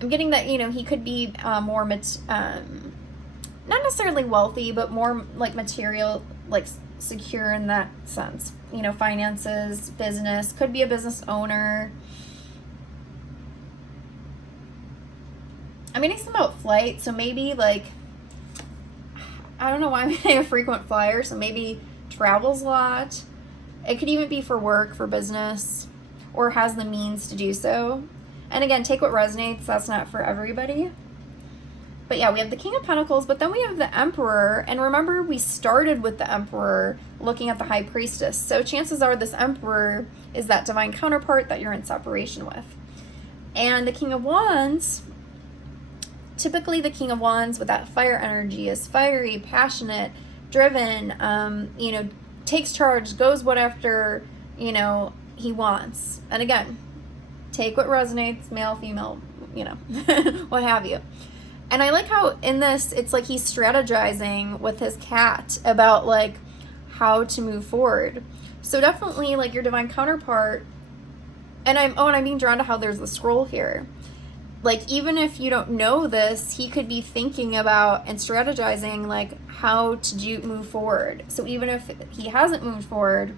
I'm getting that, you know, he could be more, not necessarily wealthy, but more like material, like secure in that sense. You know, finances, business, could be a business owner. I'm getting some about flight, so maybe like, I don't know why I'm getting a frequent flyer, so maybe travels a lot. It could even be for work, for business, or has the means to do so. And again, take what resonates. That's not for everybody. But yeah, we have the King of Pentacles, but then we have the Emperor. And remember, we started with the Emperor looking at the High Priestess. So chances are this Emperor is that divine counterpart that you're in separation with. And the King of Wands, typically the King of Wands with that fire energy is fiery, passionate, driven, you know, takes charge, goes whatever, you know, he wants. And again, take what resonates, male, female, you know, what have you. And I like how in this, it's like he's strategizing with his cat about like how to move forward. So definitely like your divine counterpart. And I'm being drawn to how there's the scroll here. Like, even if you don't know this, he could be thinking about and strategizing like how to move forward. So even if he hasn't moved forward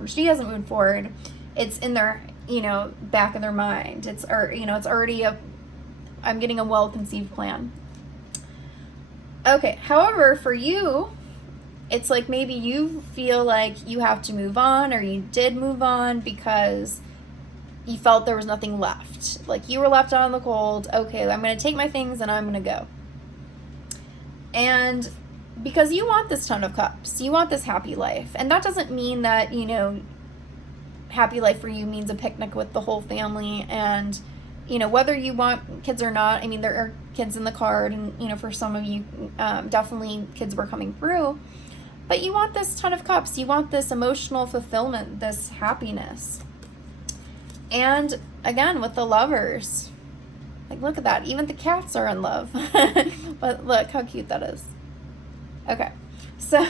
or she hasn't moved forward, it's in their, you know, back of their mind. It's, or, you know, it's already I'm getting a well-conceived plan. Okay, however, for you, it's like maybe you feel like you have to move on, or you did move on because you felt there was nothing left. Like you were left out in the cold. Okay, I'm going to take my things and I'm going to go. And because you want this Ten of Cups, you want this happy life. And that doesn't mean that, you know, happy life for you means a picnic with the whole family. And, you know, whether you want kids or not, I mean, there are kids in the card, and, you know, for some of you, definitely kids were coming through. But you want this Ten of Cups. You want this emotional fulfillment, this happiness. And again, with the Lovers, like, look at that. Even the cats are in love. But look how cute that is. Okay. So,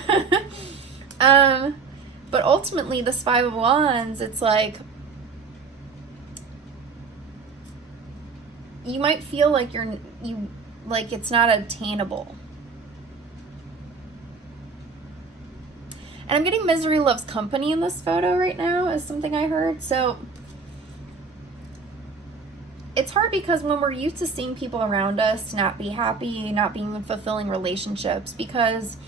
but ultimately, this Five of Wands, it's like, you might feel like like it's not attainable. And I'm getting misery loves company in this photo right now is something I heard. So it's hard because when we're used to seeing people around us not be happy, not being in fulfilling relationships, because,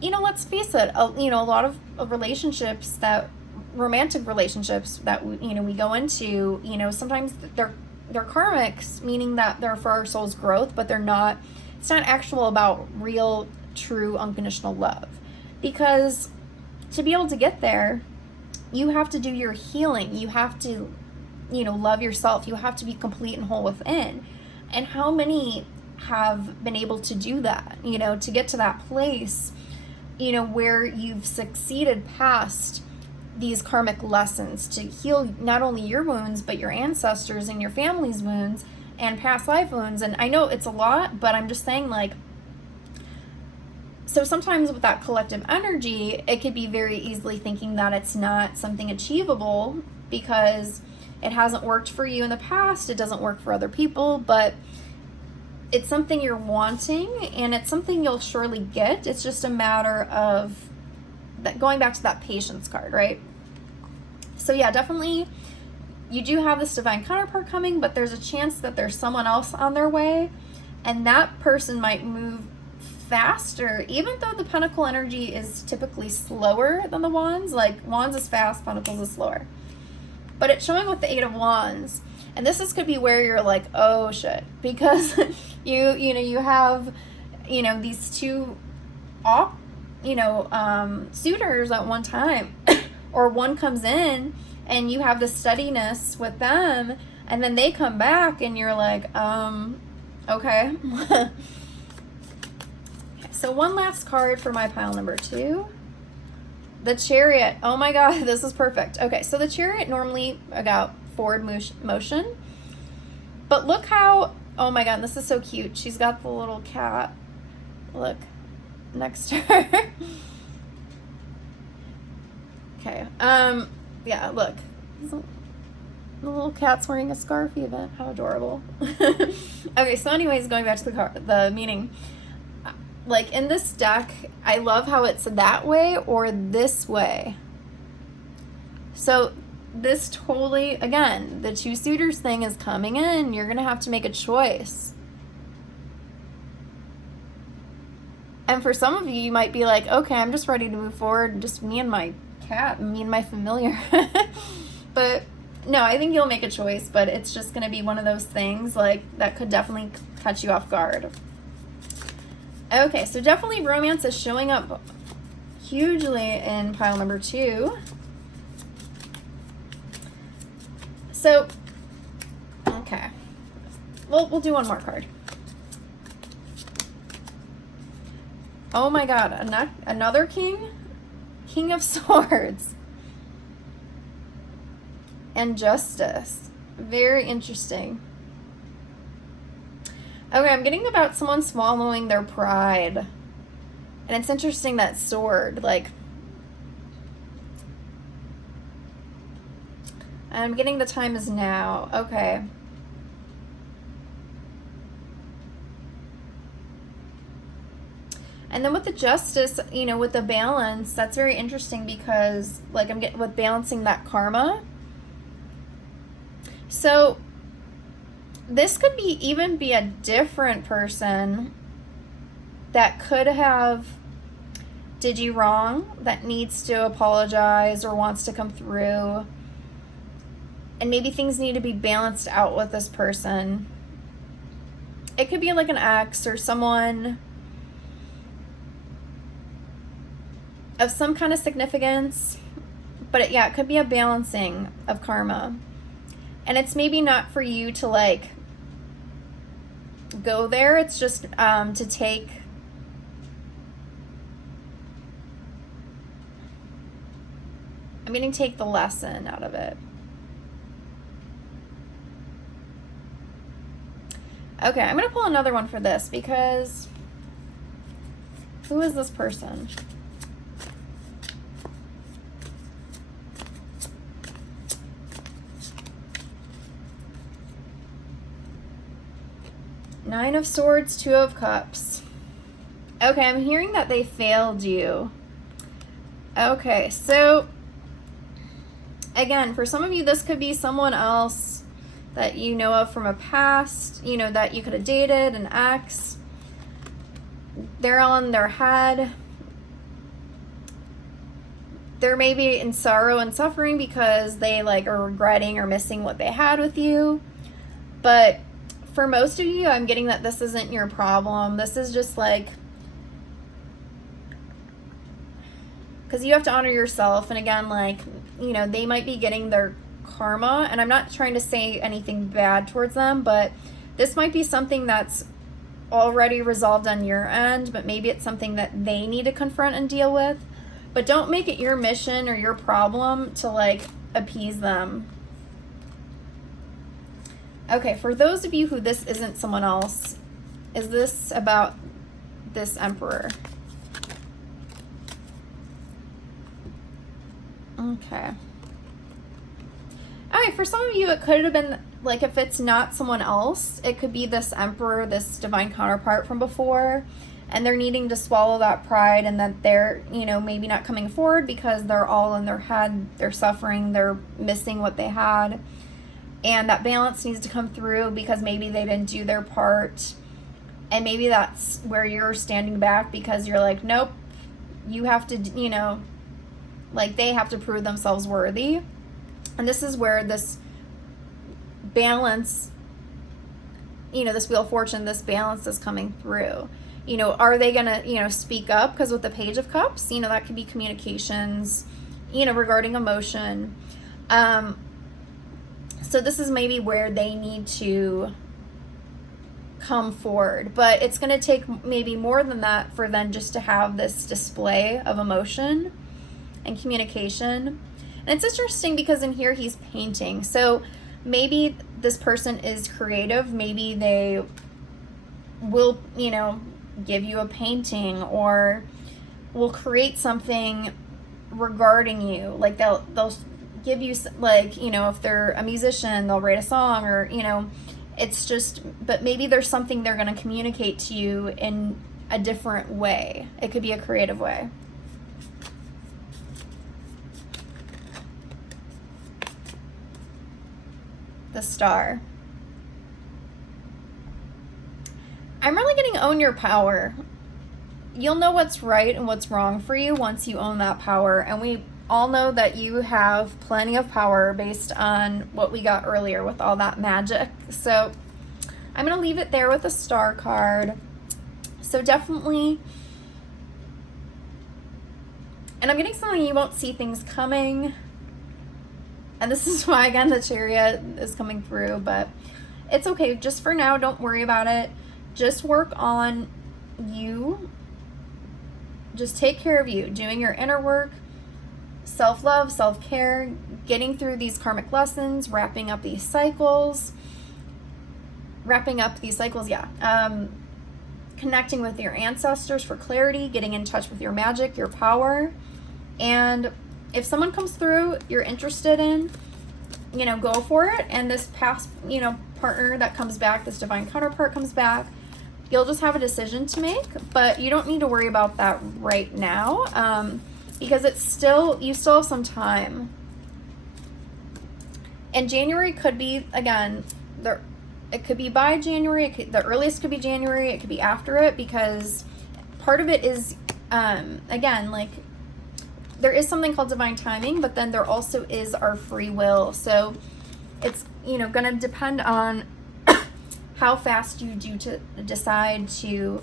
you know, let's face it, you know, a lot of relationships, that romantic relationships that we, you know, we go into, you know, sometimes they're karmics, meaning that they're for our soul's growth, but they're not it's not actual about real, true, unconditional love. Because to be able to get there, you have to do your healing. You have to, love yourself. You have to be complete and whole within. And how many have been able to do that, to get to that place, where you've succeeded past these karmic lessons to heal not only your wounds, but your ancestors and your family's wounds and past life wounds. And I know it's a lot, but I'm just saying, like, so sometimes with that collective energy, it could be very easily thinking that it's not something achievable because it hasn't worked for you in the past, it doesn't work for other people, but it's something you're wanting, and it's something you'll surely get. It's just a matter of that, going back to that patience card, right? So yeah, definitely you do have this divine counterpart coming, but there's a chance that there's someone else on their way, and that person might move faster, even though the pentacle energy is typically slower than the wands. Like, wands is fast, pentacles is slower. But it's showing with the 8 of wands. And could be where you're like, oh shit, because you have, these two suitors at one time, or one comes in and you have the steadiness with them, and then they come back and you're like, okay. So one last card for my pile number 2. The Chariot. Oh my god, this is perfect. Okay, so the Chariot normally about forward motion, but look how, oh my god, this is so cute. She's got the little cat, look, next to her. Okay, yeah, look, the little cat's wearing a scarf even. How adorable. Okay, so anyways, going back to the meaning, like in this deck, I love how it's that way or this way. So this totally, again, the 2 suitors thing is coming in. You're going to have to make a choice. And for some of you, you might be like, okay, I'm just ready to move forward. Just me and my cat, me and my familiar. But no, I think you'll make a choice, but it's just going to be one of those things like that could definitely catch you off guard. Okay, so definitely romance is showing up hugely in pile number 2. So, okay, we'll do one more card. Oh my god, another king? King of Swords. And Justice. Very interesting. Okay, I'm getting about someone swallowing their pride. And it's interesting that sword, like, I'm getting the time is now. Okay. And then with the Justice, with the balance, that's very interesting because, like, I'm getting with balancing that karma. So this could even be a different person that could have did you wrong, that needs to apologize or wants to come through. And maybe things need to be balanced out with this person. It could be like an ex or someone of some kind of significance. But it could be a balancing of karma. And it's maybe not for you to, like, go there. It's just to take... I'm going to take the lesson out of it. Okay, I'm going to pull another one for this because who is this person? Nine of Swords, Two of Cups. Okay, I'm hearing that they failed you. Okay, so again, for some of you, this could be someone else that you know of from a past, that you could have dated, an ex. They're on their head. They're maybe in sorrow and suffering because they, like, are regretting or missing what they had with you. But for most of you, I'm getting that this isn't your problem. This is just like, because you have to honor yourself. And again, like, you know, they might be getting their karma, and I'm not trying to say anything bad towards them, but this might be something that's already resolved on your end, but maybe it's something that they need to confront and deal with. But don't make it your mission or your problem to like appease them. Okay, for those of you who this isn't someone else, is this about this Emperor? Okay. All right, for some of you, it could have been, like, if it's not someone else, it could be this Emperor, this divine counterpart from before, and they're needing to swallow that pride, and that they're, you know, maybe not coming forward because they're all in their head, they're suffering, they're missing what they had. And that balance needs to come through because maybe they didn't do their part. And maybe that's where you're standing back because you're like, nope, you have to, you know, like they have to prove themselves worthy. And this is where this balance, you know, this Wheel of Fortune, this balance is coming through. You know, are they going to, you know, speak up? Because with the Page of Cups, you know, that could be communications, you know, regarding emotion. So this is maybe where they need to come forward, but it's going to take maybe more than that for them just to have this display of emotion and communication. And it's interesting because in here he's painting. So maybe this person is creative. Maybe they will, you know, give you a painting or will create something regarding you. Like they'll give you, like, you know, if they're a musician, they'll write a song, or, you know, it's just, but maybe there's something they're going to communicate to you in a different way. It could be a creative way. The Star. I'm really getting own your power. You'll know what's right and what's wrong for you once you own that power. And we all know that you have plenty of power based on what we got earlier with all that magic. So I'm going to leave it there with the Star card. So definitely, and I'm getting something, you won't see things coming. And this is why, again, the Chariot is coming through, but it's okay. Just for now, don't worry about it. Just work on you. Just take care of you, doing your inner work, self-love, self-care, getting through these karmic lessons, wrapping up these cycles, connecting with your ancestors for clarity, getting in touch with your magic, your power. And if someone comes through you're interested in, you know, go for it. And this past, you know, partner that comes back, this divine counterpart comes back, you'll just have a decision to make, but you don't need to worry about that right now. Because it's still, you still have some time. And January could be, again, it could be by January, the earliest could be January, it could be after it, because part of it is, again, like, there is something called divine timing, but then there also is our free will. So it's, you know, going to depend on how fast you do to decide to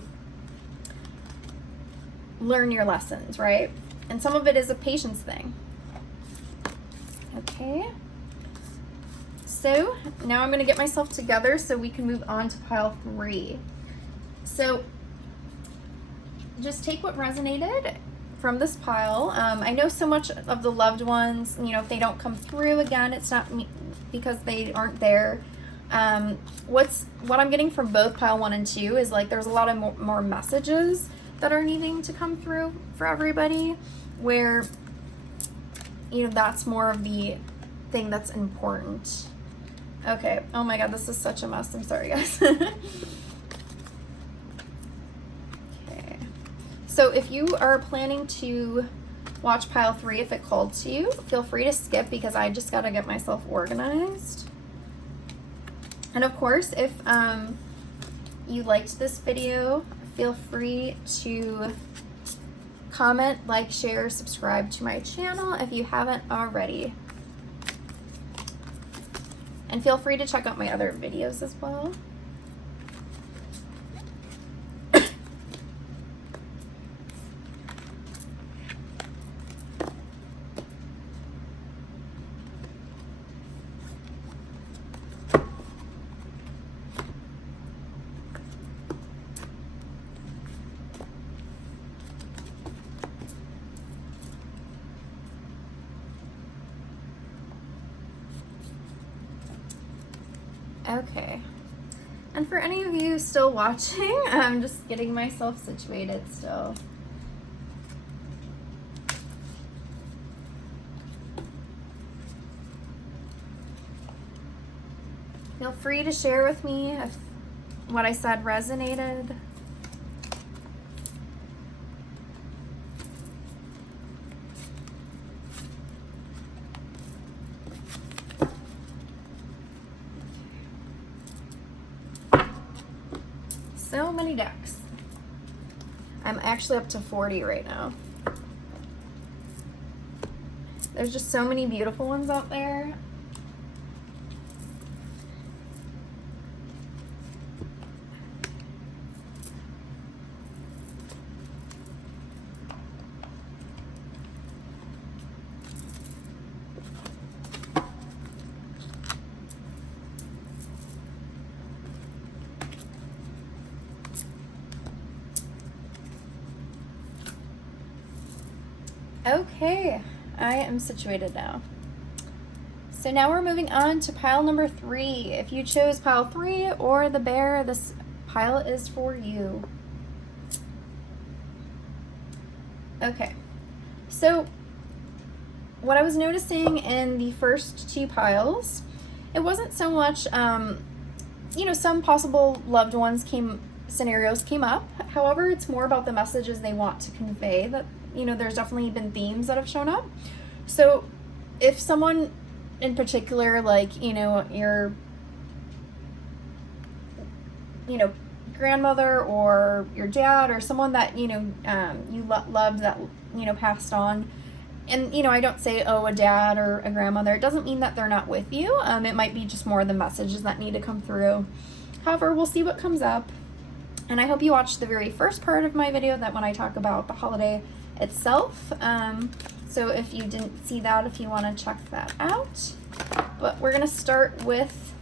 learn your lessons, right? And some of it is a patience thing. Okay. So now I'm going to get myself together so we can move on to pile 3. So just take what resonated from this pile. I know so much of the loved ones, you know, if they don't come through, again, it's not because they aren't there. What I'm getting from both pile 1 and 2 is like there's a lot of more messages that are needing to come through for everybody, where, you know, that's more of the thing that's important. Okay. Oh my God, this is such a mess. I'm sorry, guys. Okay. So if you are planning to watch pile 3, if it called to you, feel free to skip because I just got to get myself organized. And of course, if you liked this video, feel free to comment, like, share, subscribe to my channel if you haven't already. And feel free to check out my other videos as well. Okay. And for any of you still watching, I'm just getting myself situated still. Feel free to share with me if what I said resonated. So many decks. I'm actually up to 40 right now. There's just so many beautiful ones out there. Okay, I am situated now. So now we're moving on to pile number 3. If you chose pile 3 or the bear, this pile is for you. Okay, so what I was noticing in the first 2 piles, it wasn't so much, you know, some possible loved ones scenarios came up. However, it's more about the messages they want to convey. That, you know, there's definitely been themes that have shown up. So if someone in particular, like, you know, your grandmother or your dad or someone that, you know, you loved that, you know, passed on. And, you know, I don't say, oh, a dad or a grandmother. It doesn't mean that they're not with you. It might be just more of the messages that need to come through. However, we'll see what comes up. And I hope you watched the very first part of my video, that when I talk about the holiday itself. So if you didn't see that, if you want to check that out. But we're going to start with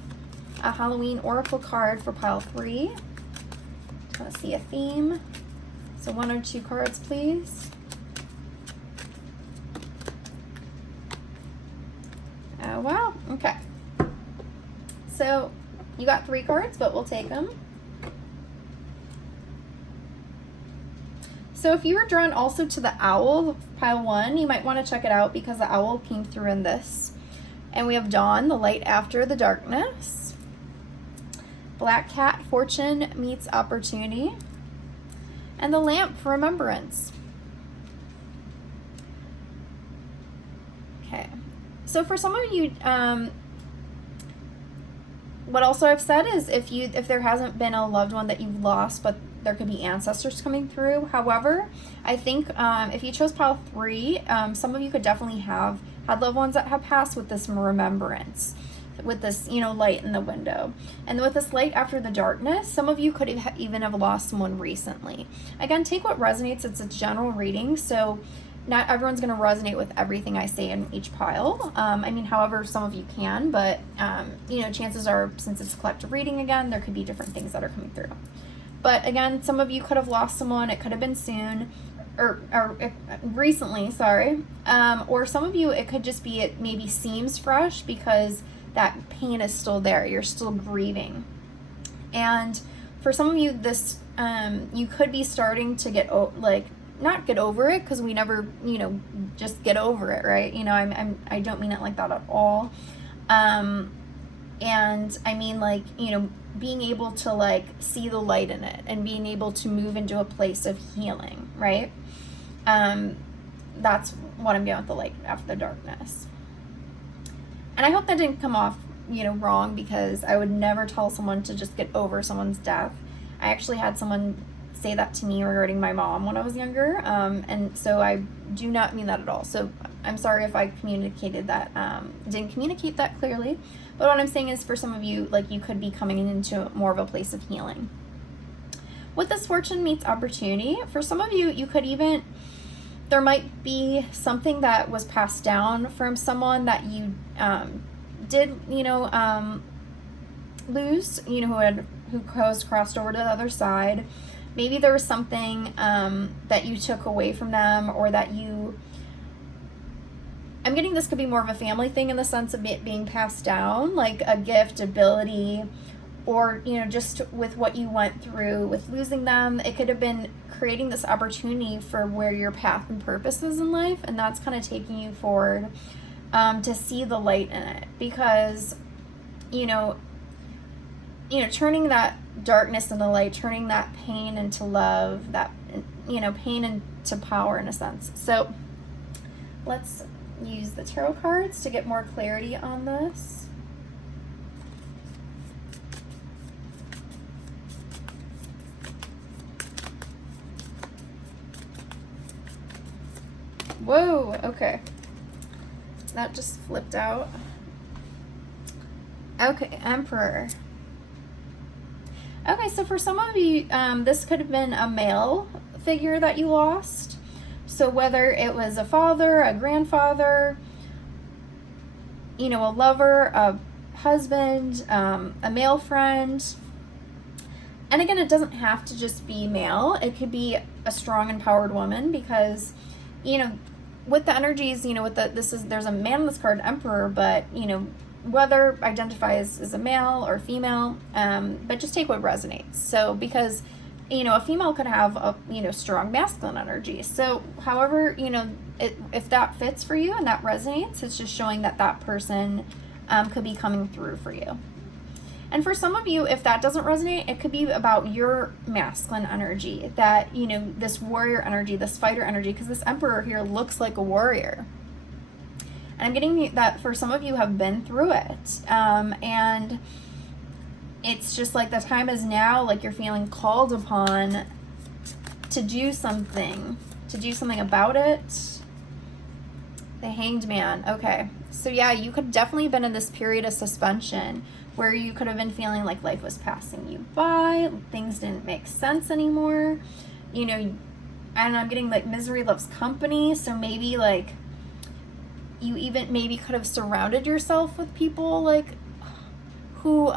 a Halloween Oracle card for pile 3. Let's see a theme. So 1 or 2 cards, please. Oh, wow. Okay. So you got 3 cards, but we'll take them. So if you were drawn also to the owl, pile 1, you might want to check it out because the owl came through in this. And we have dawn, the light after the darkness. Black cat, fortune meets opportunity. And the lamp, remembrance. Okay. So for some of you, what also I've said is if there hasn't been a loved one that you've lost, but there could be ancestors coming through. However, I think if you chose pile 3, some of you could definitely have had loved ones that have passed with this remembrance, with this, you know, light in the window. And with this light after the darkness, some of you could even have lost someone recently. Again, take what resonates. It's a general reading, so not everyone's going to resonate with everything I say in each pile. I mean, however, some of you can, but, you know, chances are, since it's a collective reading again, there could be different things that are coming through. But again, some of you could have lost someone. It could have been soon, or recently, sorry. Or some of you, it could just be, it maybe seems fresh because that pain is still there. You're still grieving. And for some of you, this, you could be starting to get, not get over it, because we never, you know, just get over it, right? You know, I don't mean it like that at all. And I mean, like, you know, being able to, like, see the light in it and being able to move into a place of healing, right? That's what I'm getting with the light after the darkness. And I hope that didn't come off, you know, wrong, because I would never tell someone to just get over someone's death. I actually had someone say that to me regarding my mom when I was younger, and so I do not mean that at all. So I'm sorry if I communicated that, didn't communicate that clearly. But what I'm saying is, for some of you, like, you could be coming into more of a place of healing. With this fortune meets opportunity, for some of you, you could even, there might be something that was passed down from someone that you did, you know, lose, you know, who crossed over to the other side. Maybe there was something that you took away from them, or that you I'm getting this could be more of a family thing in the sense of it being passed down, like a gift, ability, or, you know, just with what you went through with losing them. It could have been creating this opportunity for where your path and purpose is in life, and that's kind of taking you forward to see the light in it, because, you know, turning that darkness into light, turning that pain into love, that, you know, pain into power in a sense. So let's use the tarot cards to get more clarity on this. Whoa, okay. That just flipped out. Okay, Emperor. Okay, so for some of you, this could have been a male figure that you lost. So whether it was a father, a grandfather, you know, a lover, a husband, a male friend. And again, it doesn't have to just be male. It could be a strong, empowered woman, because, you know, with the energies, you know, with there's a man in this card, Emperor, but, you know, whether identifies as a male or female, but just take what resonates. So because, you know, a female could have a, you know, strong masculine energy. So however, you know, if that fits for you and that resonates, it's just showing that that person could be coming through for you. And for some of you, if that doesn't resonate, it could be about your masculine energy, that, you know, this warrior energy, this fighter energy, because this Emperor here looks like a warrior. And I'm getting that for some of you have been through it. And it's just like the time is now, like you're feeling called upon to do something about it. The Hanged Man. Okay. So yeah, you could definitely have been in this period of suspension where you could have been feeling like life was passing you by, things didn't make sense anymore. You know, and I'm getting like misery loves company. So maybe like you even maybe could have surrounded yourself with people like who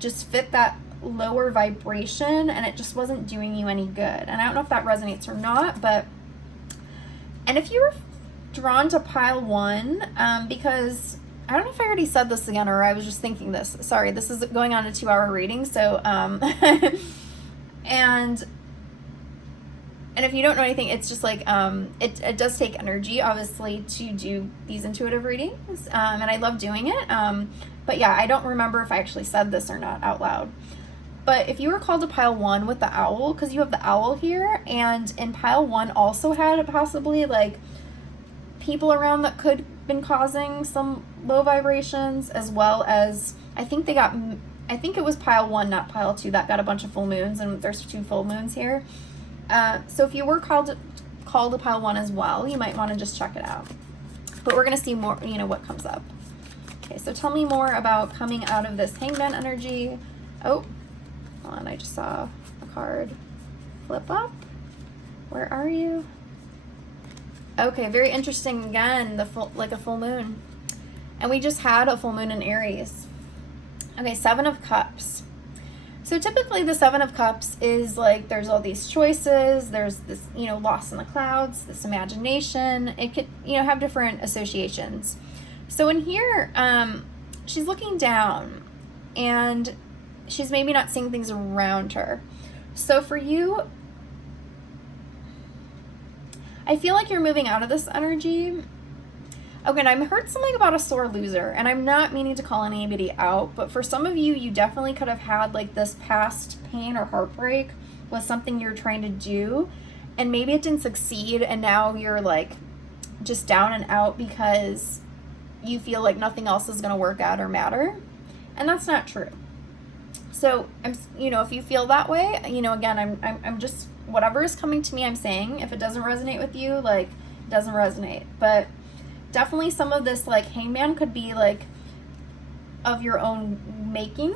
just fit that lower vibration, and it just wasn't doing you any good. And I don't know if that resonates or not, but, and if you were drawn to pile one, because I don't know if I already said this again, or I was just thinking this, sorry, this is going on a 2-hour reading. So, and if you don't know anything, it's just like, it does take energy, obviously, to do these intuitive readings. And I love doing it. But yeah, I don't remember if I actually said this or not out loud. But if you were called to pile one with the owl, because you have the owl here, and in pile one also had possibly like people around that could have been causing some low vibrations, as well as I think it was pile one, not pile two, that got a bunch of full moons, and there's 2 full moons here. So if you were called to pile one as well, you might want to just check it out. But we're going to see more, you know, what comes up. Okay, so tell me more about coming out of this Hangman energy. Oh, hold on, I just saw a card flip up. Where are you? Okay, very interesting. Again, like a full moon. And we just had a full moon in Aries. Okay, 7 of Cups. So typically the 7 of Cups is like there's all these choices, there's this, you know, lost in the clouds, this imagination. It could, you know, have different associations. So in here, she's looking down and she's maybe not seeing things around her. So for you, I feel like you're moving out of this energy. Okay, and I heard something about a sore loser, and I'm not meaning to call anybody out, but for some of you, you definitely could have had like this past pain or heartbreak with something you're trying to do, and maybe it didn't succeed, and now you're like just down and out because you feel like nothing else is going to work out or matter, and that's not true. So I'm, you know, if you feel that way, you know, again, I'm just, whatever is coming to me, I'm saying. If it doesn't resonate with you, like, it doesn't resonate. But definitely some of this, like, Hangman could be, like, of your own making,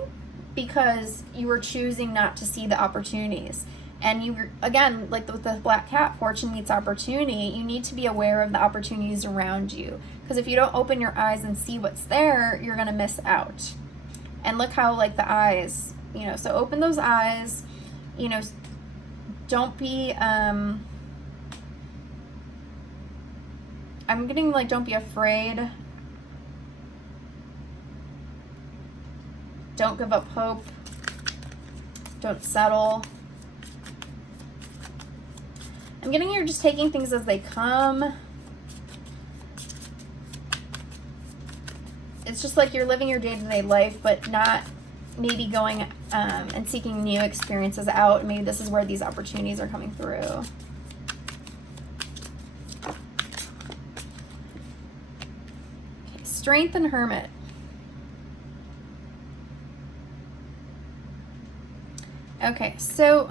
because you were choosing not to see the opportunities. And you, again, like with the Black Cat, fortune meets opportunity, you need to be aware of the opportunities around you. Because if you don't open your eyes and see what's there, you're going to miss out. And look how, like, the eyes, you know, so open those eyes, you know, don't be, I'm getting like, don't be afraid. Don't give up hope. Don't settle. I'm getting you're just taking things as they come. It's just like you're living your day-to-day life, but not maybe going and seeking new experiences out. Maybe this is where these opportunities are coming through. Okay, Strength and Hermit. Okay, so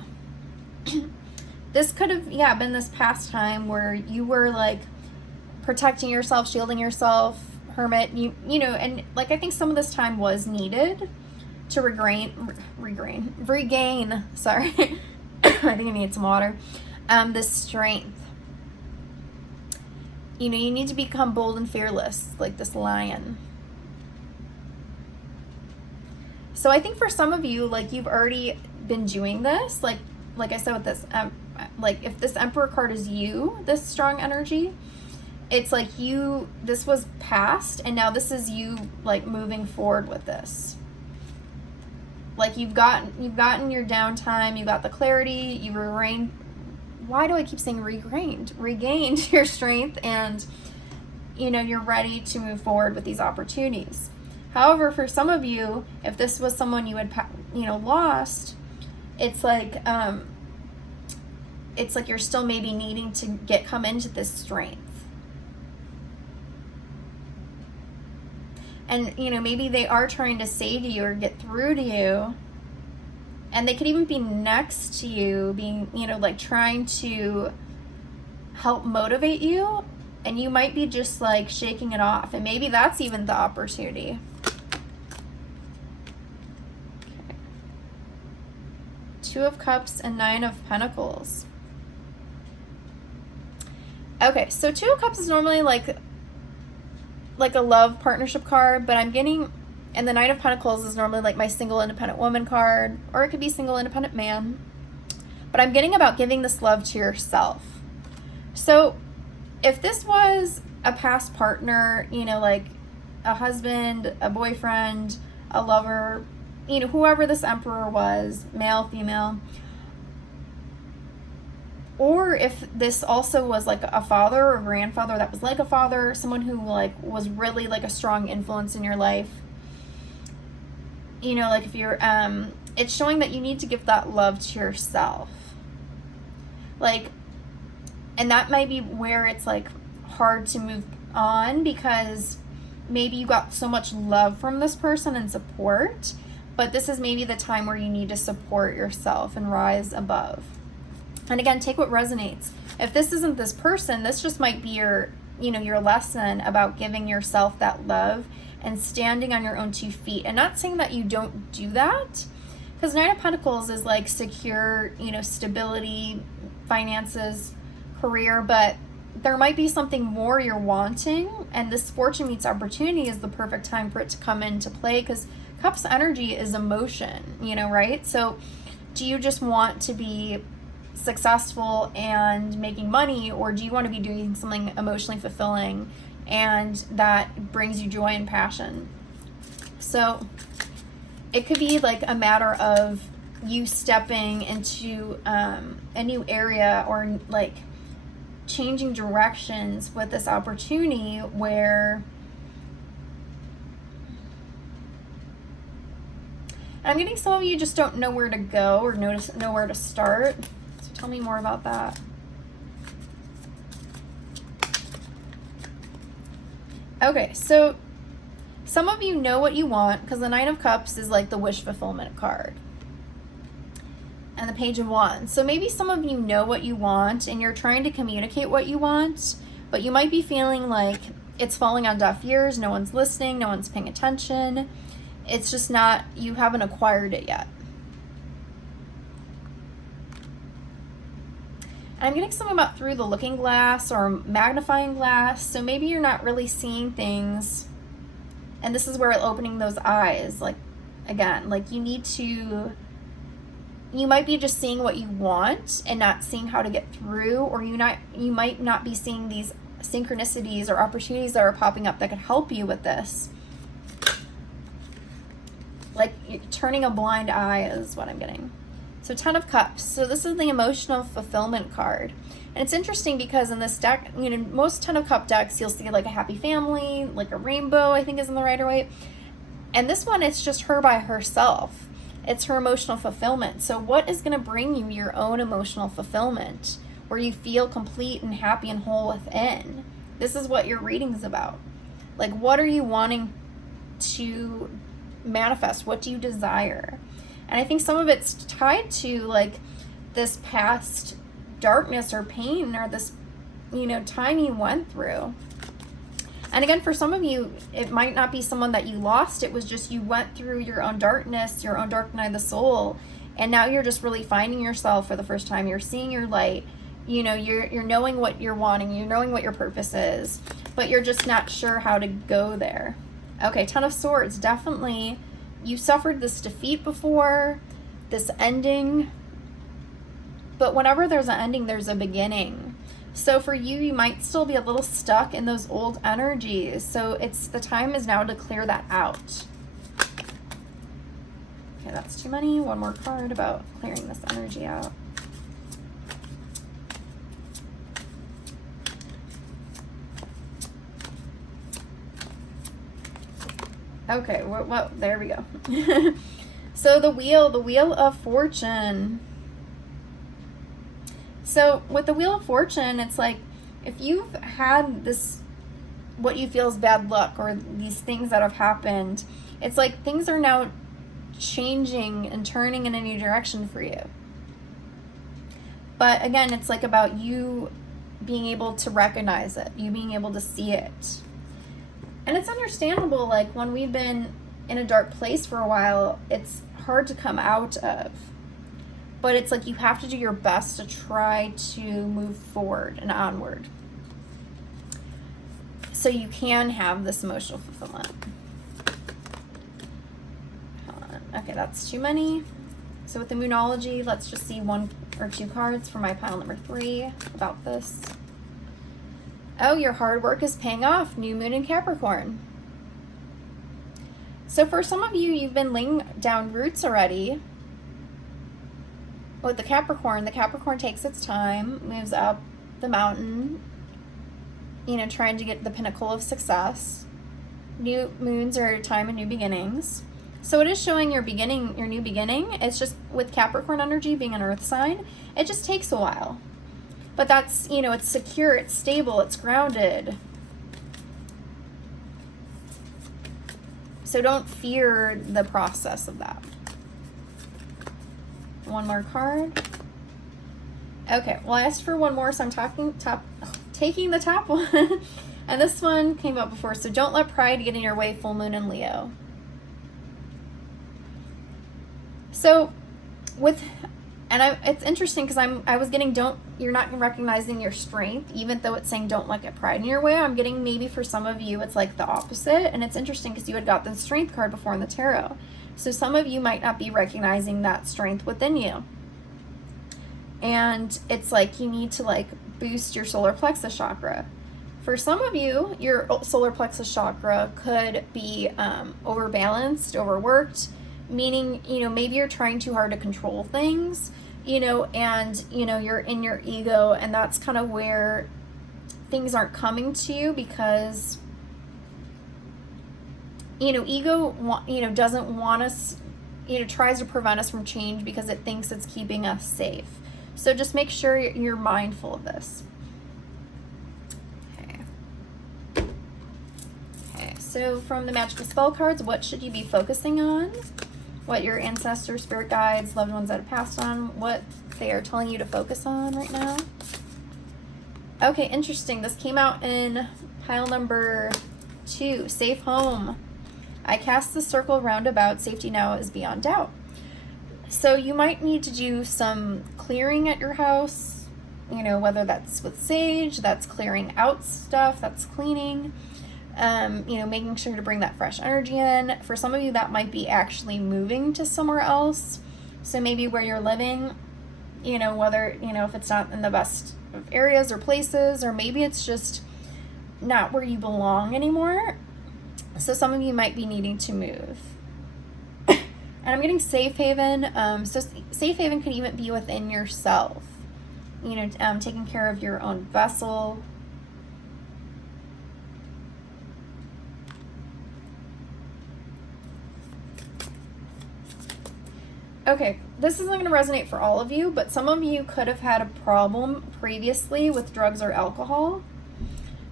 this could have, yeah, been this past time where you were like protecting yourself, shielding yourself, Hermit, you know, and like I think some of this time was needed to regain, sorry, I think I need some water, this strength. You know, you need to become bold and fearless, like this lion. So I think for some of you, like you've already been doing this, like I said with this, like if this Emperor card is you, this strong energy, it's like this was past and now this is you like moving forward with this. Like you've gotten your downtime, you got the clarity, you regained, why do I keep saying regained your strength, and you know, you're ready to move forward with these opportunities. However, for some of you, if this was someone you had, you know, lost, it's like you're still maybe needing to come into this strength. And, you know, maybe they are trying to say to you or get through to you. And they could even be next to you, being, you know, like trying to help motivate you. And you might be just like shaking it off. And maybe that's even the opportunity. Okay. 2 of Cups and 9 of Pentacles. Okay, so 2 of Cups is normally like a love partnership card, but I'm getting, and the 9 of Pentacles is normally like my single independent woman card, or it could be single independent man, but I'm getting about giving this love to yourself. So if this was a past partner, you know, like a husband, a boyfriend, a lover, you know, whoever this Emperor was, male, female, or if this also was like a father or grandfather that was like a father, someone who like was really like a strong influence in your life, you know, like if you're, it's showing that you need to give that love to yourself. Like, and that might be where it's like hard to move on because maybe you got so much love from this person and support, but this is maybe the time where you need to support yourself and rise above. And again, take what resonates. If this isn't this person, this just might be your, you know, your lesson about giving yourself that love and standing on your own 2 feet. And not saying that you don't do that, because 9 of Pentacles is like secure, you know, stability, finances, career, but there might be something more you're wanting, and this Fortune meets opportunity is the perfect time for it to come into play, because Cups energy is emotion, you know, right? So do you just want to be successful and making money, or do you want to be doing something emotionally fulfilling and that brings you joy and passion? So it could be like a matter of you stepping into a new area, or like changing directions with this opportunity where I'm getting some of you just don't know where to go or know where to start. So tell me more about that. Okay, so some of you know what you want, because the 9 of Cups is like the wish fulfillment card. And the Page of Wands. So maybe some of you know what you want and you're trying to communicate what you want, but you might be feeling like it's falling on deaf ears, no one's listening, no one's paying attention. It's just not, you haven't acquired it yet. I'm getting something about through the looking glass or magnifying glass. So maybe you're not really seeing things. And this is where opening those eyes, like, again, like you need to, you might be just seeing what you want and not seeing how to get through, or you might not be seeing these synchronicities or opportunities that are popping up that could help you with this. Like turning a blind eye is what I'm getting. So 10 of Cups. So this is the emotional fulfillment card. And it's interesting because in this deck, you know, most 10 of Cup decks, you'll see like a happy family, like a rainbow, I think is in the Rider-Waite. And this one, it's just her by herself. It's her emotional fulfillment. So what is going to bring you your own emotional fulfillment where you feel complete and happy and whole within? This is what your reading is about. Like, what are you wanting to manifest? What do you desire? And I think some of it's tied to like this past darkness or pain or this, you know, time you went through. And again, for some of you, it might not be someone that you lost. It was just you went through your own darkness, your own dark night of the soul, and now you're just really finding yourself for the first time. You're seeing your light. You know, you're knowing what you're wanting. You're knowing what your purpose is, but you're just not sure how to go there. Okay, 10 of Swords. Definitely, you suffered this defeat before, this ending. But whenever there's an ending, there's a beginning. So for you, you might still be a little stuck in those old energies. So the time is now to clear that out. Okay, that's too many. One more card about clearing this energy out. Okay, well, there we go. So the Wheel of Fortune. So with the Wheel of Fortune, it's like if you've had this, what you feel is bad luck or these things that have happened, it's like things are now changing and turning in a new direction for you. But again, it's like about you being able to recognize it, you being able to see it. And it's understandable, like when we've been in a dark place for a while, it's hard to come out of. But it's like you have to do your best to try to move forward and onward, so you can have this emotional fulfillment. Hold on. Okay, that's too many. So with the Moonology, let's just see 1 or 2 cards for my pile number 3 about this. Oh, your hard work is paying off. New moon in Capricorn. So for some of you, you've been laying down roots already. With the Capricorn takes its time, moves up the mountain, you know, trying to get the pinnacle of success. New moons are a time of new beginnings. So it is showing your beginning, your new beginning. It's just with Capricorn energy being an earth sign, it just takes a while. But that's, you know, it's secure, it's stable, it's grounded. So don't fear the process of that. One more card. Okay, well, I asked for one more, so I'm taking the top one. And this one came up before. So don't let pride get in your way, full moon in Leo. So it's interesting because I was getting you're not recognizing your strength, even though it's saying don't let get pride in your way. I'm getting maybe for some of you it's like the opposite, and it's interesting because you had got the strength card before in the tarot. So some of you might not be recognizing that strength within you. And it's like you need to like boost your solar plexus chakra. For some of you, your solar plexus chakra could be overbalanced, overworked, meaning, you know, maybe you're trying too hard to control things, you know, and, you know, you're in your ego, and that's kind of where things aren't coming to you because, you know, ego, you know, doesn't want us, you know, tries to prevent us from change because it thinks it's keeping us safe. So just make sure you're mindful of this. Okay, so from the Magical Spell cards, what should you be focusing on? What your ancestors, spirit guides, loved ones that have passed on, what they are telling you to focus on right now. Okay, interesting. This came out in pile number 2, Safe Home. I cast the circle roundabout, safety now is beyond doubt. So you might need to do some clearing at your house, you know, whether that's with sage, that's clearing out stuff, that's cleaning, you know, making sure to bring that fresh energy in. For some of you, that might be actually moving to somewhere else. So maybe where you're living, you know, whether, you know, if it's not in the best of areas or places, or maybe it's just not where you belong anymore. So some of you might be needing to move. And I'm getting safe haven. So safe haven could even be within yourself. You know, taking care of your own vessel. Okay, this isn't going to resonate for all of you, but some of you could have had a problem previously with drugs or alcohol.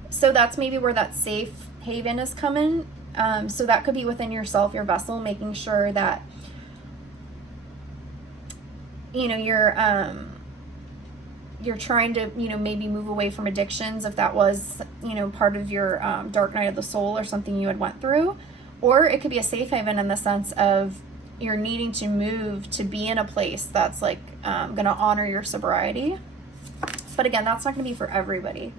So that's maybe where that safe haven is coming. So that could be within yourself, your vessel, making sure that, you know, you're trying to, you know, maybe move away from addictions if that was, you know, part of your dark night of the soul or something you had went through. Or it could be a safe haven in the sense of you're needing to move to be in a place that's like going to honor your sobriety. But again, that's not going to be for everybody.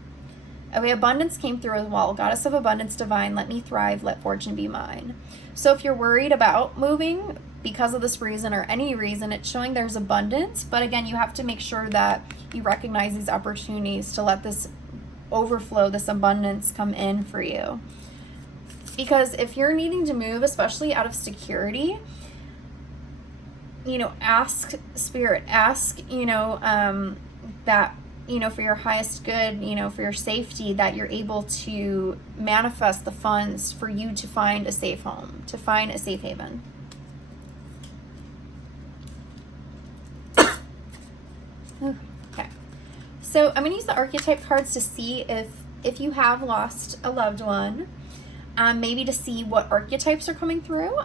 Okay, abundance came through as well. Goddess of abundance divine, let me thrive, let fortune be mine. So if you're worried about moving because of this reason or any reason, it's showing there's abundance. But again, you have to make sure that you recognize these opportunities to let this overflow, this abundance come in for you. Because if you're needing to move, especially out of security, you know, ask spirit, ask, you know, that, you know, for your highest good, you know, for your safety, that you're able to manifest the funds for you to find a safe home, to find a safe haven. Okay. So I'm going to use the archetype cards to see if you have lost a loved one. Maybe to see what archetypes are coming through.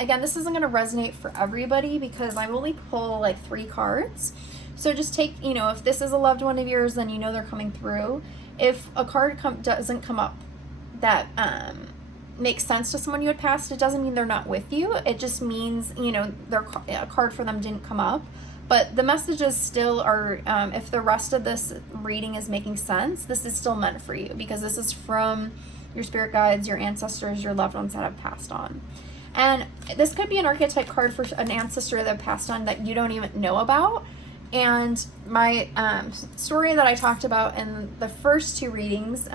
Again, this isn't going to resonate for everybody because I only pull like 3 cards. So just take, you know, if this is a loved one of yours, then you know they're coming through. If a card doesn't come up that makes sense to someone you had passed, it doesn't mean they're not with you. It just means, you know, a card for them didn't come up. But the messages still are, if the rest of this reading is making sense, this is still meant for you because this is from your spirit guides, your ancestors, your loved ones that have passed on. And this could be an archetype card for an ancestor that passed on that you don't even know about. And my story that I talked about in the first 2 readings,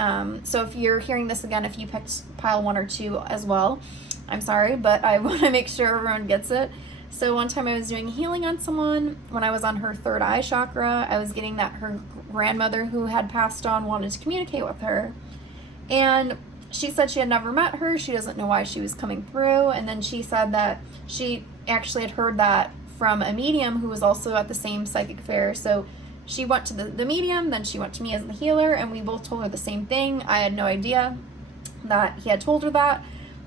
so if you're hearing this again, if you picked pile 1 or 2 as well, I'm sorry, but I want to make sure everyone gets it. So one time I was doing healing on someone when I was on her 3rd eye chakra. I was getting that her grandmother who had passed on wanted to communicate with her. And she said she had never met her. She doesn't know why she was coming through. And then she said that she actually had heard that from a medium who was also at the same psychic fair. So she went to the medium, then she went to me as the healer, and we both told her the same thing. I had no idea that he had told her that.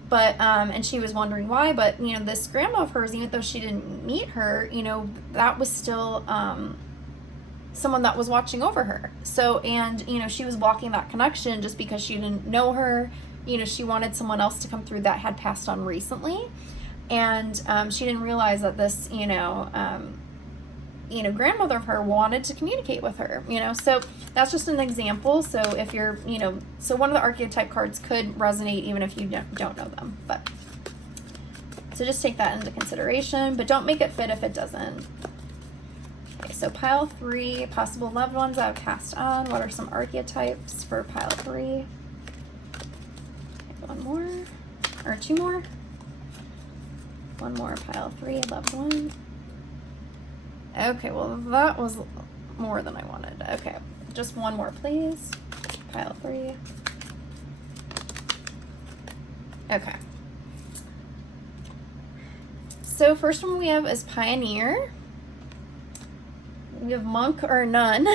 But, and she was wondering why. But, you know, this grandma of hers, even though she didn't meet her, you know, that was still someone that was watching over her. So, and, you know, she was blocking that connection just because she didn't know her. You know, she wanted someone else to come through that had passed on recently. And she didn't realize that this, grandmother of her wanted to communicate with her, you know. So that's just an example. So if you're, you know, so one of the archetype cards could resonate even if you don't know them. But so just take that into consideration, but don't make it fit if it doesn't. Okay, so pile 3, possible loved ones that have passed on. What are some archetypes for pile 3? Okay, 1 more, or 2 more. 1 more, pile 3, loved one. Okay, well that was more than I wanted. Okay, just 1 more, please. Pile 3. Okay. So first one we have is Pioneer. We have Monk or Nun.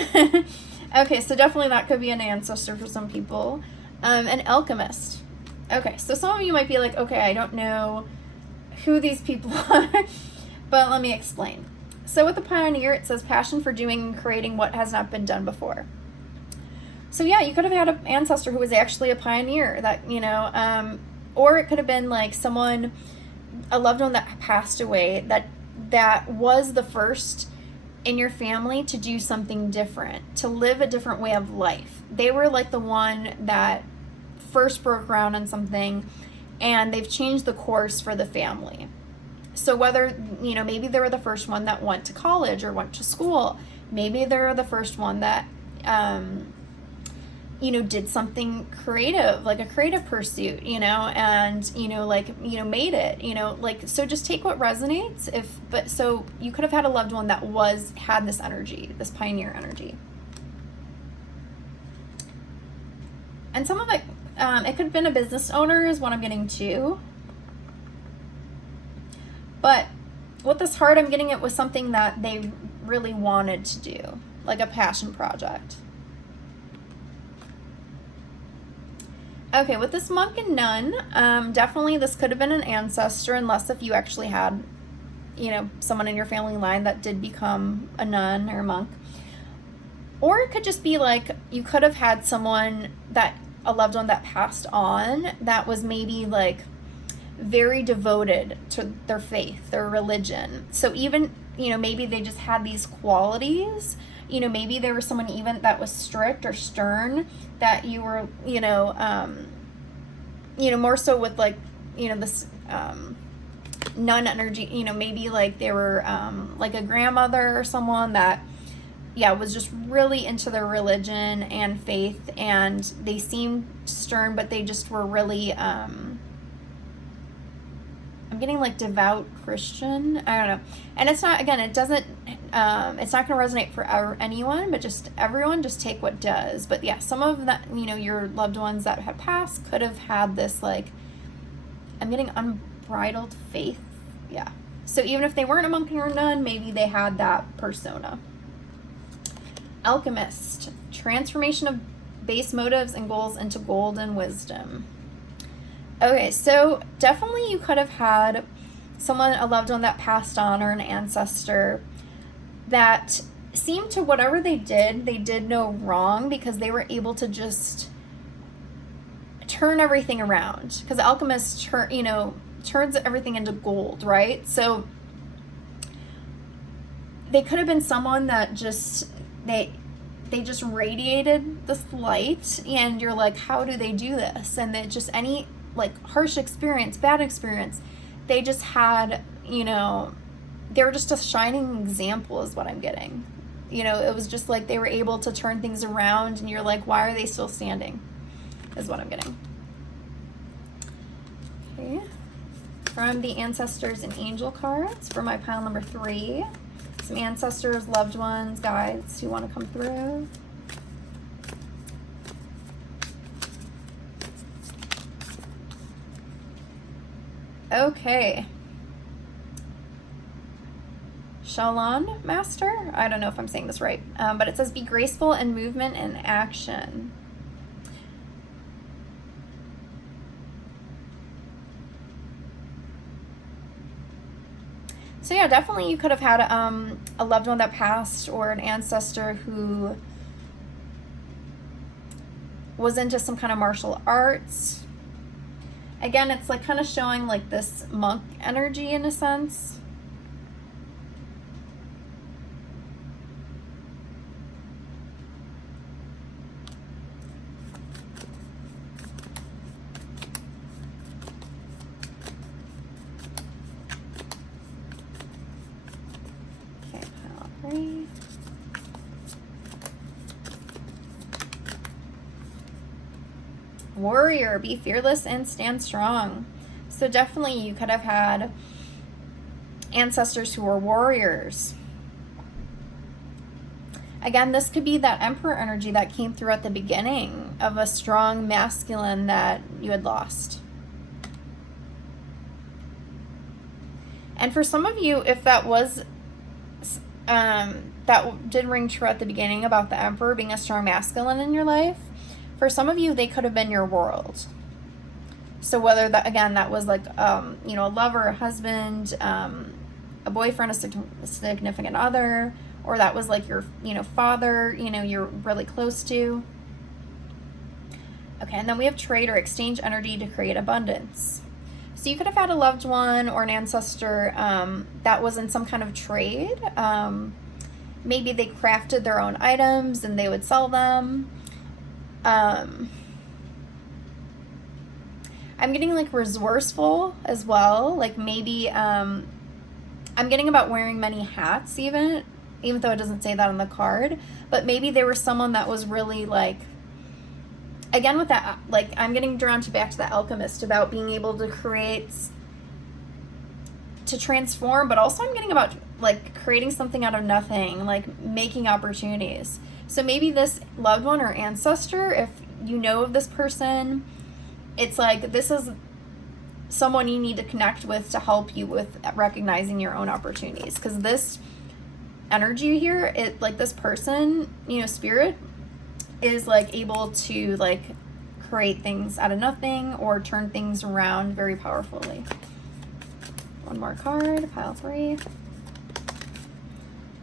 Okay, so definitely that could be an ancestor for some people. An Alchemist. Okay, so some of you might be like, okay, I don't know who these people are, but let me explain. So with the Pioneer, it says passion for doing and creating what has not been done before. So yeah, you could have had an ancestor who was actually a pioneer that, you know, or it could have been like someone, a loved one that passed away that was the first in your family to do something different, to live a different way of life. They were like the one that first broke ground on something, and they've changed the course for the family. So whether, you know, maybe they were the first one that went to college or went to school. Maybe they're the first one that, you know, did something creative, like a creative pursuit, you know, and, you know, like, you know, made it, you know, like, so just take what resonates. But so you could have had a loved one that had this energy, this pioneer energy. And some of it, it could have been a business owner is what I'm getting too. But with this heart, I'm getting it was something that they really wanted to do, like a passion project. Okay, with this monk and nun, definitely this could have been an ancestor, unless if you actually had, you know, someone in your family line that did become a nun or a monk. Or it could just be like, you could have had someone a loved one that passed on that was maybe like very devoted to their faith, their religion. So even, you know, maybe they just had these qualities. You know, maybe there was someone even that was strict or stern that you were, you know, more so with like, you know, this nun energy, you know, maybe like they were like a grandmother or someone that, yeah, was just really into their religion and faith, and they seemed stern, but they just were really, I'm getting like devout Christian. I don't know. And it's not, again, it doesn't, it's not going to resonate for anyone, but just everyone, just take what does. But yeah, some of that, you know, your loved ones that have passed could have had this, like, I'm getting unbridled faith. Yeah. So even if they weren't a monk or a nun, maybe they had that persona. Alchemist, transformation of base motives and goals into golden wisdom. Okay, so definitely you could have had someone, a loved one that passed on, or an ancestor that seemed to, whatever they did no wrong, because they were able to just turn everything around. Because the alchemist, you know, turns everything into gold, right? So they could have been someone that just, they just radiated this light, and you're like, how do they do this? And that just any like harsh experience, bad experience, they just had, you know, they were just a shining example is what I'm getting. You know, it was just like they were able to turn things around, and you're like, why are they still standing is what I'm getting. Okay, from the ancestors and angel cards for my pile number 3. Some ancestors, loved ones, guides who want to come through. Okay. Shalon Master? I don't know if I'm saying this right, but it says be graceful in movement and action. So yeah, definitely you could have had a loved one that passed, or an ancestor who was into some kind of martial arts. Again, it's like kind of showing like this monk energy in a sense. Okay, pile 3. Warrior, be fearless and stand strong. So definitely you could have had ancestors who were warriors. Again, this could be that emperor energy that came through at the beginning of a strong masculine that you had lost. And for some of you, if that was, that did ring true at the beginning about the emperor being a strong masculine in your life, for some of you, they could have been your world. So whether that, again, that was like, you know, a lover, a husband, a boyfriend, a significant other, or that was like your, you know, father, you know, you're really close to. Okay, and then we have trade or exchange energy to create abundance. So you could have had a loved one or an ancestor that was in some kind of trade. Maybe they crafted their own items and they would sell them. I'm getting like resourceful as well. Like maybe I'm getting about wearing many hats even though it doesn't say that on the card. But maybe there was someone that was really like again, with that, like, I'm getting drawn to back to the alchemist, about being able to create, to transform, but also I'm getting about, like, creating something out of nothing, like making opportunities. So maybe this loved one or ancestor, if you know of this person, it's like, this is someone you need to connect with to help you with recognizing your own opportunities. Because this energy here, it, like, this person, you know, spirit is like able to like create things out of nothing or turn things around very powerfully. One more card, pile 3.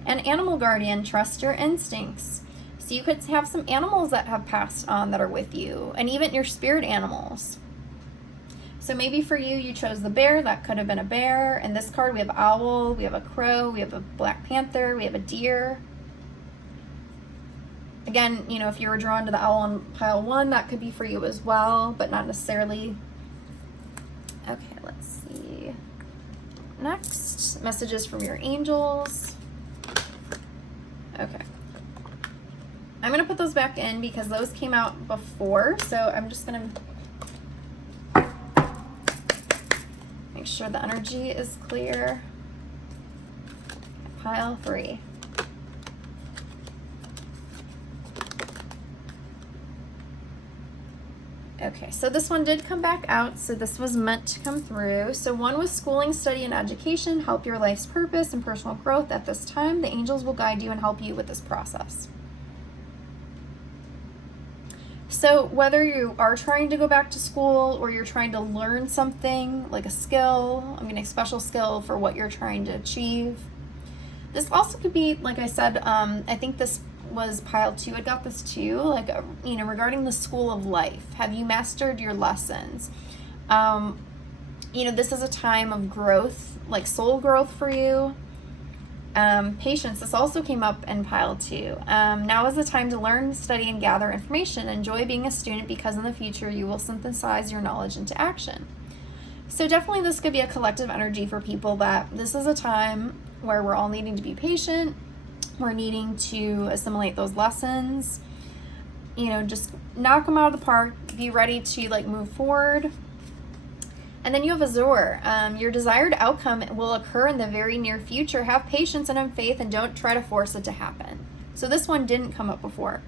An animal guardian, trust your instincts. So you could have some animals that have passed on that are with you, and even your spirit animals. So maybe for you, you chose the bear. That could have been a bear. In this card, we have owl, we have a crow, we have a black panther, we have a deer. Again, you know, if you were drawn to the owl on pile 1, that could be for you as well, but not necessarily. Okay, let's see. Next, messages from your angels. Okay. I'm going to put those back in because those came out before, so I'm just going to make sure the energy is clear. Pile 3. Okay, so this one did come back out, so this was meant to come through. So 1 was schooling, study, and education. Help your life's purpose and personal growth at this time. The angels will guide you and help you with this process. So whether you are trying to go back to school or you're trying to learn something, like a skill, I'm getting a special skill for what you're trying to achieve. This also could be, like I said, I think this was pile 2. I got this too, like, you know, regarding the school of life. Have you mastered your lessons? You know, this is a time of growth, like soul growth for you. Patience, this also came up in pile 2. Now is the time to learn, study, and gather information. Enjoy being a student because in the future you will synthesize your knowledge into action. So definitely this could be a collective energy for people, that this is a time where we're all needing to be patient. We're needing to assimilate those lessons, you know, just knock them out of the park, be ready to like move forward. And then you have Azure. Your desired outcome will occur in the very near future. Have patience and have faith and don't try to force it to happen. So this one didn't come up before.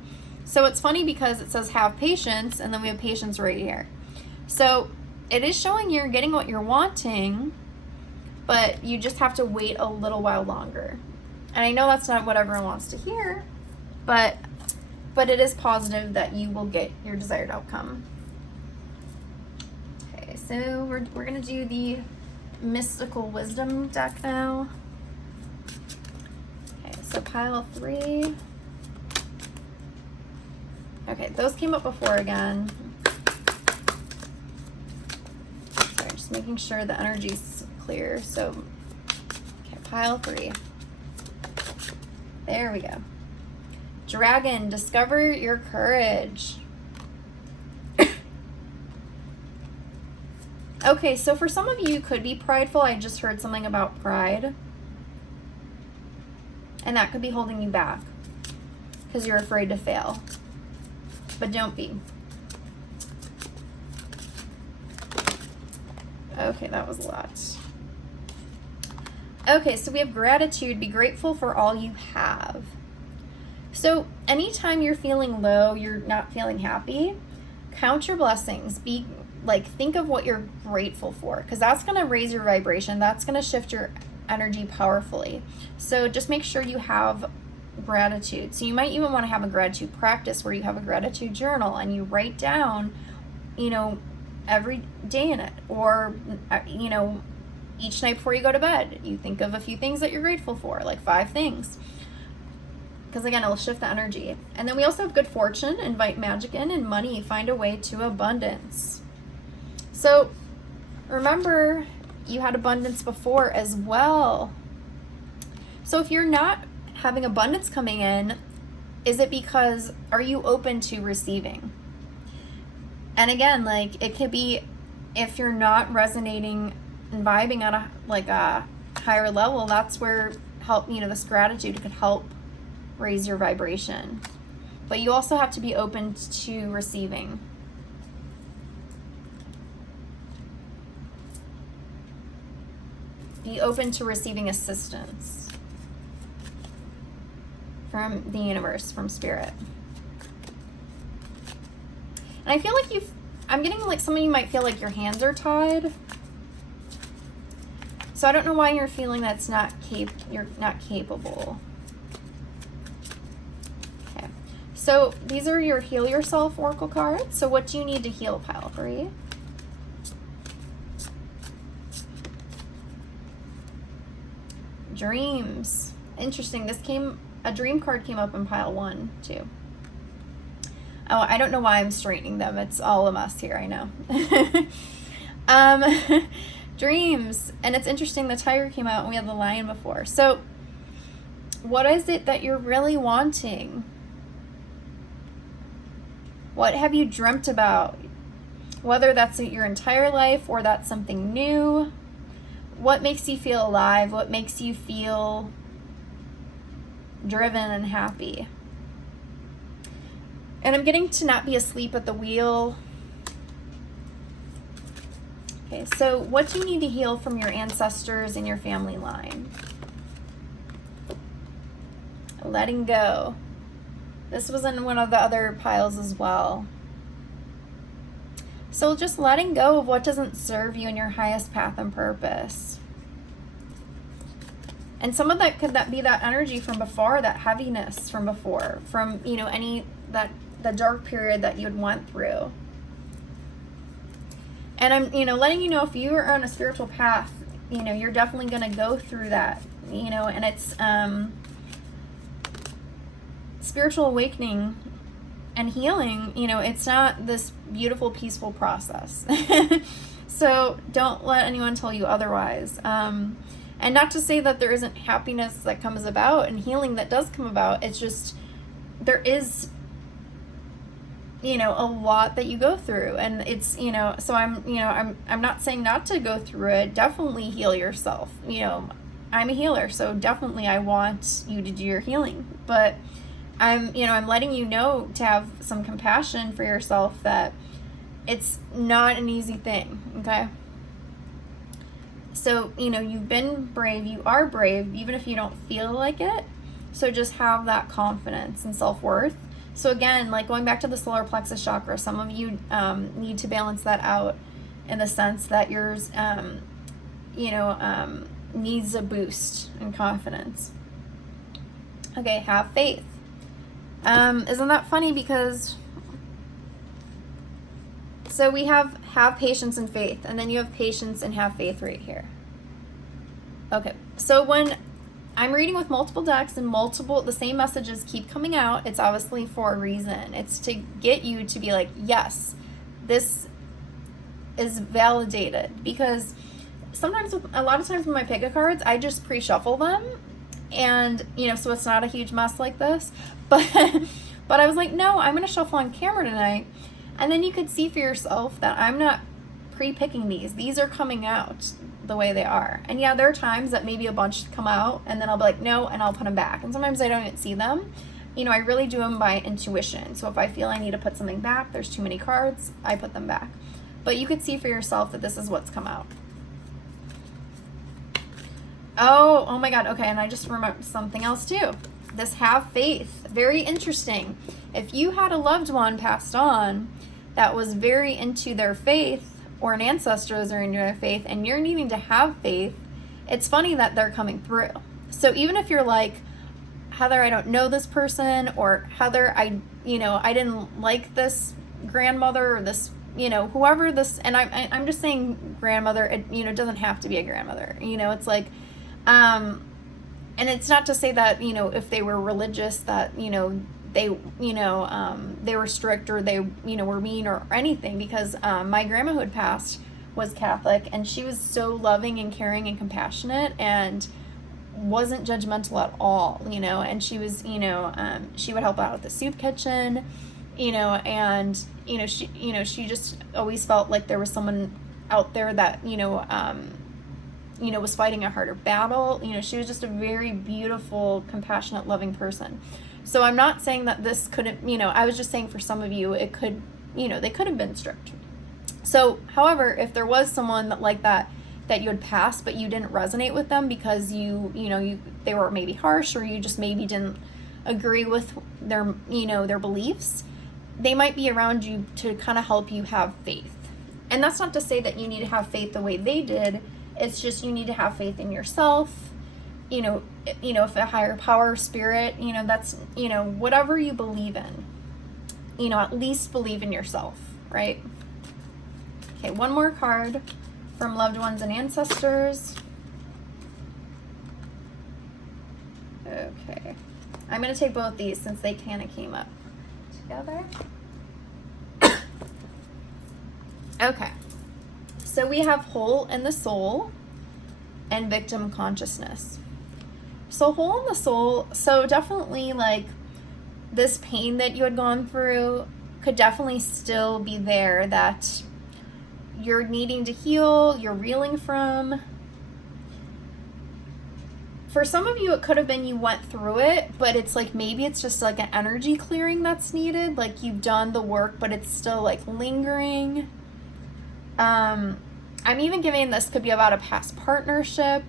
So it's funny because it says have patience and then we have patience right here. So it is showing you're getting what you're wanting, but you just have to wait a little while longer. And I know that's not what everyone wants to hear, but it is positive that you will get your desired outcome. Okay, so we're going to do the Mystical Wisdom deck now. Okay, so pile 3. Okay, those came up before again. Sorry, just making sure the energy's clear. So, okay, pile 3. There we go. Dragon, discover your courage. Okay, so for some of you could be prideful. I just heard something about pride. And that could be holding you back because you're afraid to fail. But don't be. Okay, that was a lot. Okay, so we have gratitude. Be grateful for all you have. So anytime you're feeling low, you're not feeling happy, count your blessings. Be like, think of what you're grateful for, because that's going to raise your vibration. That's going to shift your energy powerfully. So just make sure you have gratitude. So you might even want to have a gratitude practice where you have a gratitude journal and you write down, you know, every day in it, or, you know, each night before you go to bed, you think of a few things that you're grateful for, like 5 things. Because again, it'll shift the energy. And then we also have good fortune, invite magic in, and money, find a way to abundance. So remember, you had abundance before as well. So if you're not having abundance coming in, is it because, are you open to receiving? And again, like, it could be if you're not resonating and vibing on a higher level, that's where help, you know, this gratitude could help raise your vibration. But you also have to be open to receiving. Be open to receiving assistance from the universe, from spirit. And I feel like I'm getting like some of you might feel like your hands are tied. So I don't know why you're feeling that's you're not capable. Okay. So these are your Heal Yourself Oracle cards. So what do you need to heal, pile 3? Dreams. Interesting. A dream card came up in pile 1 too. Oh, I don't know why I'm straightening them. It's all a mess here, I know. Dreams. And it's interesting, the tiger came out and we had the lion before. So what is it that you're really wanting? What have you dreamt about? Whether that's your entire life or that's something new. What makes you feel alive? What makes you feel driven and happy? And I'm getting to not be asleep at the wheel. Okay, so what do you need to heal from your ancestors and your family line? Letting go. This was in one of the other piles as well. So just letting go of what doesn't serve you in your highest path and purpose. And some of that could be that energy from before, that heaviness from before, from, you know, the dark period that you'd went through. And I'm, you know, letting you know if you are on a spiritual path, you know, you're definitely going to go through that, you know, and it's spiritual awakening and healing, you know, it's not this beautiful, peaceful process. So don't let anyone tell you otherwise. And not to say that there isn't happiness that comes about and healing that does come about. It's just, there is, you know, a lot that you go through, and it's, you know, so I'm not saying not to go through it. Definitely heal yourself. You know, I'm a healer, so definitely I want you to do your healing, but I'm letting you know to have some compassion for yourself, that it's not an easy thing. Okay. So, you know, you've been brave, you are brave, even if you don't feel like it. So just have that confidence and self-worth. So again, like going back to the solar plexus chakra, some of you need to balance that out in the sense that yours, needs a boost in confidence. Okay, have faith. Isn't that funny? Because so we have patience and faith, and then you have patience and have faith right here. Okay, so when I'm reading with multiple decks and the same messages keep coming out, it's obviously for a reason. It's to get you to be like, yes, this is validated. Because sometimes, a lot of times with my pick cards, I just pre-shuffle them, and, you know, so it's not a huge mess like this. But I was like, no, I'm going to shuffle on camera tonight. And then you could see for yourself that I'm not pre-picking these. These are coming out the way they are. And yeah, there are times that maybe a bunch come out and then I'll be like, no, and I'll put them back. And sometimes I don't even see them. You know, I really do them by intuition. So if I feel I need to put something back, there's too many cards, I put them back. But you could see for yourself that this is what's come out. Oh my God. Okay, and I just remembered something else too. This have faith. Very interesting. If you had a loved one passed on that was very into their faith, or an ancestor is into their faith, and you're needing to have faith, it's funny that they're coming through. So even if you're like, Heather, I don't know this person, or Heather, I didn't like this grandmother, or this, you know, whoever this, and I'm just saying grandmother, it doesn't have to be a grandmother, you know, it's like, and it's not to say that, you know, if they were religious that, you know, they were strict, or they, you know, were mean or anything, because my grandma who had passed was Catholic, and she was so loving and caring and compassionate and wasn't judgmental at all, you know, and she was, you know, she would help out at the soup kitchen, you know, and, she just always felt like there was someone out there that, you know, you know, was fighting a harder battle. You know, she was just a very beautiful, compassionate, loving person. So I'm not saying that this couldn't, you know, I was just saying for some of you, it could, you know, they could have been strict. So, however, if there was someone that like that you had passed, but you didn't resonate with them because they were maybe harsh, or you just maybe didn't agree with their, you know, their beliefs, they might be around you to kind of help you have faith. And that's not to say that you need to have faith the way they did. It's just you need to have faith in yourself. You know, if a higher power, spirit, you know, that's, you know, whatever you believe in, you know, at least believe in yourself, right? Okay, one more card from loved ones and ancestors. Okay, I'm going to take both these since they kind of came up together. Okay, so we have hole in the soul and victim consciousness. So hole in the soul, so definitely like this pain that you had gone through could definitely still be there, that you're needing to heal, you're reeling from. For some of you, it could have been you went through it, but it's like maybe it's just like an energy clearing that's needed. Like you've done the work, but it's still like lingering. I'm even giving this could be about a past partnership.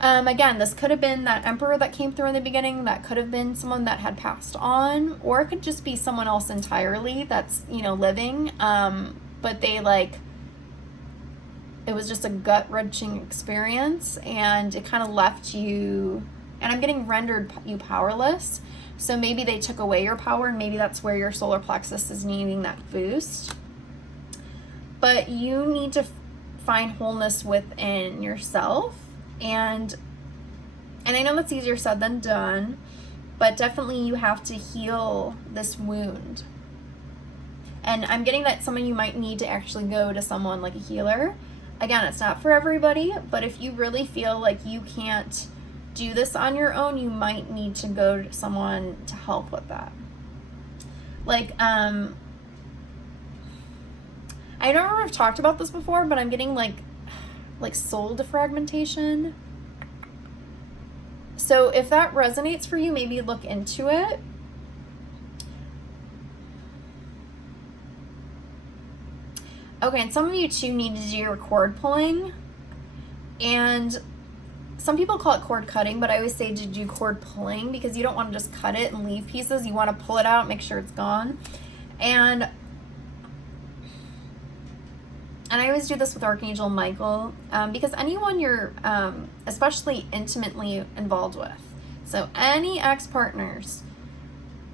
Again, this could have been that emperor that came through in the beginning. That could have been someone that had passed on, or it could just be someone else entirely that's, you know, living. But they like, it was just a gut-wrenching experience, and it kind of left you, and I'm getting rendered you powerless. So maybe they took away your power, and maybe that's where your solar plexus is needing that boost. But you need to find wholeness within yourself. And I know that's easier said than done, but definitely you have to heal this wound. And I'm getting that some of you might need to actually go to someone like a healer. Again, it's not for everybody, but if you really feel like you can't do this on your own, you might need to go to someone to help with that. Like, I don't remember if I've talked about this before, but I'm getting like soul defragmentation. So if that resonates for you, maybe look into it. Okay, and some of you too need to do your cord pulling. And some people call it cord cutting, but I always say to do cord pulling because you don't want to just cut it and leave pieces. You want to pull it out, make sure it's gone. And I always do this with Archangel Michael, because anyone you're especially intimately involved with, so any ex-partners,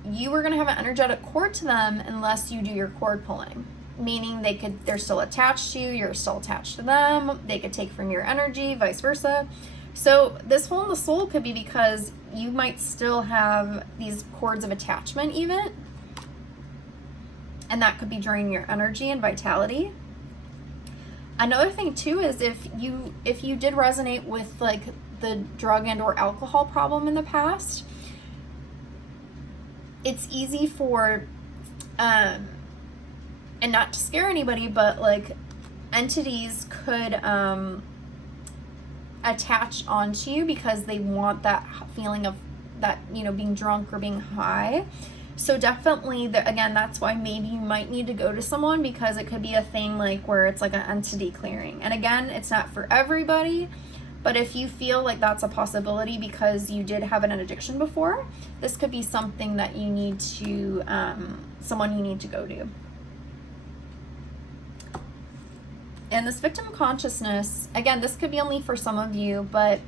you are going to have an energetic cord to them unless you do your cord pulling, meaning they're still attached to you, you're still attached to them, they could take from your energy, vice versa. So this hole in the soul could be because you might still have these cords of attachment even, and that could be draining your energy and vitality. Another thing too is if you did resonate with like the drug and or alcohol problem in the past, it's easy for and not to scare anybody, but like entities could attach onto you because they want that feeling of that, you know, being drunk or being high. So definitely, again, that's why maybe you might need to go to someone, because it could be a thing like where it's like an entity clearing. And again, it's not for everybody, but if you feel like that's a possibility because you did have an addiction before, this could be something that you need to, someone you need to go to. And this victim consciousness, again, this could be only for some of you, but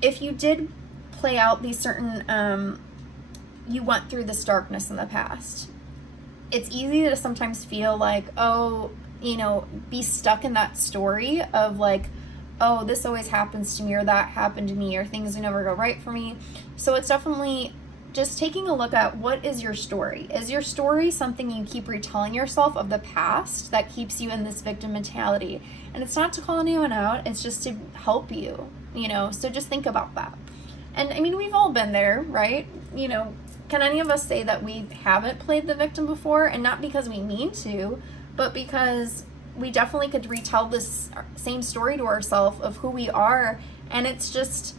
if you did play out these certain, you went through this darkness in the past, it's easy to sometimes feel like, oh, you know, be stuck in that story of like, oh, this always happens to me, or that happened to me, or things never go right for me. So it's definitely just taking a look at what is your story. Is your story something you keep retelling yourself of the past that keeps you in this victim mentality? And it's not to call anyone out, it's just to help you, you know, so just think about that. And I mean, we've all been there, right? You know, can any of us say that we haven't played the victim before? And not because we mean to, but because we definitely could retell this same story to ourselves of who we are, and it's just,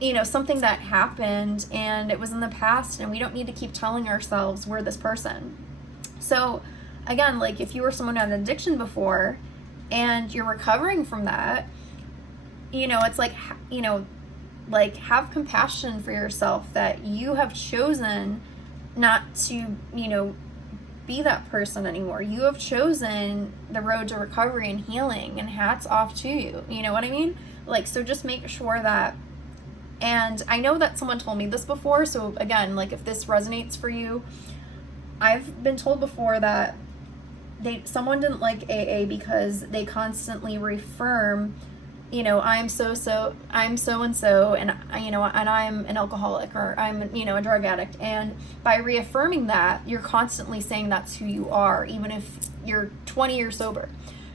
you know, something that happened and it was in the past, and we don't need to keep telling ourselves we're this person. So again, like if you were someone who had an addiction before and you're recovering from that, you know, it's like, you know, like have compassion for yourself that you have chosen not to, you know, be that person anymore. You have chosen the road to recovery and healing, and hats off to you. You know what I mean? Like, so just make sure that, and I know that someone told me this before, so again, like if this resonates for you, I've been told before that someone didn't like AA because they constantly reaffirm, you know, I'm so and so, and you know, and I'm an alcoholic, or I'm, you know, a drug addict. And by reaffirming that, you're constantly saying that's who you are, even if you're 20 years sober.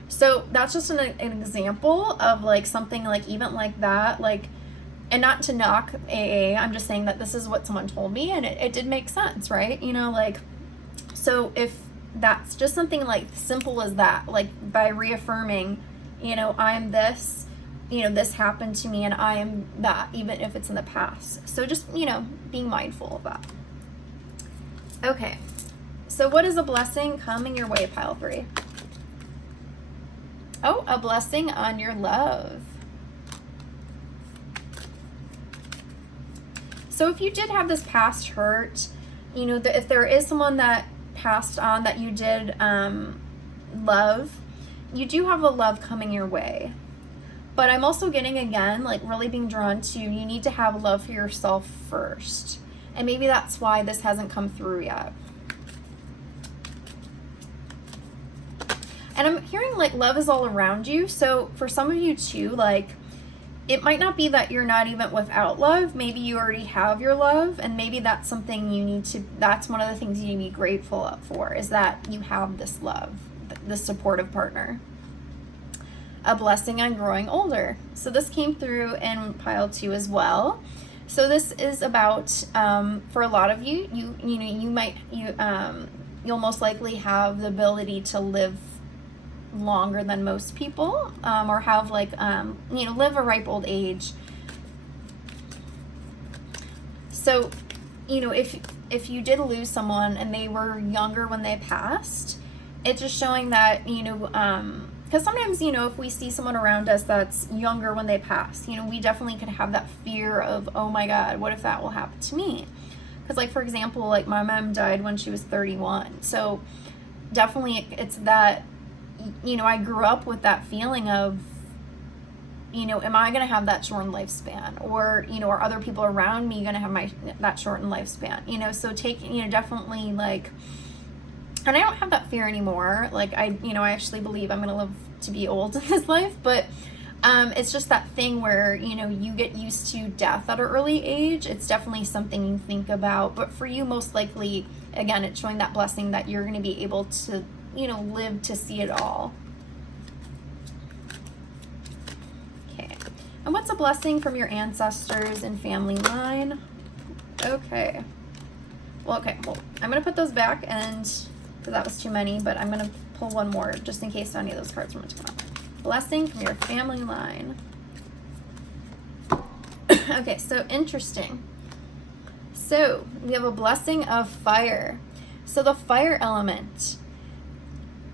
So that's just an example of like something like even like that, like, and not to knock AA, I'm just saying that this is what someone told me, and it did make sense, right? You know, like, so if that's just something like simple as that, like by reaffirming, you know, I'm this, you know, this happened to me and I am that, even if it's in the past. So just, you know, being mindful of that. Okay, so what is a blessing coming your way, pile 3? Oh, a blessing on your love. So if you did have this past hurt, you know, if there is someone that passed on that you did love, you do have a love coming your way. But I'm also getting, again, like really being drawn to, you need to have love for yourself first. And maybe that's why this hasn't come through yet. And I'm hearing like love is all around you. So for some of you too, like it might not be that you're not even without love. Maybe you already have your love, and maybe that's something you need to, that's one of the things you need to be grateful for, is that you have this love, this supportive partner. A blessing on growing older. So this came through in pile 2 as well. So this is about, for a lot of you, you'll most likely have the ability to live longer than most people, or have like, you know, live a ripe old age. So, you know, if you did lose someone and they were younger when they passed, it's just showing that, you know, because sometimes, you know, if we see someone around us that's younger when they pass, you know, we definitely could have that fear of, oh my God, what if that will happen to me? Because like, for example, like my mom died when she was 31. So definitely it's that, you know, I grew up with that feeling of, you know, am I going to have that shortened lifespan? Or, you know, are other people around me going to have that shortened lifespan? You know, so you know, definitely like, and I don't have that fear anymore. Like I actually believe I'm going to live to be old in this life, but it's just that thing where, you know, you get used to death at an early age. It's definitely something you think about, but for you, most likely, again, it's showing that blessing that you're going to be able to, you know, live to see it all. Okay. And what's a blessing from your ancestors and family line? Okay. Well, I'm going to put those back, and because that was too many, but I'm going to pull one more just in case any of those cards want to come up. Blessing from your family line. Okay, so interesting. So we have a blessing of fire. So the fire element.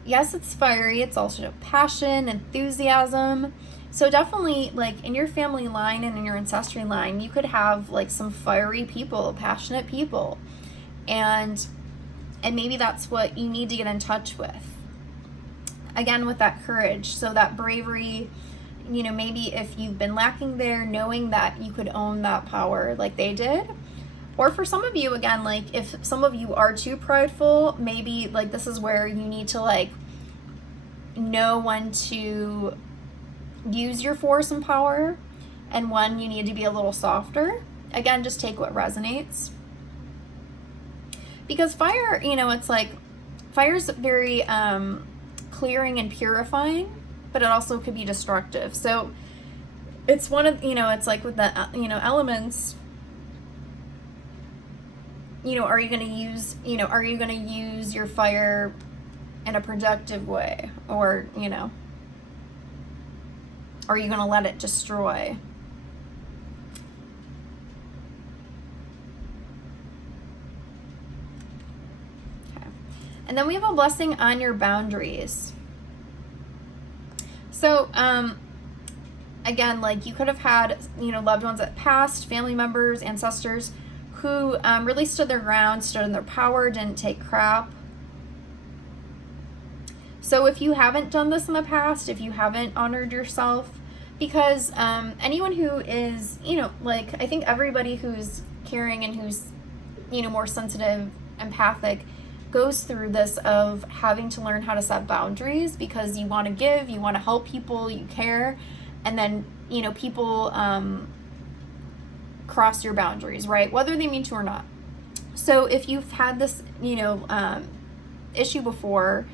Yes, it's fiery. It's also passion, enthusiasm. So definitely, like in your family line and in your ancestry line, you could have like some fiery people, passionate people. And maybe that's what you need to get in touch with. Again, with that courage, so that bravery, you know, maybe if you've been lacking there, knowing that you could own that power like they did. Or for some of you, again, like if some of you are too prideful, maybe like this is where you need to like know when to use your force and power and when you need to be a little softer. Again, just take what resonates. Because fire, you know, it's like, fire's very clearing and purifying, but it also could be destructive. So it's one of, you know, it's like with the, you know, elements, you know, are you going to use your fire in a productive way, or, you know, are you going to let it destroy? Okay. And then we have a blessing on your boundaries. So, again, like, you could have had, you know, loved ones that passed, family members, ancestors, who really stood their ground, stood in their power, didn't take crap. So if you haven't done this in the past, if you haven't honored yourself, because anyone who is, you know, like, I think everybody who's caring and who's, you know, more sensitive, empathic, goes through this of having to learn how to set boundaries, because you want to give, you want to help people, you care, and then, you know, people cross your boundaries, right? Whether they mean to or not. So if you've had this, you know, issue before,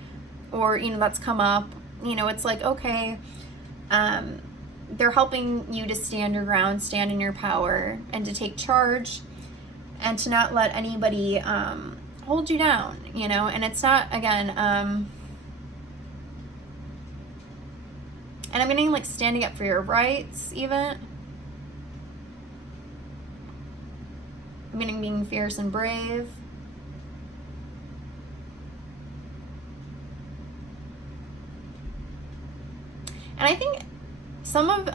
or, you know, that's come up, you know, it's like, okay, they're helping you to stand your ground, stand in your power, and to take charge, and to not let anybody hold you down, you know. And it's not, again, and I'm getting, like, standing up for your rights, even. I'm getting being fierce and brave. And I think some of,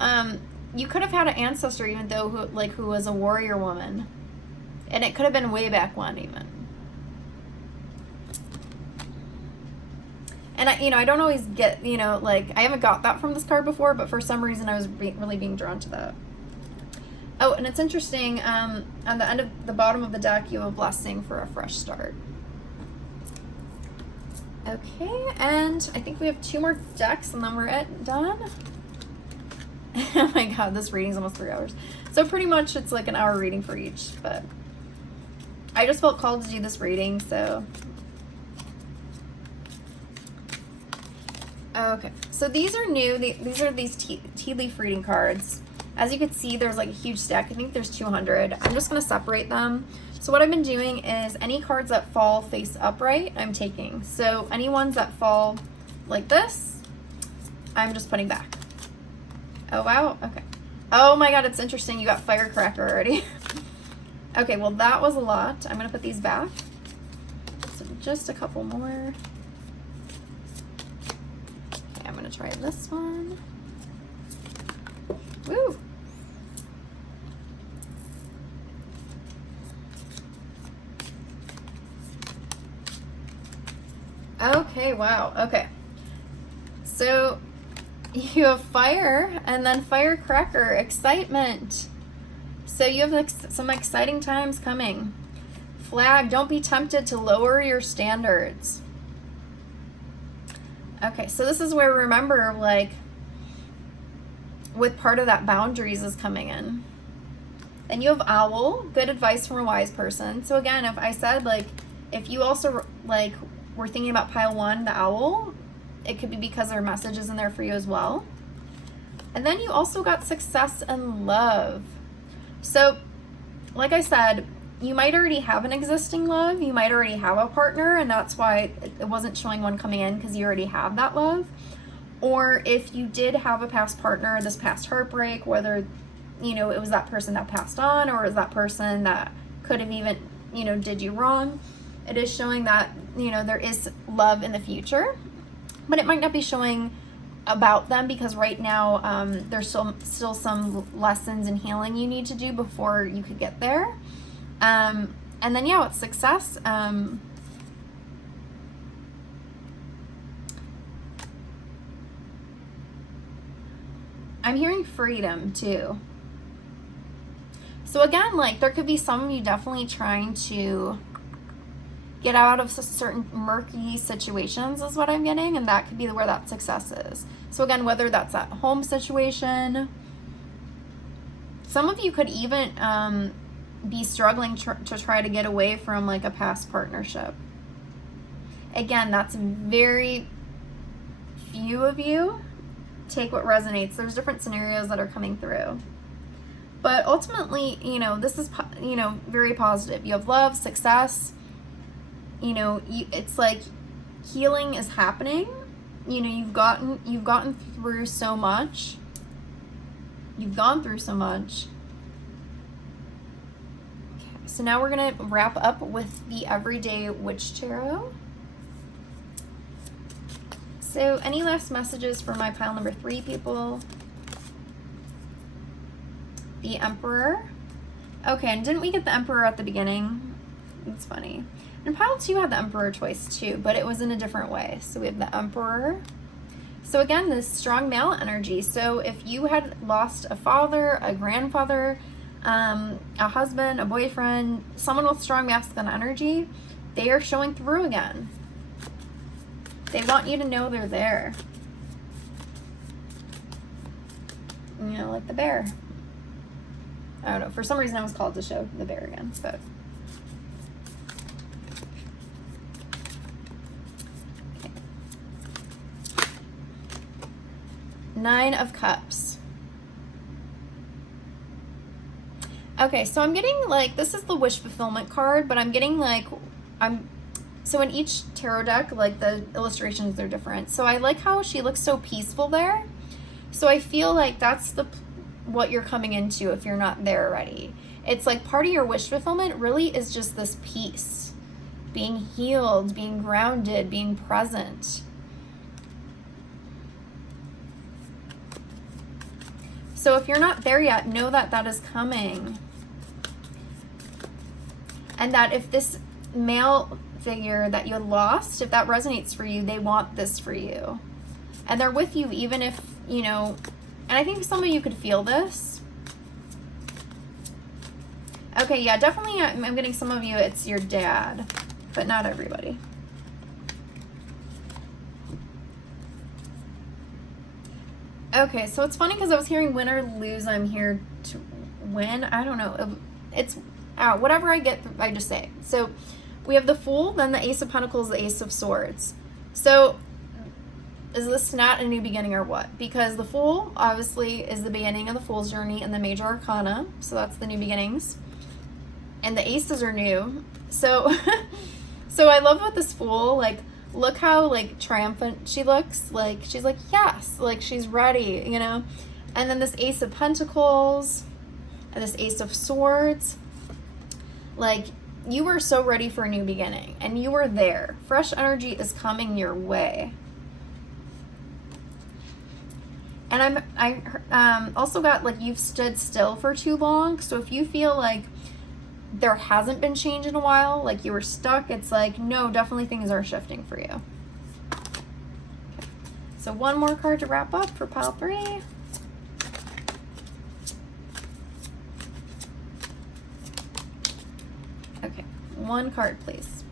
you could have had an ancestor, even though, who was a warrior woman. And it could have been way back when, even. And I don't always get, you know, like, I haven't got that from this card before, but for some reason I was really being drawn to that. Oh, and it's interesting, on the end of the bottom of the deck, you have a blessing for a fresh start. Okay, and I think we have 2 more decks, and then we're done. Oh my god, this reading's almost 3 hours. So pretty much it's like an hour reading for each, but I just felt called to do this reading, so. Okay, so these are new. These are these tea leaf reading cards. As you can see, there's like a huge stack. I think there's 200. I'm just going to separate them. So what I've been doing is any cards that fall face upright, I'm taking. So any ones that fall like this, I'm just putting back. Oh, wow. Okay. Oh my god, it's interesting. You got firecracker already. Okay, well, that was a lot. I'm going to put these back. So just a couple more. Okay, I'm going to try this one. Woo! Okay, wow. Okay. So you have fire and then firecracker, excitement. So you have like some exciting times coming. Flag, don't be tempted to lower your standards. Okay, so this is where, remember, like, with part of that boundaries is coming in. And you have owl, good advice from a wise person. So again, if I said, like, if you also, like, were thinking about pile 1, the owl, it could be because there are messages in there for you as well. And then you also got success and love. So, like I said, you might already have an existing love. You might already have a partner, and that's why it wasn't showing one coming in, because you already have that love. Or if you did have a past partner, this past heartbreak, whether, you know, it was that person that passed on, or it was that person that could have even, you know, did you wrong, it is showing that, you know, there is love in the future. But it might not be showing about them, because right now there's still some lessons and healing you need to do before you could get there. And then, yeah, with success, I'm hearing freedom too. So again, like, there could be some of you definitely trying to get out of certain murky situations is what I'm getting, and that could be where that success is. So again, whether that's that home situation, some of you could even be struggling to try to get away from, like, a past partnership. Again, that's very few of you. Take what resonates. There's different scenarios that are coming through. But ultimately, you know, this is, you know, very positive. You have love, success. You know, it's like healing is happening. You know, you've gotten through so much. You've gone through so much. Okay, so now we're gonna wrap up with the Everyday Witch Tarot. So any last messages for my pile number 3 people? The Emperor. Okay, and didn't we get the Emperor at the beginning? It's funny. And pile 2 had the Emperor twice too, but it was in a different way. So we have the Emperor. So again, this strong male energy. So if you had lost a father, a grandfather, a husband, a boyfriend, someone with strong masculine energy, they are showing through again. They want you to know they're there. You know, like the bear. I don't know. For some reason, I was called to show the bear again, but. Okay. 9 of Cups. Okay, so I'm getting like, this is the wish fulfillment card, but I'm getting like, so in each tarot deck, like the illustrations are different. So I like how she looks so peaceful there. So I feel like that's what you're coming into if you're not there already. It's like part of your wish fulfillment really is just this peace, being healed, being grounded, being present. So if you're not there yet, know that that is coming. And that if this male figure that you lost, if that resonates for you, they want this for you. And they're with you even if, you know, and I think some of you could feel this. Okay, yeah, definitely I'm getting some of you, it's your dad, but not everybody. Okay, so it's funny because I was hearing win or lose, I'm here to win. I don't know. It's out. Whatever I get, I just say. So we have the Fool, then the Ace of Pentacles, the Ace of Swords. So is this not a new beginning or what? Because the Fool obviously is the beginning of the Fool's journey and the Major Arcana. So that's the new beginnings. And the Aces are new. So so I love with this Fool, like look how like triumphant she looks. Like she's like, yes, like she's ready, you know? And then this Ace of Pentacles and this Ace of Swords. Like you were so ready for a new beginning and you were there. Fresh energy is coming your way. And I also got like you've stood still for too long. So if you feel like there hasn't been change in a while, like you were stuck, it's like, no, definitely things are shifting for you. Okay. So one more card to wrap up for pile 3. Okay, one card, please.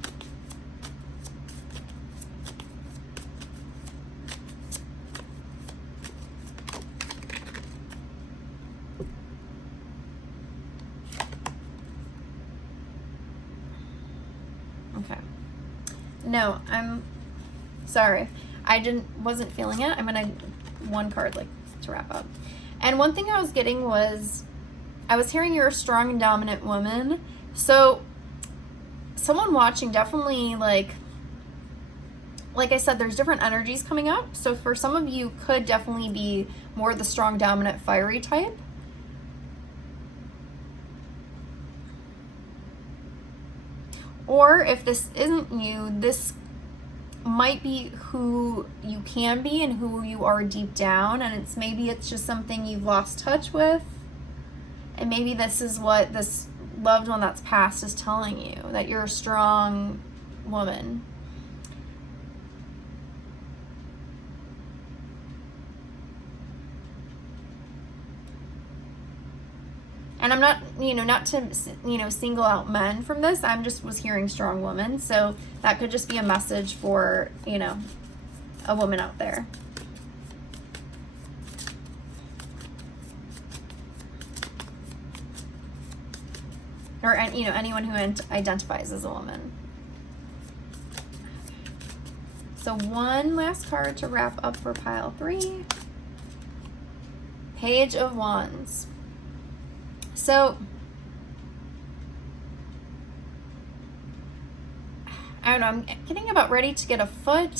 Okay. No, I'm sorry. I wasn't feeling it. I'm gonna one card like to wrap up. And one thing I was getting was I was hearing you're a strong and dominant woman. So someone watching definitely like I said, there's different energies coming up. So for some of you could definitely be more the strong, dominant, fiery type. Or if this isn't you, this might be who you can be and who you are deep down. And maybe it's just something you've lost touch with. And maybe this is what this loved one that's passed is telling you, that you're a strong woman. And I'm not, not to, single out men from this. I'm just was hearing strong woman. So that could just be a message for, a woman out there. Or, anyone who identifies as a woman. So one last card to wrap up for pile 3. Page of Wands. So I don't know, I'm getting about ready to get a foot.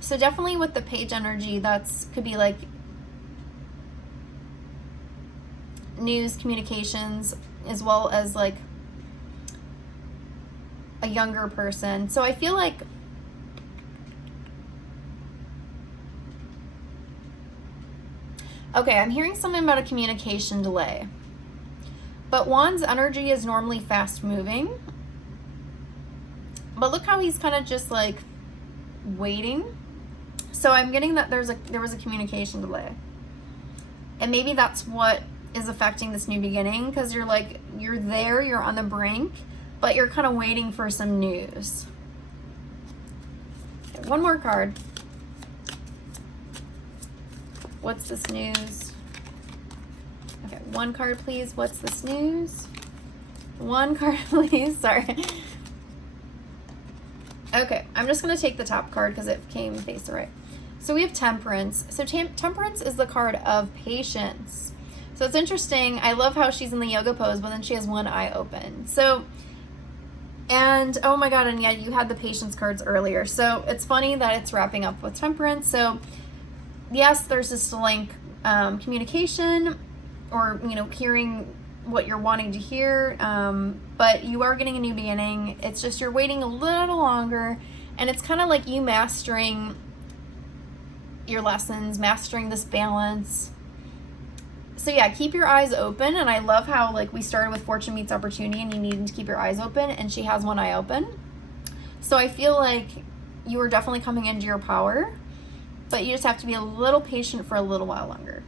So definitely with the page energy, that's could be like news, communications, as well as like a younger person. So I feel like okay, I'm hearing something about a communication delay. But Wands energy is normally fast moving. But look how he's kind of just like waiting. So I'm getting that there was a communication delay. And maybe that's what is affecting this new beginning, because you're like, you're there, you're on the brink, but you're kind of waiting for some news. Okay, one more card. What's this news? Okay, one card, please. What's this news? One card, please. Sorry. Okay, I'm just going to take the top card because it came face right. So we have Temperance. So Temperance is the card of patience. So it's interesting. I love how she's in the yoga pose, but then she has one eye open. So, and oh my God, and yeah, you had the Patience cards earlier. So it's funny that it's wrapping up with Temperance. So yes, there's this delaying communication, or, you know, hearing what you're wanting to hear, but you are getting a new beginning. It's just you're waiting a little longer, and it's kind of like you mastering your lessons, mastering this balance. So yeah, keep your eyes open. And I love how like we started with Fortune meets opportunity and you needed to keep your eyes open, and she has one eye open. So I feel like you are definitely coming into your power, but you just have to be a little patient for a little while longer.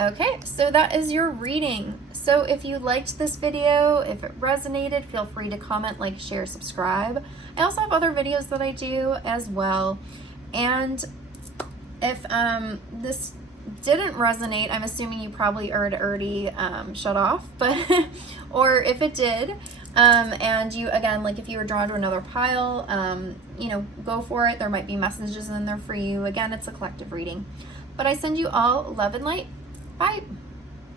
Okay, so that is your reading. So if you liked this video, if it resonated, feel free to comment, like, share, subscribe. I also have other videos that I do as well. And if this didn't resonate, I'm assuming you probably already shut off, but or if it did, and you, again, like if you were drawn to another pile, you know, go for it. There might be messages in there for you. Again, it's a collective reading. But I send you all love and light. Bye.